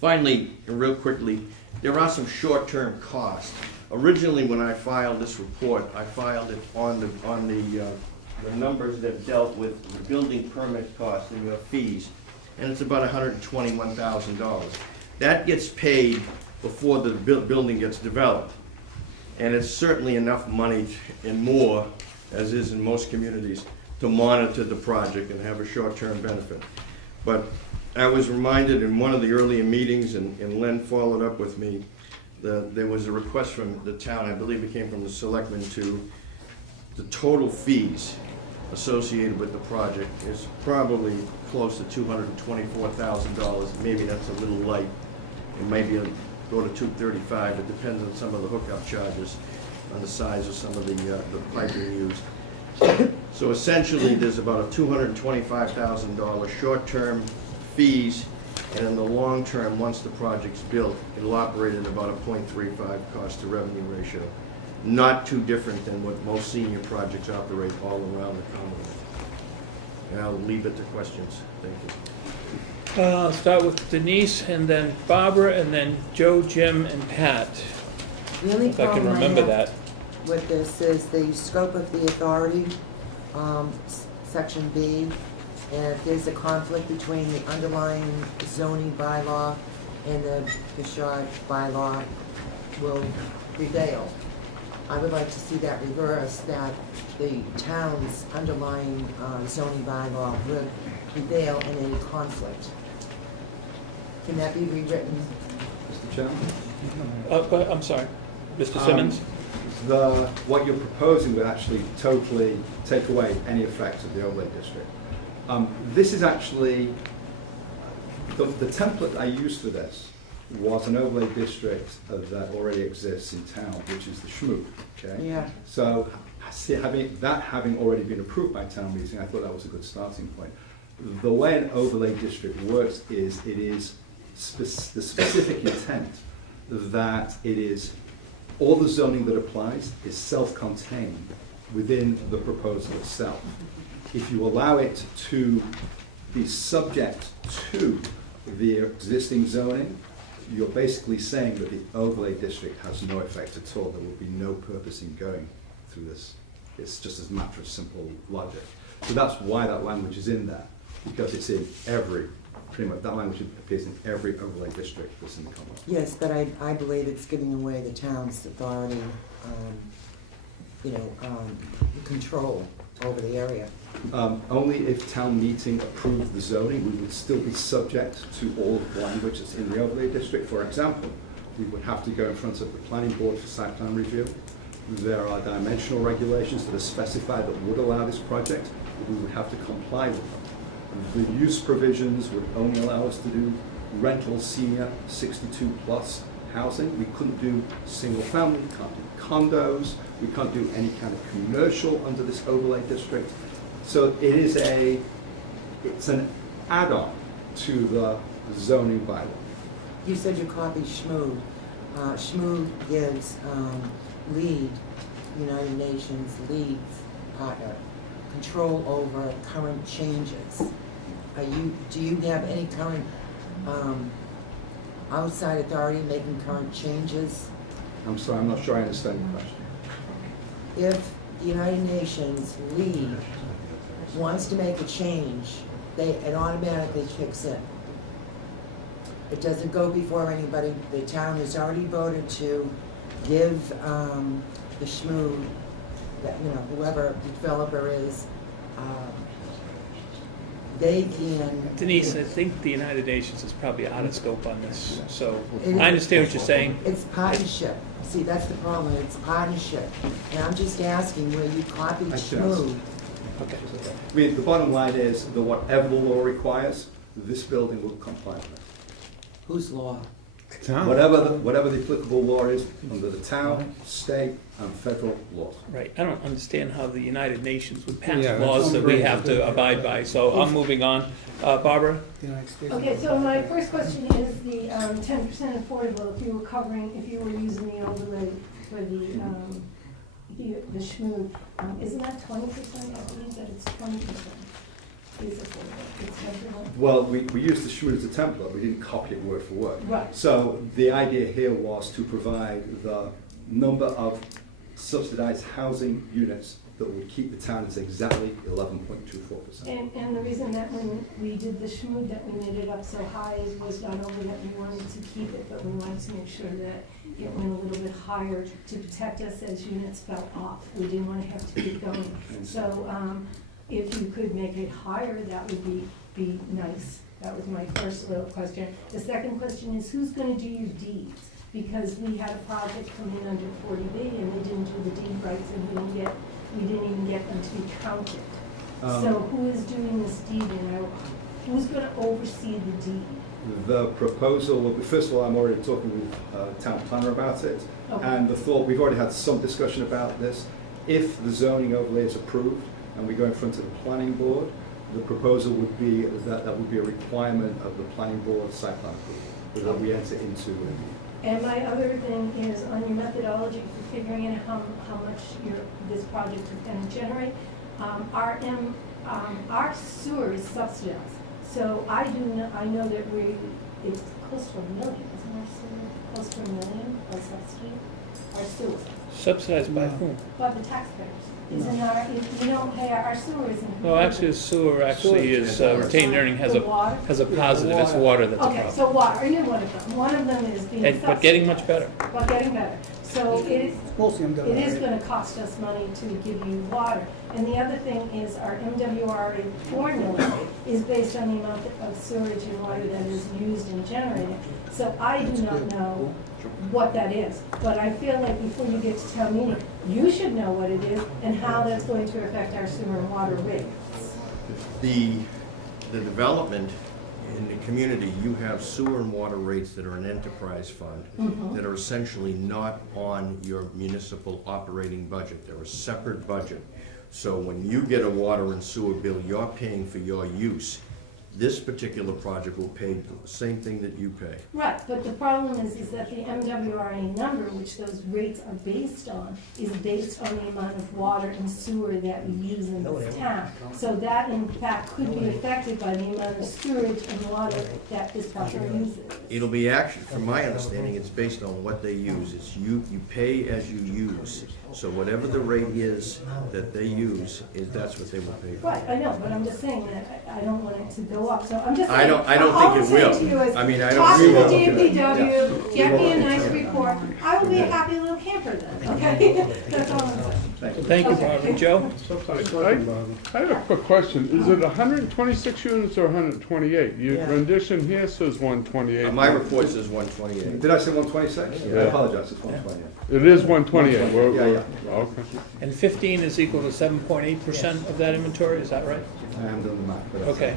Finally, and real quickly, there are some short-term costs. Originally, when I filed this report, I filed it on the numbers that dealt with the building permit costs and your fees, and it's about $121,000. That gets paid before the building gets developed, and it's certainly enough money and more, as is in most communities, to monitor the project and have a short-term benefit. But I was reminded in one of the earlier meetings, and Len followed up with me, that there was a request from the town, I believe it came from the selectmen, to the total fees associated with the project is probably close to $224,000. Maybe that's a little light. It might go to $235. It depends on some of the hookup charges, on the size of some of the piping used. So essentially, there's about a $225,000 short-term fees, and in the long term, once the project's built, it'll operate at about a 0.35 cost to revenue ratio. Not too different than what most senior projects operate all around the Commonwealth. And I'll leave it to questions. Thank you. I'll start with Denise, and then Barbara, and then Joe, Jim, and Pat. The only If I can problem remember have that. with this is the scope of the authority, section B, and if there's a conflict between the underlying zoning bylaw and the Bouchard bylaw will prevail. I would like to see that reversed, that the town's underlying zoning bylaw would prevail in any conflict. Can that be rewritten? Mr. Chairman? Go ahead, I'm sorry, Mr. Simmons? What you're proposing would actually totally take away any effects of the overlay district. This is actually, the template I used for this was an overlay district that already exists in town, which is the SHMOO, okay? Yeah. So having already been approved by town meeting, I thought that was a good starting point. The way an overlay district works is it is the specific intent that it is all the zoning that applies is self-contained within the proposal itself. If you allow it to be subject to the existing zoning, you're basically saying that the overlay district has no effect at all. There will be no purpose in going through this. It's just as a matter of simple logic. So that's why that language is in there, because it's in pretty much that language appears in every overlay district that's in the Commonwealth. Yes, but I believe it's giving away the town's authority, control over the area. Only if town meeting approved the zoning, we would still be subject to all of the language that's in the overlay district. For example, we would have to go in front of the planning board for site plan review. There are dimensional regulations that are specified that would allow this project. We would have to comply with them. The use provisions would only allow us to do rental senior 62 plus housing. We couldn't do single family, we can't do condos, we can't do any kind of commercial under this overlay district. So it's an add-on to the zoning bylaw. You said you copied SHMOO. SHMOO gives LEED, United Nations lead partner, control over current changes. Do you have any current outside authority making current changes? I'm sorry, I'm not sure I understand your question. If the United Nations lead wants to make a change, it automatically kicks in. It doesn't go before anybody. The town has already voted to give the SHMOO, whoever the developer is, they can. Denise, I think the United Nations is probably out of scope on this, so It- I understand what you're saying. It's partnership. See, that's the problem. It's partnership. And I'm just asking where you copied Schmood. Okay. I mean, the bottom line is that whatever the law requires, this building will comply with it. Whose law? Whatever the applicable law is under the town, state, and federal laws. Right, I don't understand how the United Nations would pass Yeah, laws that we that's have to abide by, so I'm moving on. Barbara? Okay, so my first question is the 10% affordable, if you were covering, if you were using the overlay for the Schmood, isn't that 20%? I believe that it's 20%. Is affordable, it's affordable. Well, we used the Schmood as a template, we didn't copy it word for word. Right. So the idea here was to provide the number of subsidized housing units that would keep the town as exactly 11.24%. And the reason that when we did the Schmood, that we made it up so high was not only that we wanted to keep it, but we wanted to make sure that it went a little bit higher to protect us as units fell off. We didn't want to have to keep going. So if you could make it higher, that would be nice. That was my first little question. The second question is, who's going to do your deeds? Because we had a project come in under 40B and we didn't do the deed rights and we didn't even get them to be counted. So who is doing this deed and who's going to oversee the deed? The proposal, well, first of all, I'm already talking with town planner about it. Okay. And the thought, we've already had some discussion about this. If the zoning overlay is approved and we go in front of the planning board, the proposal would be that that would be a requirement of the planning board site plan approval, that we enter into it. And my other thing is on your methodology for figuring out how much this project is going to generate. Our sewer is subsidized, so I know that it's close to $1 million, isn't our sewer close to $1 million of subsidy? Our sewer. Subsidized by whom? By the taxpayers. Isn't if you don't pay our sewer isn't. No, actually, the sewer actually is, retained earning has a positive, it's water that's a Okay, problem. so water, I knew one of them. One of them is being subsidized. But getting much better. But getting better. So it is going to cost us money to give you water. And the other thing is our MWRA formula is based on the amount of sewage and water that is used and generated. So I do not know what that is. But I feel like before you get to town meeting, you should know what it is and how that's going to affect our sewer and water rates. The development in the community, you have sewer and water rates that are an enterprise fund that are essentially not on your municipal operating budget. They're a separate budget. So when you get a water and sewer bill, you're paying for your use. This particular project will pay the same thing that you pay. Right, but the problem is that the MWRA number, which those rates are based on, is based on the amount of water and sewer that we use in this town. So that in fact could be affected by the amount of sewage and water that this project uses. It'll be actually, from my understanding, it's based on what they use. It's you pay as you use. So whatever the rate is that they use, that's what they will pay for. Right, I know, but I'm just saying that I don't want it to go up, so I'm just I saying. don't think it all I'm saying to you will. is, I mean, I don't. talk to we the won't. DPW, get me a nice report, I will be a happy little camper then, okay? That's all I'm saying. Thank you, Barbara. Joe? I have a quick question. Is it 126 units or 128? Your Yeah. rendition here says 128. My report says 128. Did I say 126? Yeah. I apologize, it's 128. It is 128. Yeah. Okay. And 15 is equal to 7.8% of that inventory, is that right? I haven't done the math, but that's Okay.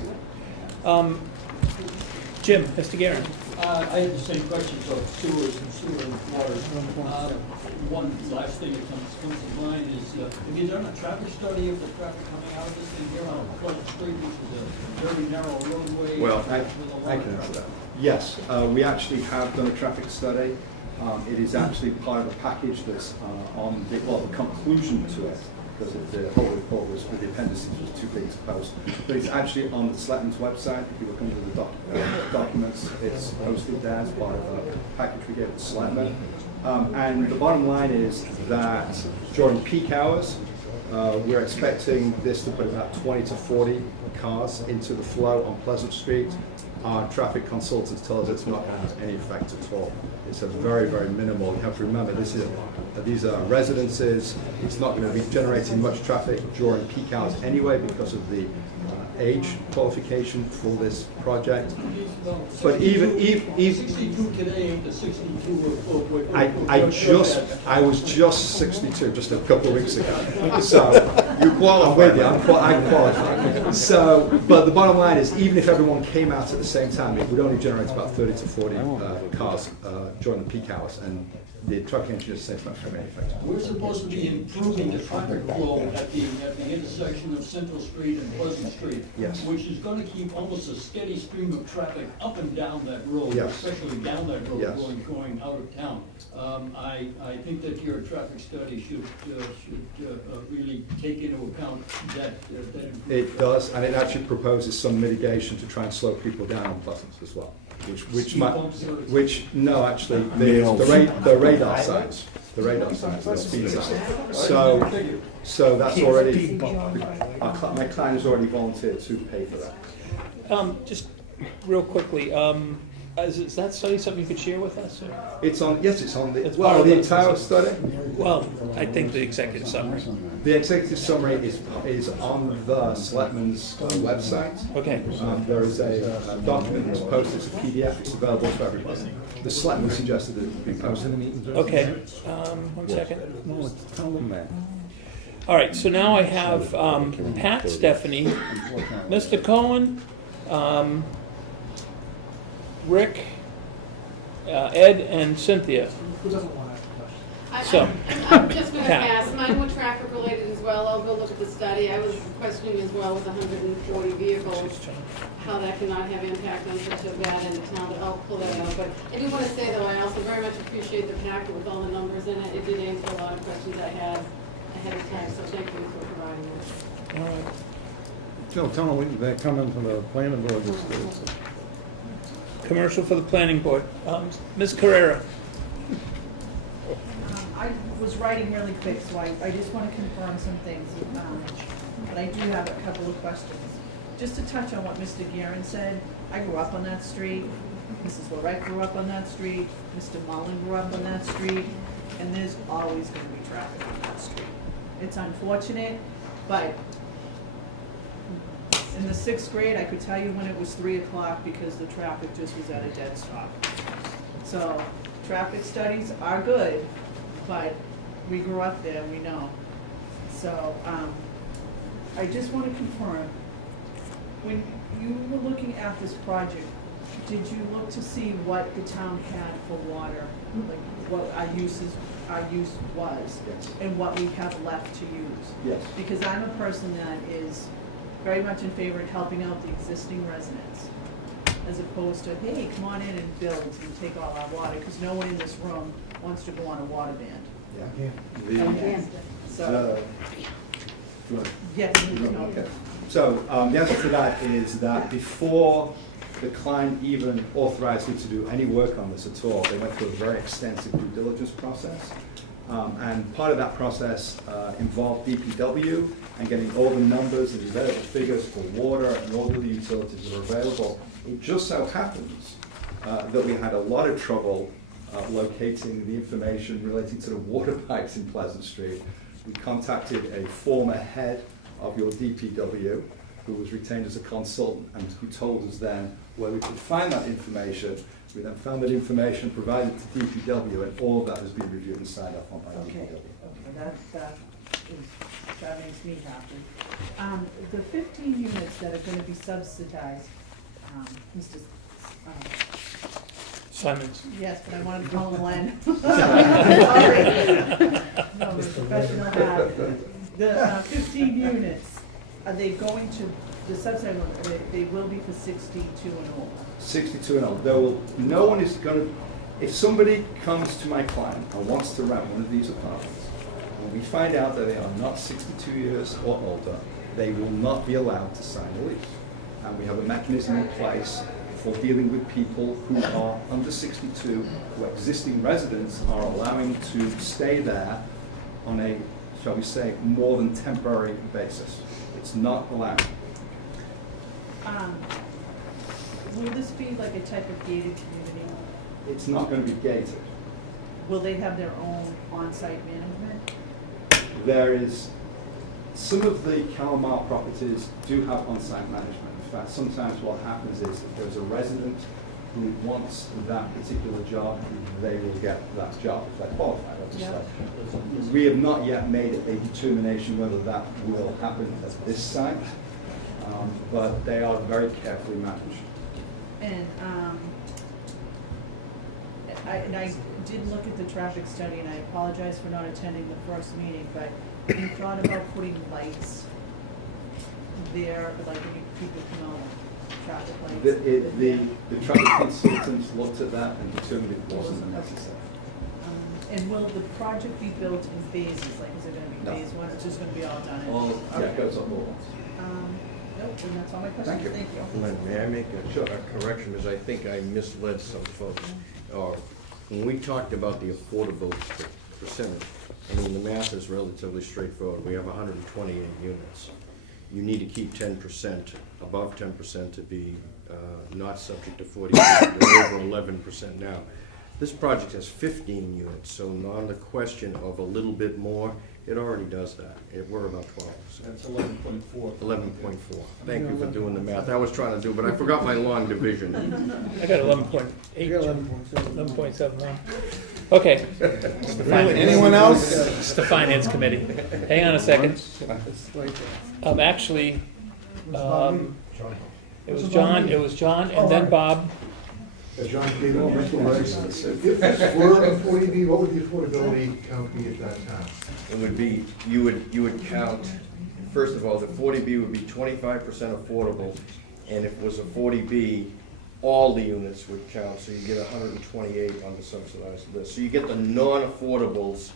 Jim, Mr. Garen. I had the same question, so sewers and sewer and water. One last thing that comes to mind is, have you done a traffic study of the traffic coming out of this thing here on Pleasant Street, which is a very narrow roadway? Well, with a lot I of can answer traffic? that. Yes, we actually have done a traffic study. It is actually part of the package that's on the conclusion to it, because the whole report was with the appendices was too big to post. But it's actually on the Selectmen's website. If you look under the documents, it's posted there as part of a package we gave to Selectmen. And the bottom line is that during peak hours, we're expecting this to put about 20 to 40 cars into the flow on Pleasant Street. Our traffic consultants tell us it's not going to have any effect at all. It's a very, very minimal. You have to remember these are residences. It's not going to be generating much traffic during peak hours anyway because of the age qualification for this project. But even 62 today ain't the 62 of I was just 62 just a couple of weeks ago. So you qualify. I'm with you. I qualify. So, but the bottom line is, even if everyone came out at the same time, it would only generate about 30 to 40 cars during the peak hours, and the truck engineers say it's not going to make effect. We're supposed to be improving the traffic flow at the intersection of Central Street and Pleasant Street. Yes. Which is gonna keep almost a steady stream of traffic up and down that road, Yes. especially down that road Yes. going out of town. I think that your traffic study should really take into account that improvement. It does, and it actually proposes some mitigation to try and slow people down on Pleasant as well. No, actually, the radar signs, the speed signs. So that's already, my client has already volunteered to pay for that. Just real quickly, is that study something you could share with us? Or? It's on the, It's part well, of the the- entire study? Well, I think the executive summary. The executive summary is on the Selectmen's website. Okay. There is a document that's posted, it's a PDF, it's available to everybody. The Selectmen suggested that it be posted. Okay, 1 second. All right, so now I have Pat, Stephanie, Mr. Cohen, Rick, Ed, and Cynthia. Who doesn't want to ask a question? So, I'm just gonna Pat. pass, mine were traffic related as well, I'll go look at the study, I was questioning as well with 140 vehicles, how that cannot have impact on such a bad end of town, but I'll pull that out. But I do wanna say though, I also very much appreciate the packet with all the numbers in it, it did answer a lot of questions I had ahead of time, so thank you for providing that. All right. Joe, tell them they're coming from the planning board. Commercial for the planning board. Ms. Carrera. I was writing really quick, so I just want to confirm some things, but I do have a couple of questions. Just to touch on what Mr. Guerin said, I grew up on that street, Mrs. Lorette grew up on that street, Mr. Mullen grew up on that street, and there's always going to be traffic on that street. It's unfortunate, but in the 6th grade, I could tell you when it was 3 o'clock because the traffic just was at a dead stop. So, traffic studies are good, but we grew up there, we know. So, I just want to confirm, when you were looking at this project, did you look to see what the town had for water? Like, what our use was? Yes. And what we have left to use? Yes. Because I'm a person that is very much in favor of helping out the existing residents, as opposed to, hey, come on in and build and take all our water, because no one in this room wants to go on a water ban. Yeah. Okay. So, yes, Okay. So the answer to that is that before the client even authorized me to do any work on this at all, they went through a very extensive due diligence process. And part of that process involved DPW and getting all the numbers and available figures for water and all the utilities that are available. It just so happens that we had a lot of trouble locating the information relating to the water pipes in Pleasant Street. We contacted a former head of your DPW who was retained as a consultant and who told us then where we could find that information. We then found that information, provided to DPW, and all of that has been reviewed and signed off on by okay, DPW. that makes me happy. The 15 units that are gonna be subsidized, Mr. Simons. Yes, but I wanted to call him Len. Sorry. No, the professional hat. The 15 units, are they going to, the subsidy, they will be for 62 and older? 62 and old. There will, no one is going to, if somebody comes to my client and wants to rent one of these apartments, and we find out that they are not 62 years or older, they will not be allowed to sign a lease. And we have a mechanism in place for dealing with people who are under 62, who existing residents are allowing to stay there on a, shall we say, more than temporary basis. It's not allowed. Will this be like a type of gated community? It's not going to be gated. Will they have their own on-site management? There is, Some of the Calamar properties do have on-site management. In fact, sometimes what happens is if there's a resident who wants that particular job, they will get that job if they're qualified, obviously. We have not yet made a determination whether that will happen at this site, but they are very carefully managed. And, I did look at the traffic study, and I apologize for not attending the first meeting, but you thought about putting lights there, like when people come out, traffic lights? The traffic consultants looked at that and determined it wasn't necessary. And will the project be built in phases, like is it gonna be No. phase one, it's just gonna be all done in? Yeah, it goes up all. Nope, and that's all my questions, thank you. Lynn, may I make a correction, because I think I misled some folks. When we talked about the affordable percentage, I mean, the math is relatively straightforward. We have 128 units. You need to keep 10%, above 10% to be not subject to 40. You're over 11% now. This project has 15 units, so on the question of a little bit more, it already does that. We're about 12. That's 11.4. 11.4. Thank you for doing the math. I was trying to do, but I forgot my long division. I got 11.8. 11.71. Okay. Anyone else? It's the finance committee. Hang on a second. Actually, it was John, and then Bob. John gave all mental rights. If this were a 40B, what would the affordability count be at that time? It would be, you would count, first of all, the 40B would be 25% affordable, and if it was a 40B, all the units would count, so you get 128 on the subsidized list. So you get the non-affordables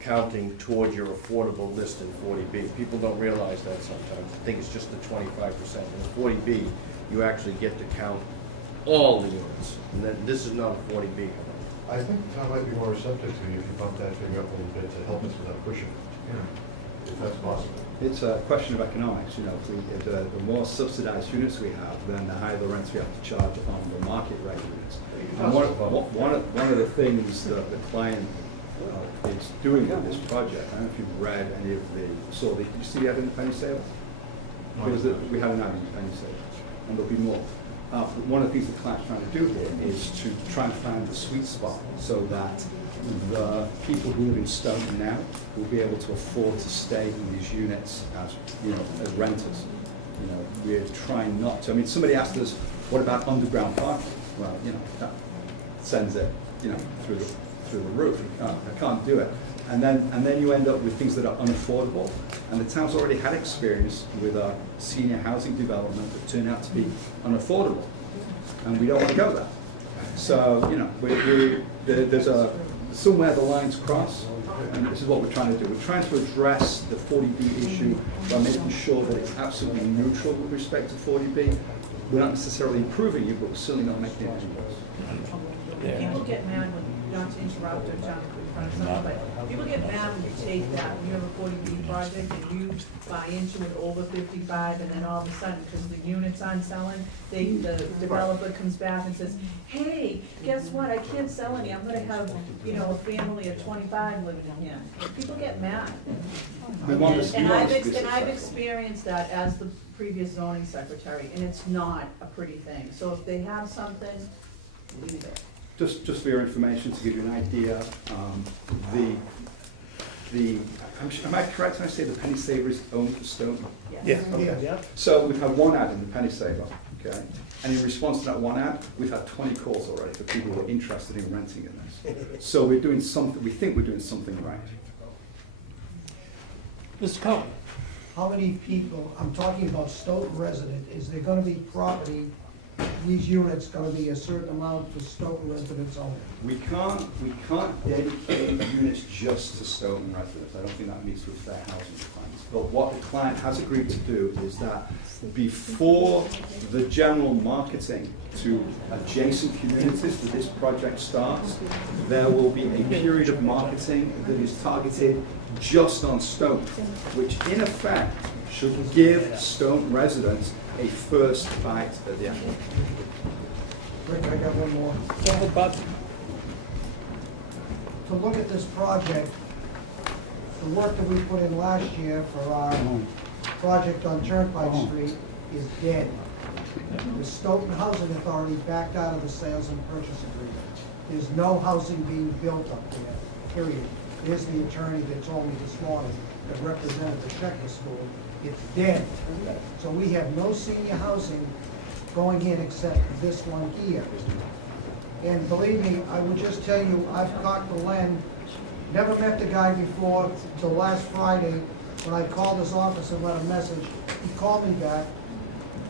counting towards your affordable list in 40B. People don't realize that sometimes. I think it's just the 25%. In 40B, you actually get to count all the units, and then this is not a 40B. I think the town might be more receptive to you if you bump that figure up a little bit to help us without pushing it, if that's possible. It's a question of economics, you know. If the more subsidized units we have, then the higher the rents we have to charge on the market rate units. And one of the things that the client is doing with this project, I don't know if you've read any of did you see the ad in the penny sale? We have an ad in the penny sale, and there'll be more. One of the things the client's trying to do here is to try and find the sweet spot so that the people who live in Stoughton now will be able to afford to stay in these units as, as renters. We're trying not to. I mean, somebody asked us, what about underground parking? Well, that sends it, through the roof. I can't do it. And then you end up with things that are unaffordable. And the town's already had experience with a senior housing development that turned out to be unaffordable. And we don't want to go there. So, there's somewhere the lines cross, and this is what we're trying to do. We're trying to address the 40B issue by making sure that it's absolutely neutral with respect to 40B. We're not necessarily improving it, but we're certainly not making it any worse. People get mad when, not to interrupt or jump in front of someone, but people get mad when you take that, when you have a 40B project and you buy into it over 55, and then all of a sudden, because the units aren't selling, the developer comes back and says, hey, guess what, I can't sell any, I'm gonna have, a family of 25 living in here. People get mad. And I've experienced that as the previous zoning secretary, and it's not a pretty thing. So if they have something, leave it. Just for your information, to give you an idea, am I correct when I say the Penny Saver is owned for Stoughton? Yes. Yeah. Okay. Yeah. So we've had one ad in the Penny Saver, okay? And in response to that one ad, we've had 20 calls already for people who are interested in renting in this. So we're doing something, we think we're doing something right. Mr. Cohen. How many people, I'm talking about Stoughton resident, is there gonna be property, these units gonna be a certain amount for Stoughton residents only? We can't dedicate units just to Stoughton residents. I don't think that meets with fair housing requirements. But what the client has agreed to do is that before the general marketing to adjacent communities that this project starts, there will be a period of marketing that is targeted just on Stoughton, which in effect should give Stoughton residents a first bite at the apple. Rick, I got one more. Go ahead, Bob. To look at this project, the work that we put in last year for our project on Turnpike Street is dead. The Stoughton Housing Authority backed out of the sales and purchase agreement. There's no housing being built up there, period. There's the attorney that told me this morning that represented the Checker School. It's dead. So we have no senior housing going in except this one here. And believe me, I would just tell you, I've caught the Len, never met the guy before till last Friday when I called his office and left a message. He called me back,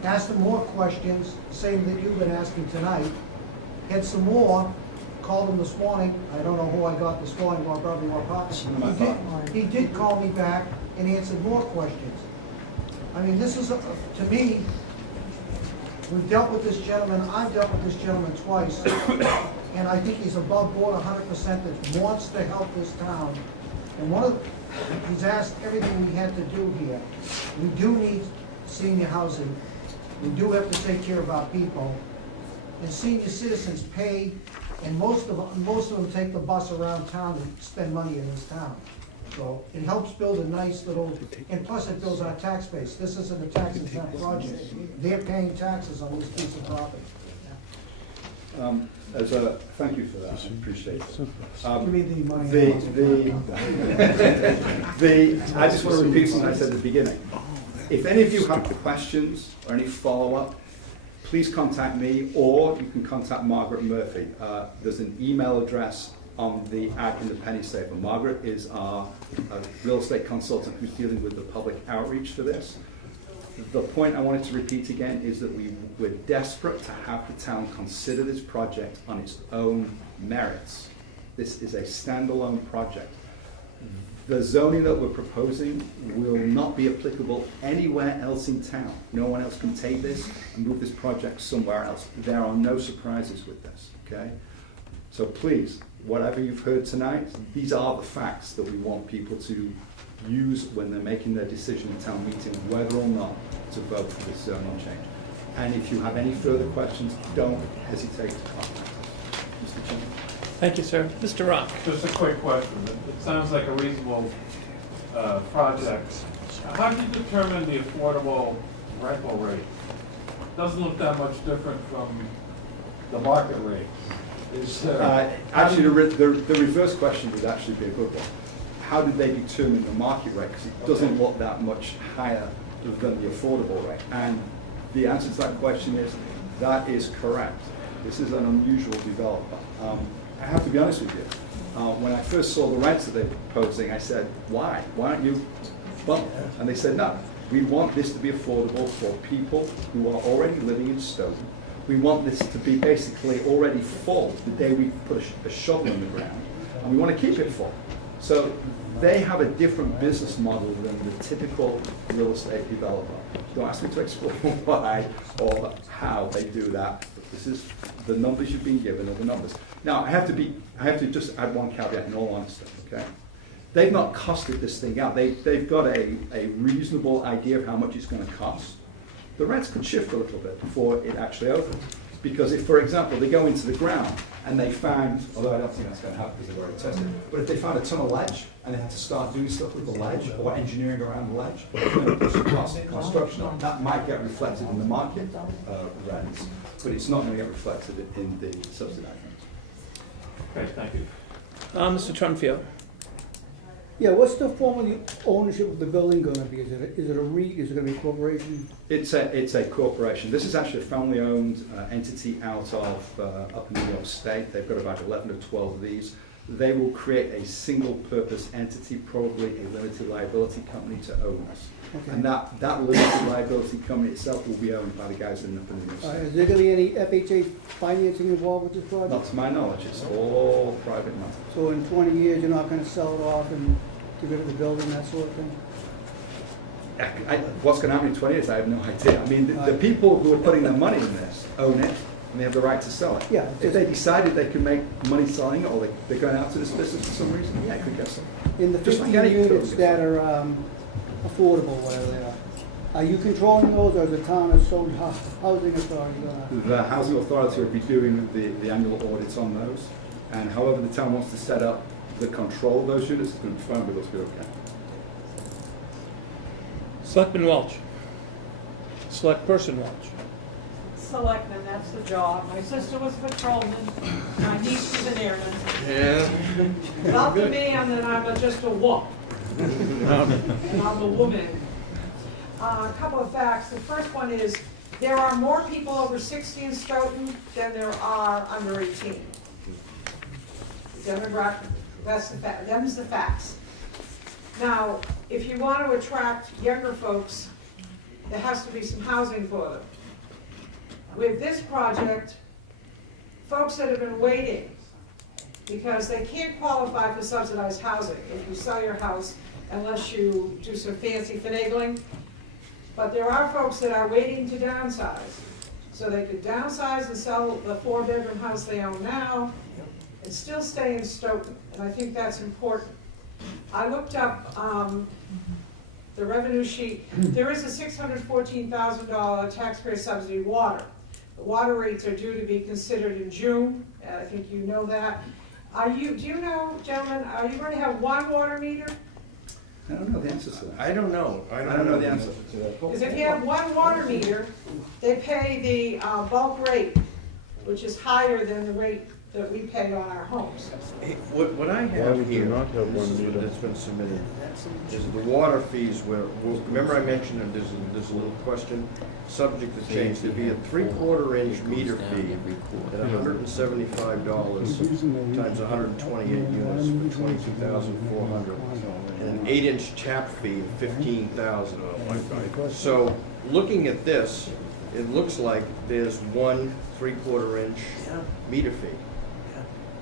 asked him more questions, same that you've been asking tonight, had some more, called him this morning. I don't know who I got this morning, well, probably more pockets. He did call me back and answered more questions. I mean, this is, to me, we've dealt with this gentleman, I've dealt with this gentleman twice, and I think he's above board 100% that wants to help this town. And he's asked everything we had to do here. We do need senior housing. We do have to take care of our people. And senior citizens pay, and most of them take the bus around town and spend money in this town. So it helps build a nice little, and plus it builds our tax base. This isn't a tax exempt project. They're paying taxes on this piece of property. Thank you for that, I appreciate it. Give me the money. I just want to repeat something I said at the beginning. If any of you have questions or any follow-up, please contact me, or you can contact Margaret Murphy. There's an email address on the ad in the penny saver. Margaret is our real estate consultant who's dealing with the public outreach for this. The point I wanted to repeat again is that we're desperate to have the town consider this project on its own merits. This is a standalone project. The zoning that we're proposing will not be applicable anywhere else in town. No one else can take this and move this project somewhere else. There are no surprises with this, okay? So please, whatever you've heard tonight, these are the facts that we want people to use when they're making their decision in town meeting, whether or not to vote for this zoning change. And if you have any further questions, don't hesitate to contact us. Mr. Chairman. Thank you, sir. Mr. Rock. Just a quick question. It sounds like a reasonable project. How do you determine the affordable rental rate? Doesn't look that much different from the market rate. Actually, the reverse question would actually be a good one. How did they determine the market rate? Because it doesn't look that much higher than the affordable rate. And the answer to that question is, that is correct. This is an unusual developer. I have to be honest with you. When I first saw the rents that they were proposing, I said, why? Why aren't you bump? And they said, no, we want this to be affordable for people who are already living in Stoughton. We want this to be basically already full the day we put a shovel in the ground, and we want to keep it full. So they have a different business model than the typical real estate developer. Don't ask me to explain why or how they do that. But this is the numbers you've been given are the numbers. Now I have to just add one caveat in all honesty. Okay, they've not costed this thing out. They've got a reasonable idea of how much it's going to cost. The rents could shift a little bit before it actually opens. Because if, for example, they go into the ground and they find, although I don't think that's going to happen because they've already tested, but if they found a ton of ledge and they had to start doing stuff with the ledge or engineering around the ledge, or they're going to put some cost in construction, that might get reflected in the market rents, but it's not going to get reflected in the subsidized rents. Okay, thank you. Mr. Trunfield. Yeah, what's the form of the ownership of the building gonna be? Is it a REIT, is it gonna be a corporation? It's a corporation. This is actually a family-owned entity out of up in New York State. They've got about 11 or 12 of these. They will create a single-purpose entity, probably a limited liability company to own this. Okay. And that limited liability company itself will be owned by the guys in the New York State. Is there gonna be any FHA financing involved with this project? Not to my knowledge, it's all private money. So in 20 years, you're not gonna sell it off and get rid of the building, that sort of thing? What's going to happen in 20 years, I have no idea. I mean, the people who are putting their money in this own it, and they have the right to sell it. Yeah. If they decided they could make money selling it, or they're going out to this business for some reason, yeah, I could get some. In the 15 units that are affordable, whatever they are you controlling those, or is the town as sole housing authority gonna? The housing authority will be doing the annual audits on those, and however the town wants to set up the control of those units is going to be fabulous. Okay. Selectman Welch. Select person Welch. Selectman, that's the job. My sister was a patrolman, my niece was an airman. Yeah. Not to me, and then I'm just a whoop. And I'm a woman. A couple of facts. The first one is, there are more people over 60 in Stoughton than there are under 18. Demographic, that's the fact, them's the facts. Now, if you want to attract younger folks, there has to be some housing for them. With this project, folks that have been waiting, because they can't qualify for subsidized housing if you sell your house unless you do some fancy finagling. But there are folks that are waiting to downsize. So they could downsize and sell the 4-bedroom house they own now and still stay in Stoughton, and I think that's important. I looked up the revenue sheet. There is a $614,000 taxpayer subsidy water. The water rates are due to be considered in June, and I think you know that. Do you know, gentlemen, are you going to have one water meter? I don't know the answer to that. I don't know. I don't know the answer. Because if you have one water meter, they pay the bulk rate, which is higher than the rate that we pay on our homes. Hey, what I have here, this is what that's been submitted, is the water fees were, remember I mentioned that there's a little question, subject to change, there'd be a 3/4 inch meter fee at $175 times 128 units for $22,400, and an 8-inch tap fee of $15,000. So, looking at this, it looks like there's one 3/4 inch meter fee.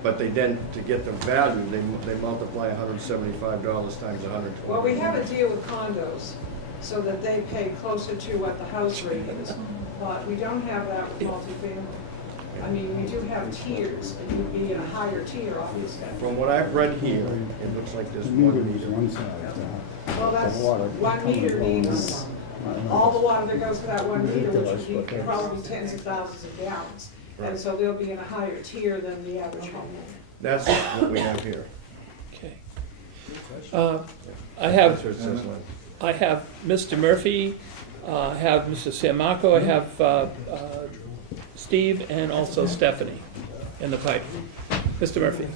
But they then, to get the value, they multiply $175 times 120. Well, we have a deal with condos, so that they pay closer to what the house rate is, but we don't have that with multifamily. I mean, we do have tiers, and you'd be in a higher tier, obviously. From what I've read here, it looks like there's one meter. Well, that's, 1 meter means all the water that goes to that 1 meter, which would be probably tens of thousands of gallons. And so they'll be in a higher tier than the average homeowner. That's what we have here. Okay. I have Mr. Murphy, I have Mr. Sammarco, I have Steve, and also Stephanie in the pipe. Mr. Murphy.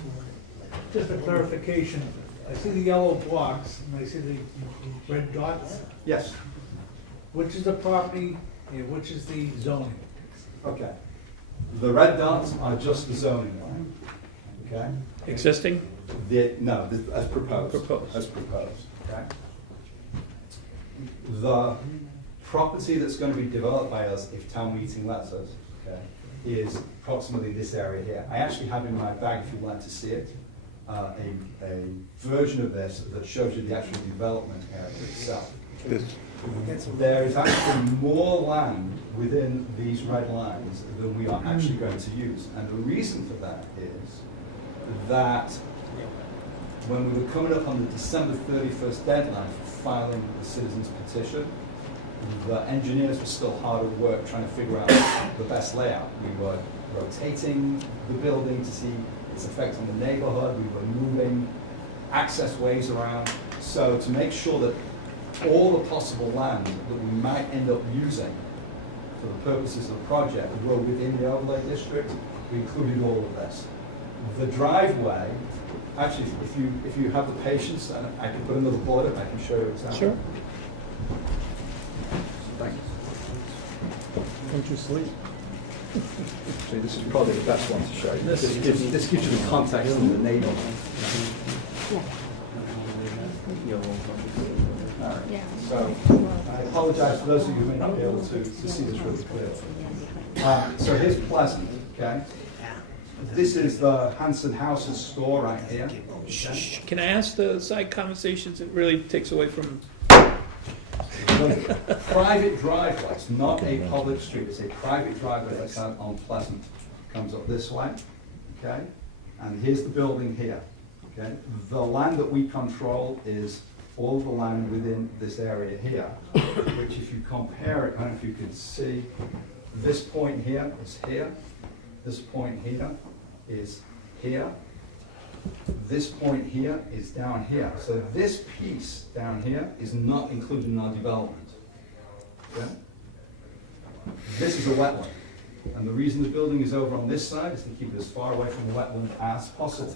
Just a clarification, I see the yellow blocks, and I see the red dots. Yes. Which is the property, and which is the zoning? Okay. The red dots are just the zoning line, okay? Existing? No, as proposed. Proposed. As proposed, okay? The property that's going to be developed by us, if town meeting lets us, okay, is approximately this area here. I actually have in my bag, if you'd like to see it, a version of this that shows you the actual development area itself. There is actually more land within these red lines than we are actually going to use. And the reason for that is that when we were coming up on the December 31st deadline for filing the citizens petition, the engineers were still hard at work trying to figure out the best layout. We were rotating the building to see its effect on the neighborhood. We were moving access ways around. So to make sure that all the possible land that we might end up using for the purposes of the project were within the overlay district, we included all of this. The driveway, actually, if you have the patience, and I can put another board up, I can show you exactly. Sure. Thanks. Don't you sleep? Actually, this is probably the best one to show you. This gives you the context and the neighborhood. All right. So I apologize for those of you who may not be able to see this really clearly. So here's Pleasant, okay? This is the Hanson House's store right here. Shh. Can I ask the side conversations? It really takes away from... The private driveway, it's not a public street, it's a private driveway that's out on Pleasant. Comes up this way, okay? And here's the building here, okay? The land that we control is all the land within this area here, which if you compare it, I don't know if you can see, this point here is here, this point here is here, This point here is down here. So this piece down here is not included in our development. Okay? This is a wetland. And the reason the building is over on this side is to keep it as far away from the wetland as possible.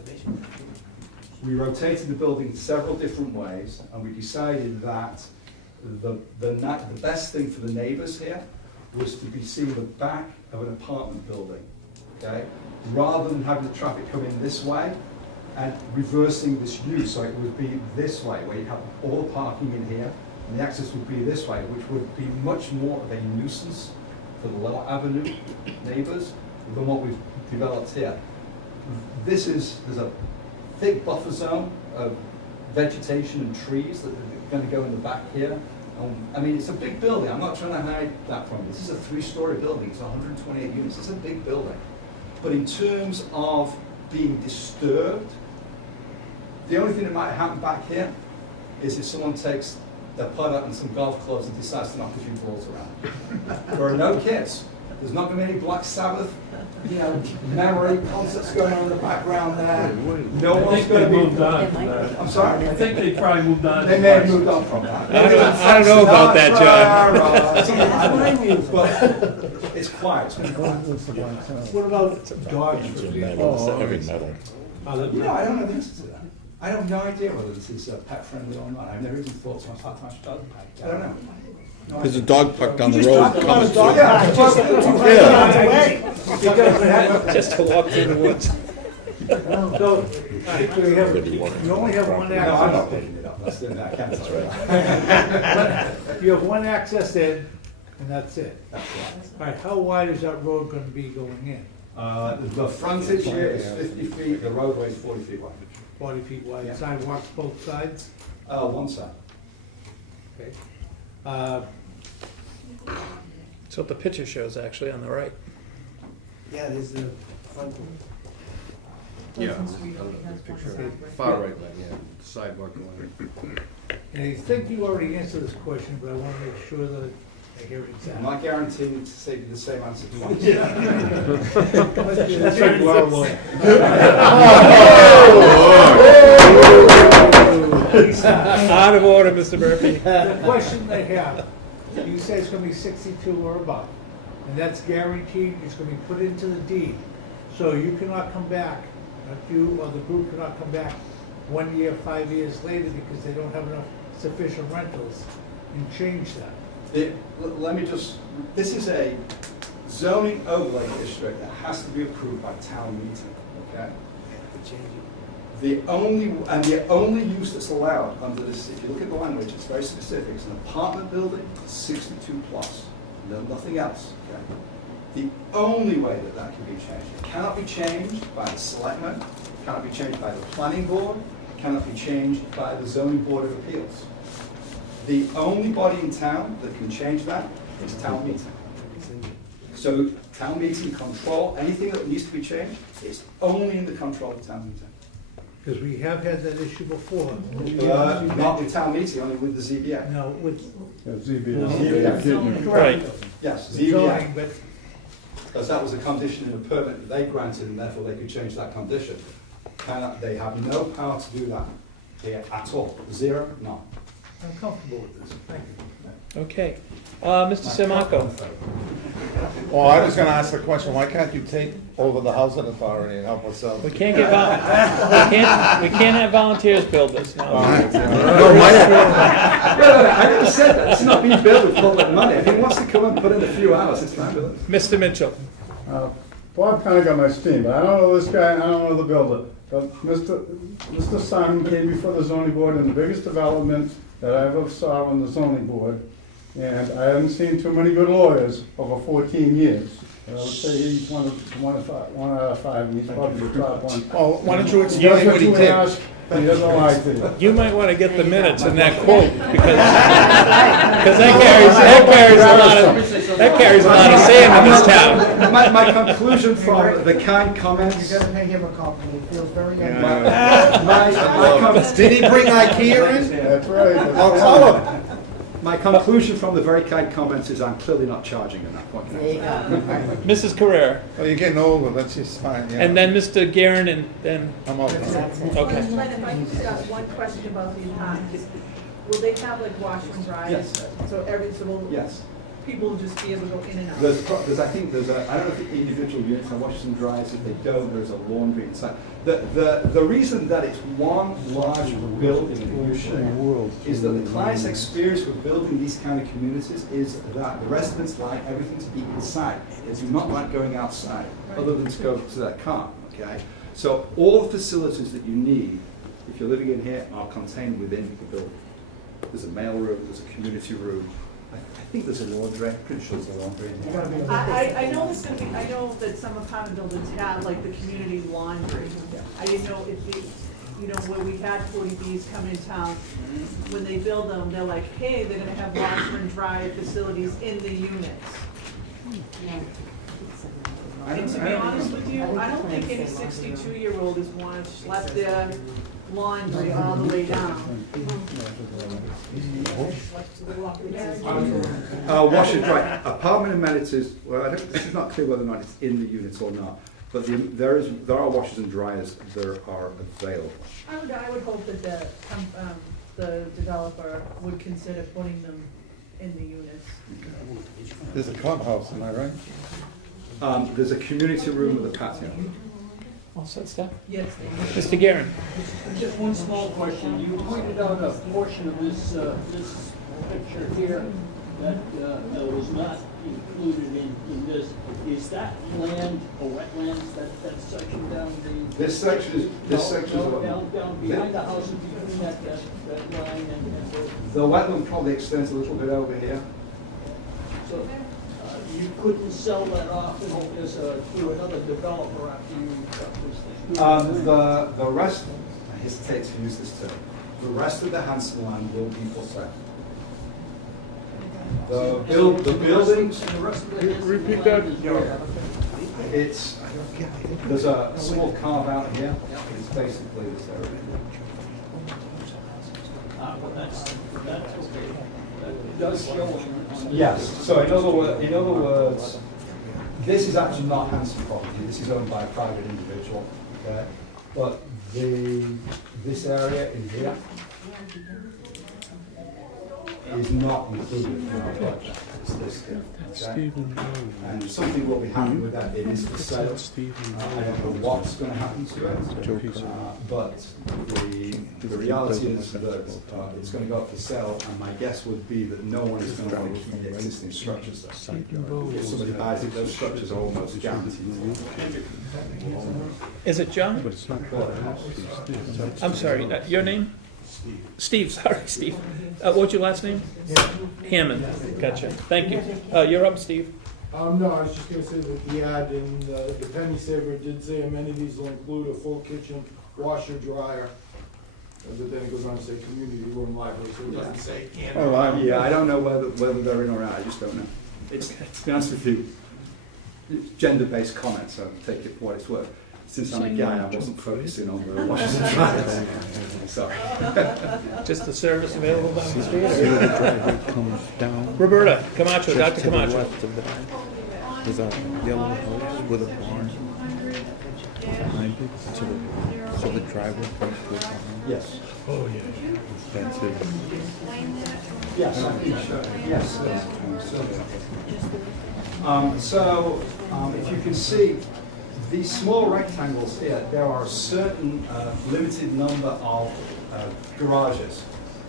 We rotated the building several different ways, and we decided that the best thing for the neighbors here was to be seeing the back of an apartment building, okay? Rather than having the traffic come in this way and reversing this U, so it would be this way, where you have all the parking in here, and the access would be this way, which would be much more of a nuisance for the Lower Avenue neighbors than what we've developed here. There's a thick buffer zone of vegetation and trees that are going to go in the back here. I mean, it's a big building. I'm not trying to hide that from you. This is a 3-story building. It's 128 units. It's a big building. But in terms of being disturbed, the only thing that might happen back here is if someone takes their putter and some golf clubs and decides to knock a few balls around. There are no kids. There's not going to be any Black Sabbath, memory concerts going on in the background there. No one's going to be moved on. I'm sorry? I think they probably moved on. They may have moved on from that. I don't know about that, John. But it's quiet. It's been quiet. What about dogs for people? Heavy metal. I don't have the answer to that. I have no idea whether this is pet friendly or not. I've never even thought to myself how much dog park. I don't know. There's a dog park down the road. Just to walk through the woods. So, you only have one No, I'm not access. picking it up. That's the I can't tell you. You have one access in, and that's it. That's All right, how wide is that road gonna be going in? The frontage here is 50 feet, the roadway is 40 feet wide. 40 feet wide, Yeah. sidewalks both sides? One side. Okay. That's what the picture shows actually on the right. Yeah, there's the front. Yeah, picture, far right lane, yeah, sidewalk line. And I think you already answered this question, but I wanna make sure that I hear it I'm exactly. not guaranteeing to say the same answer twice. That's like our lawyer. Out of order, Mr. Murphy. The question they have, you say it's gonna be 62 or above, and that's guaranteed, it's gonna be put into the deed. So you cannot come back, not you or the group cannot come back 1 year, 5 years later because they don't have enough sufficient rentals and change that. Let me just, this is a zoning overlay district that has to be approved by town meeting, okay? The only use that's allowed under this, if you look at the language, it's very specific. It's an apartment building, 62 plus, nothing else, okay? The only way that that can be changed, it cannot be changed by the selectmen, it cannot be changed by the planning board, it cannot be changed by the zoning board of appeals. The only body in town that can change that is town meeting. So town meeting control, anything that needs to be changed, is only in the control of town meeting. Because we have had that issue before. Not with town meeting, only with the ZBA. No, with. ZBA. Right. Yes, Zoning, ZBA. but Because that was a condition in a permit that they granted, and therefore they could change that condition. They have no power to do that here at all. Zero, none. I'm comfortable with this, thank you. Okay. Mr. Samaco. Well, I was gonna ask the question, why can't you take over the housing authority and help us out? We can't get we can't have volunteers build this now. I never said that. It's not being built with public money. If he wants to come and put in a few hours, it's fabulous. Mr. Mitchell. Bob kind of got my steam, but I don't know this guy, and I don't know the builder. But Mr. Simon came before the zoning board in the biggest development that I ever saw on the zoning board. And I haven't seen too many good lawyers over 14 years. I would say he's one out of five, and he's probably the top one. Oh, why don't you explain what he did? He doesn't like to. You might want to get the minutes in that quote, because that carries a lot of sand in this town. My conclusion from the kind comments. You gotta pay him a compliment, he feels very My comments. Did he bring IKEA in? That's right. I'll tell him. My conclusion from the very kind comments is I'm clearly not charging at that point. There you go. Mrs. Carrere, Well, you're getting older, that's just fine, yeah. and then Mr. Guerin, and then, I'm over. okay. Len, if I can just ask one question about the apartments. Will they have like washer and dryers? Yes. So will Yes. people will just be able to go in and out? I think there's I don't know if the individual units have washers and dryers. If they don't, there's a laundry inside. The reason that it's one large building in U shape is that the client's experience with building these kind of communities is that the residents like everything to be inside. They do not like going outside, other than to go to their car, okay? So all the facilities that you need, if you're living in here, are contained within the building. There's a mail room, there's a community room. I think there's a laundry, I'm pretty sure there's a laundry in here. I know there's gonna be, I know that some apartment buildings have like the community laundry. I didn't know if the, you know, where we had 40Bs come in town, when they build them, they're like, hey, they're gonna have washer and dryer facilities in the units. And to be honest with you, I don't think any 62-year-old is wanting to schlep their laundry all the way down. Wash and dry. Apartment amenities, well, this is not clear whether or not it's in the unit or not, but there are washers and dryers that are available. I would hope that the developer would consider putting them in the units. There's a clubhouse, am I right? There's a community room with a patio. All set, Steph? Yes. Mr. Guerin? Just one small question. You pointed out a portion of this picture here that was not included in this. Is that land or wetlands, that section down the? This section is down behind the house and between that line and the wetland probably extends a little bit over here. so you couldn't sell that off to another developer after you got this thing? The rest, I hesitate to use this term, the rest of the Hanson land will be for sale. The buildings, Repeat that? there's a small carve out here, it's basically this area. But that's okay. That does show on the. Yes, so in other words, this is actually not Hanson property, this is owned by a private individual, okay? But this area in here is not included in our budget. It's this here, okay? And something will be happening with that, it is for sale. I don't know what's going to happen to it, but the reality is that it's going to go up for sale, and my guess would be that no one is going to want to keep the existing structures there. If somebody buys it, those structures are almost guaranteed. Is it John? I'm sorry, your name? Steve, sorry, Steve. What's your last name? Hammond. Gotcha. Thank you. You're up, Steve. No, I was just gonna say that the ad in the Penny Saver did say amenities will include a full kitchen, washer, dryer. But then it goes on to say community room, library, so it doesn't say and. Yeah, I don't know whether they're in or out, I just don't know. It's, to be honest with you, it's gender-based comments, so take it for what it's worth. Since I'm a guy, I wasn't focusing on the washers and dryers. Sorry. Just the service available down the street? See where the driveway comes down? Roberta Camacho, Just Dr. to the Camacho. left of that, there's a yellow house with a barn behind it, so the driveway comes to the barn. Yes. Oh, yeah. That's it. Yes, I think so. Yes. So, if you can see, these small rectangles here, there are a certain limited number of garages.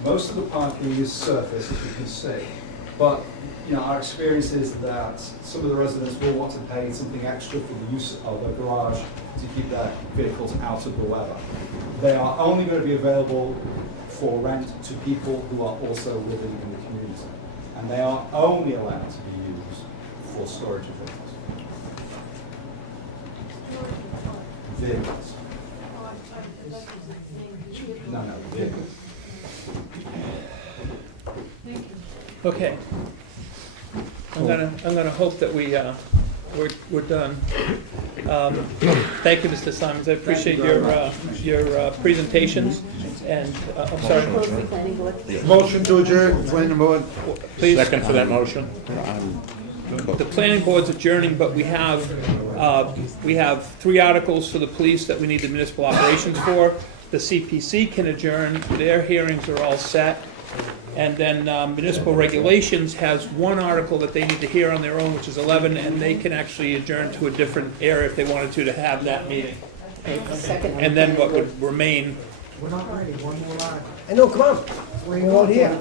Most of the parking is surface, as you can see. But our experience is that some of the residents will want to pay something extra for the use of a garage to keep their vehicles out of the weather. They are only going to be available for rent to people who are also living in the community. And they are only allowed to be used for storage of vehicles. Vehicles. No, vehicles. Okay. I'm gonna hope that we're done. Thank you, Mr. Simons. I appreciate your presentations, and, I'm sorry. Motion to adjourn, planning board. Please. Second for that motion? The planning board's adjourning, but we have 3 articles for the police that we need the municipal operations for. The CPC can adjourn, their hearings are all set. And then municipal regulations has 1 article that they need to hear on their own, which is 11, and they can actually adjourn to a different area if they wanted to have that meeting. And then what would remain. We're not ready, one more line. I know, come on. We're all here.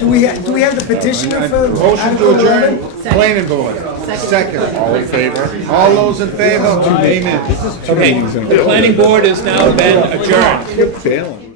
Do we have the petitioner for? Motion to adjourn, planning board. Second. All in favor? All those in favor? Amen. Okay, the planning board has now been adjourned. You're failing.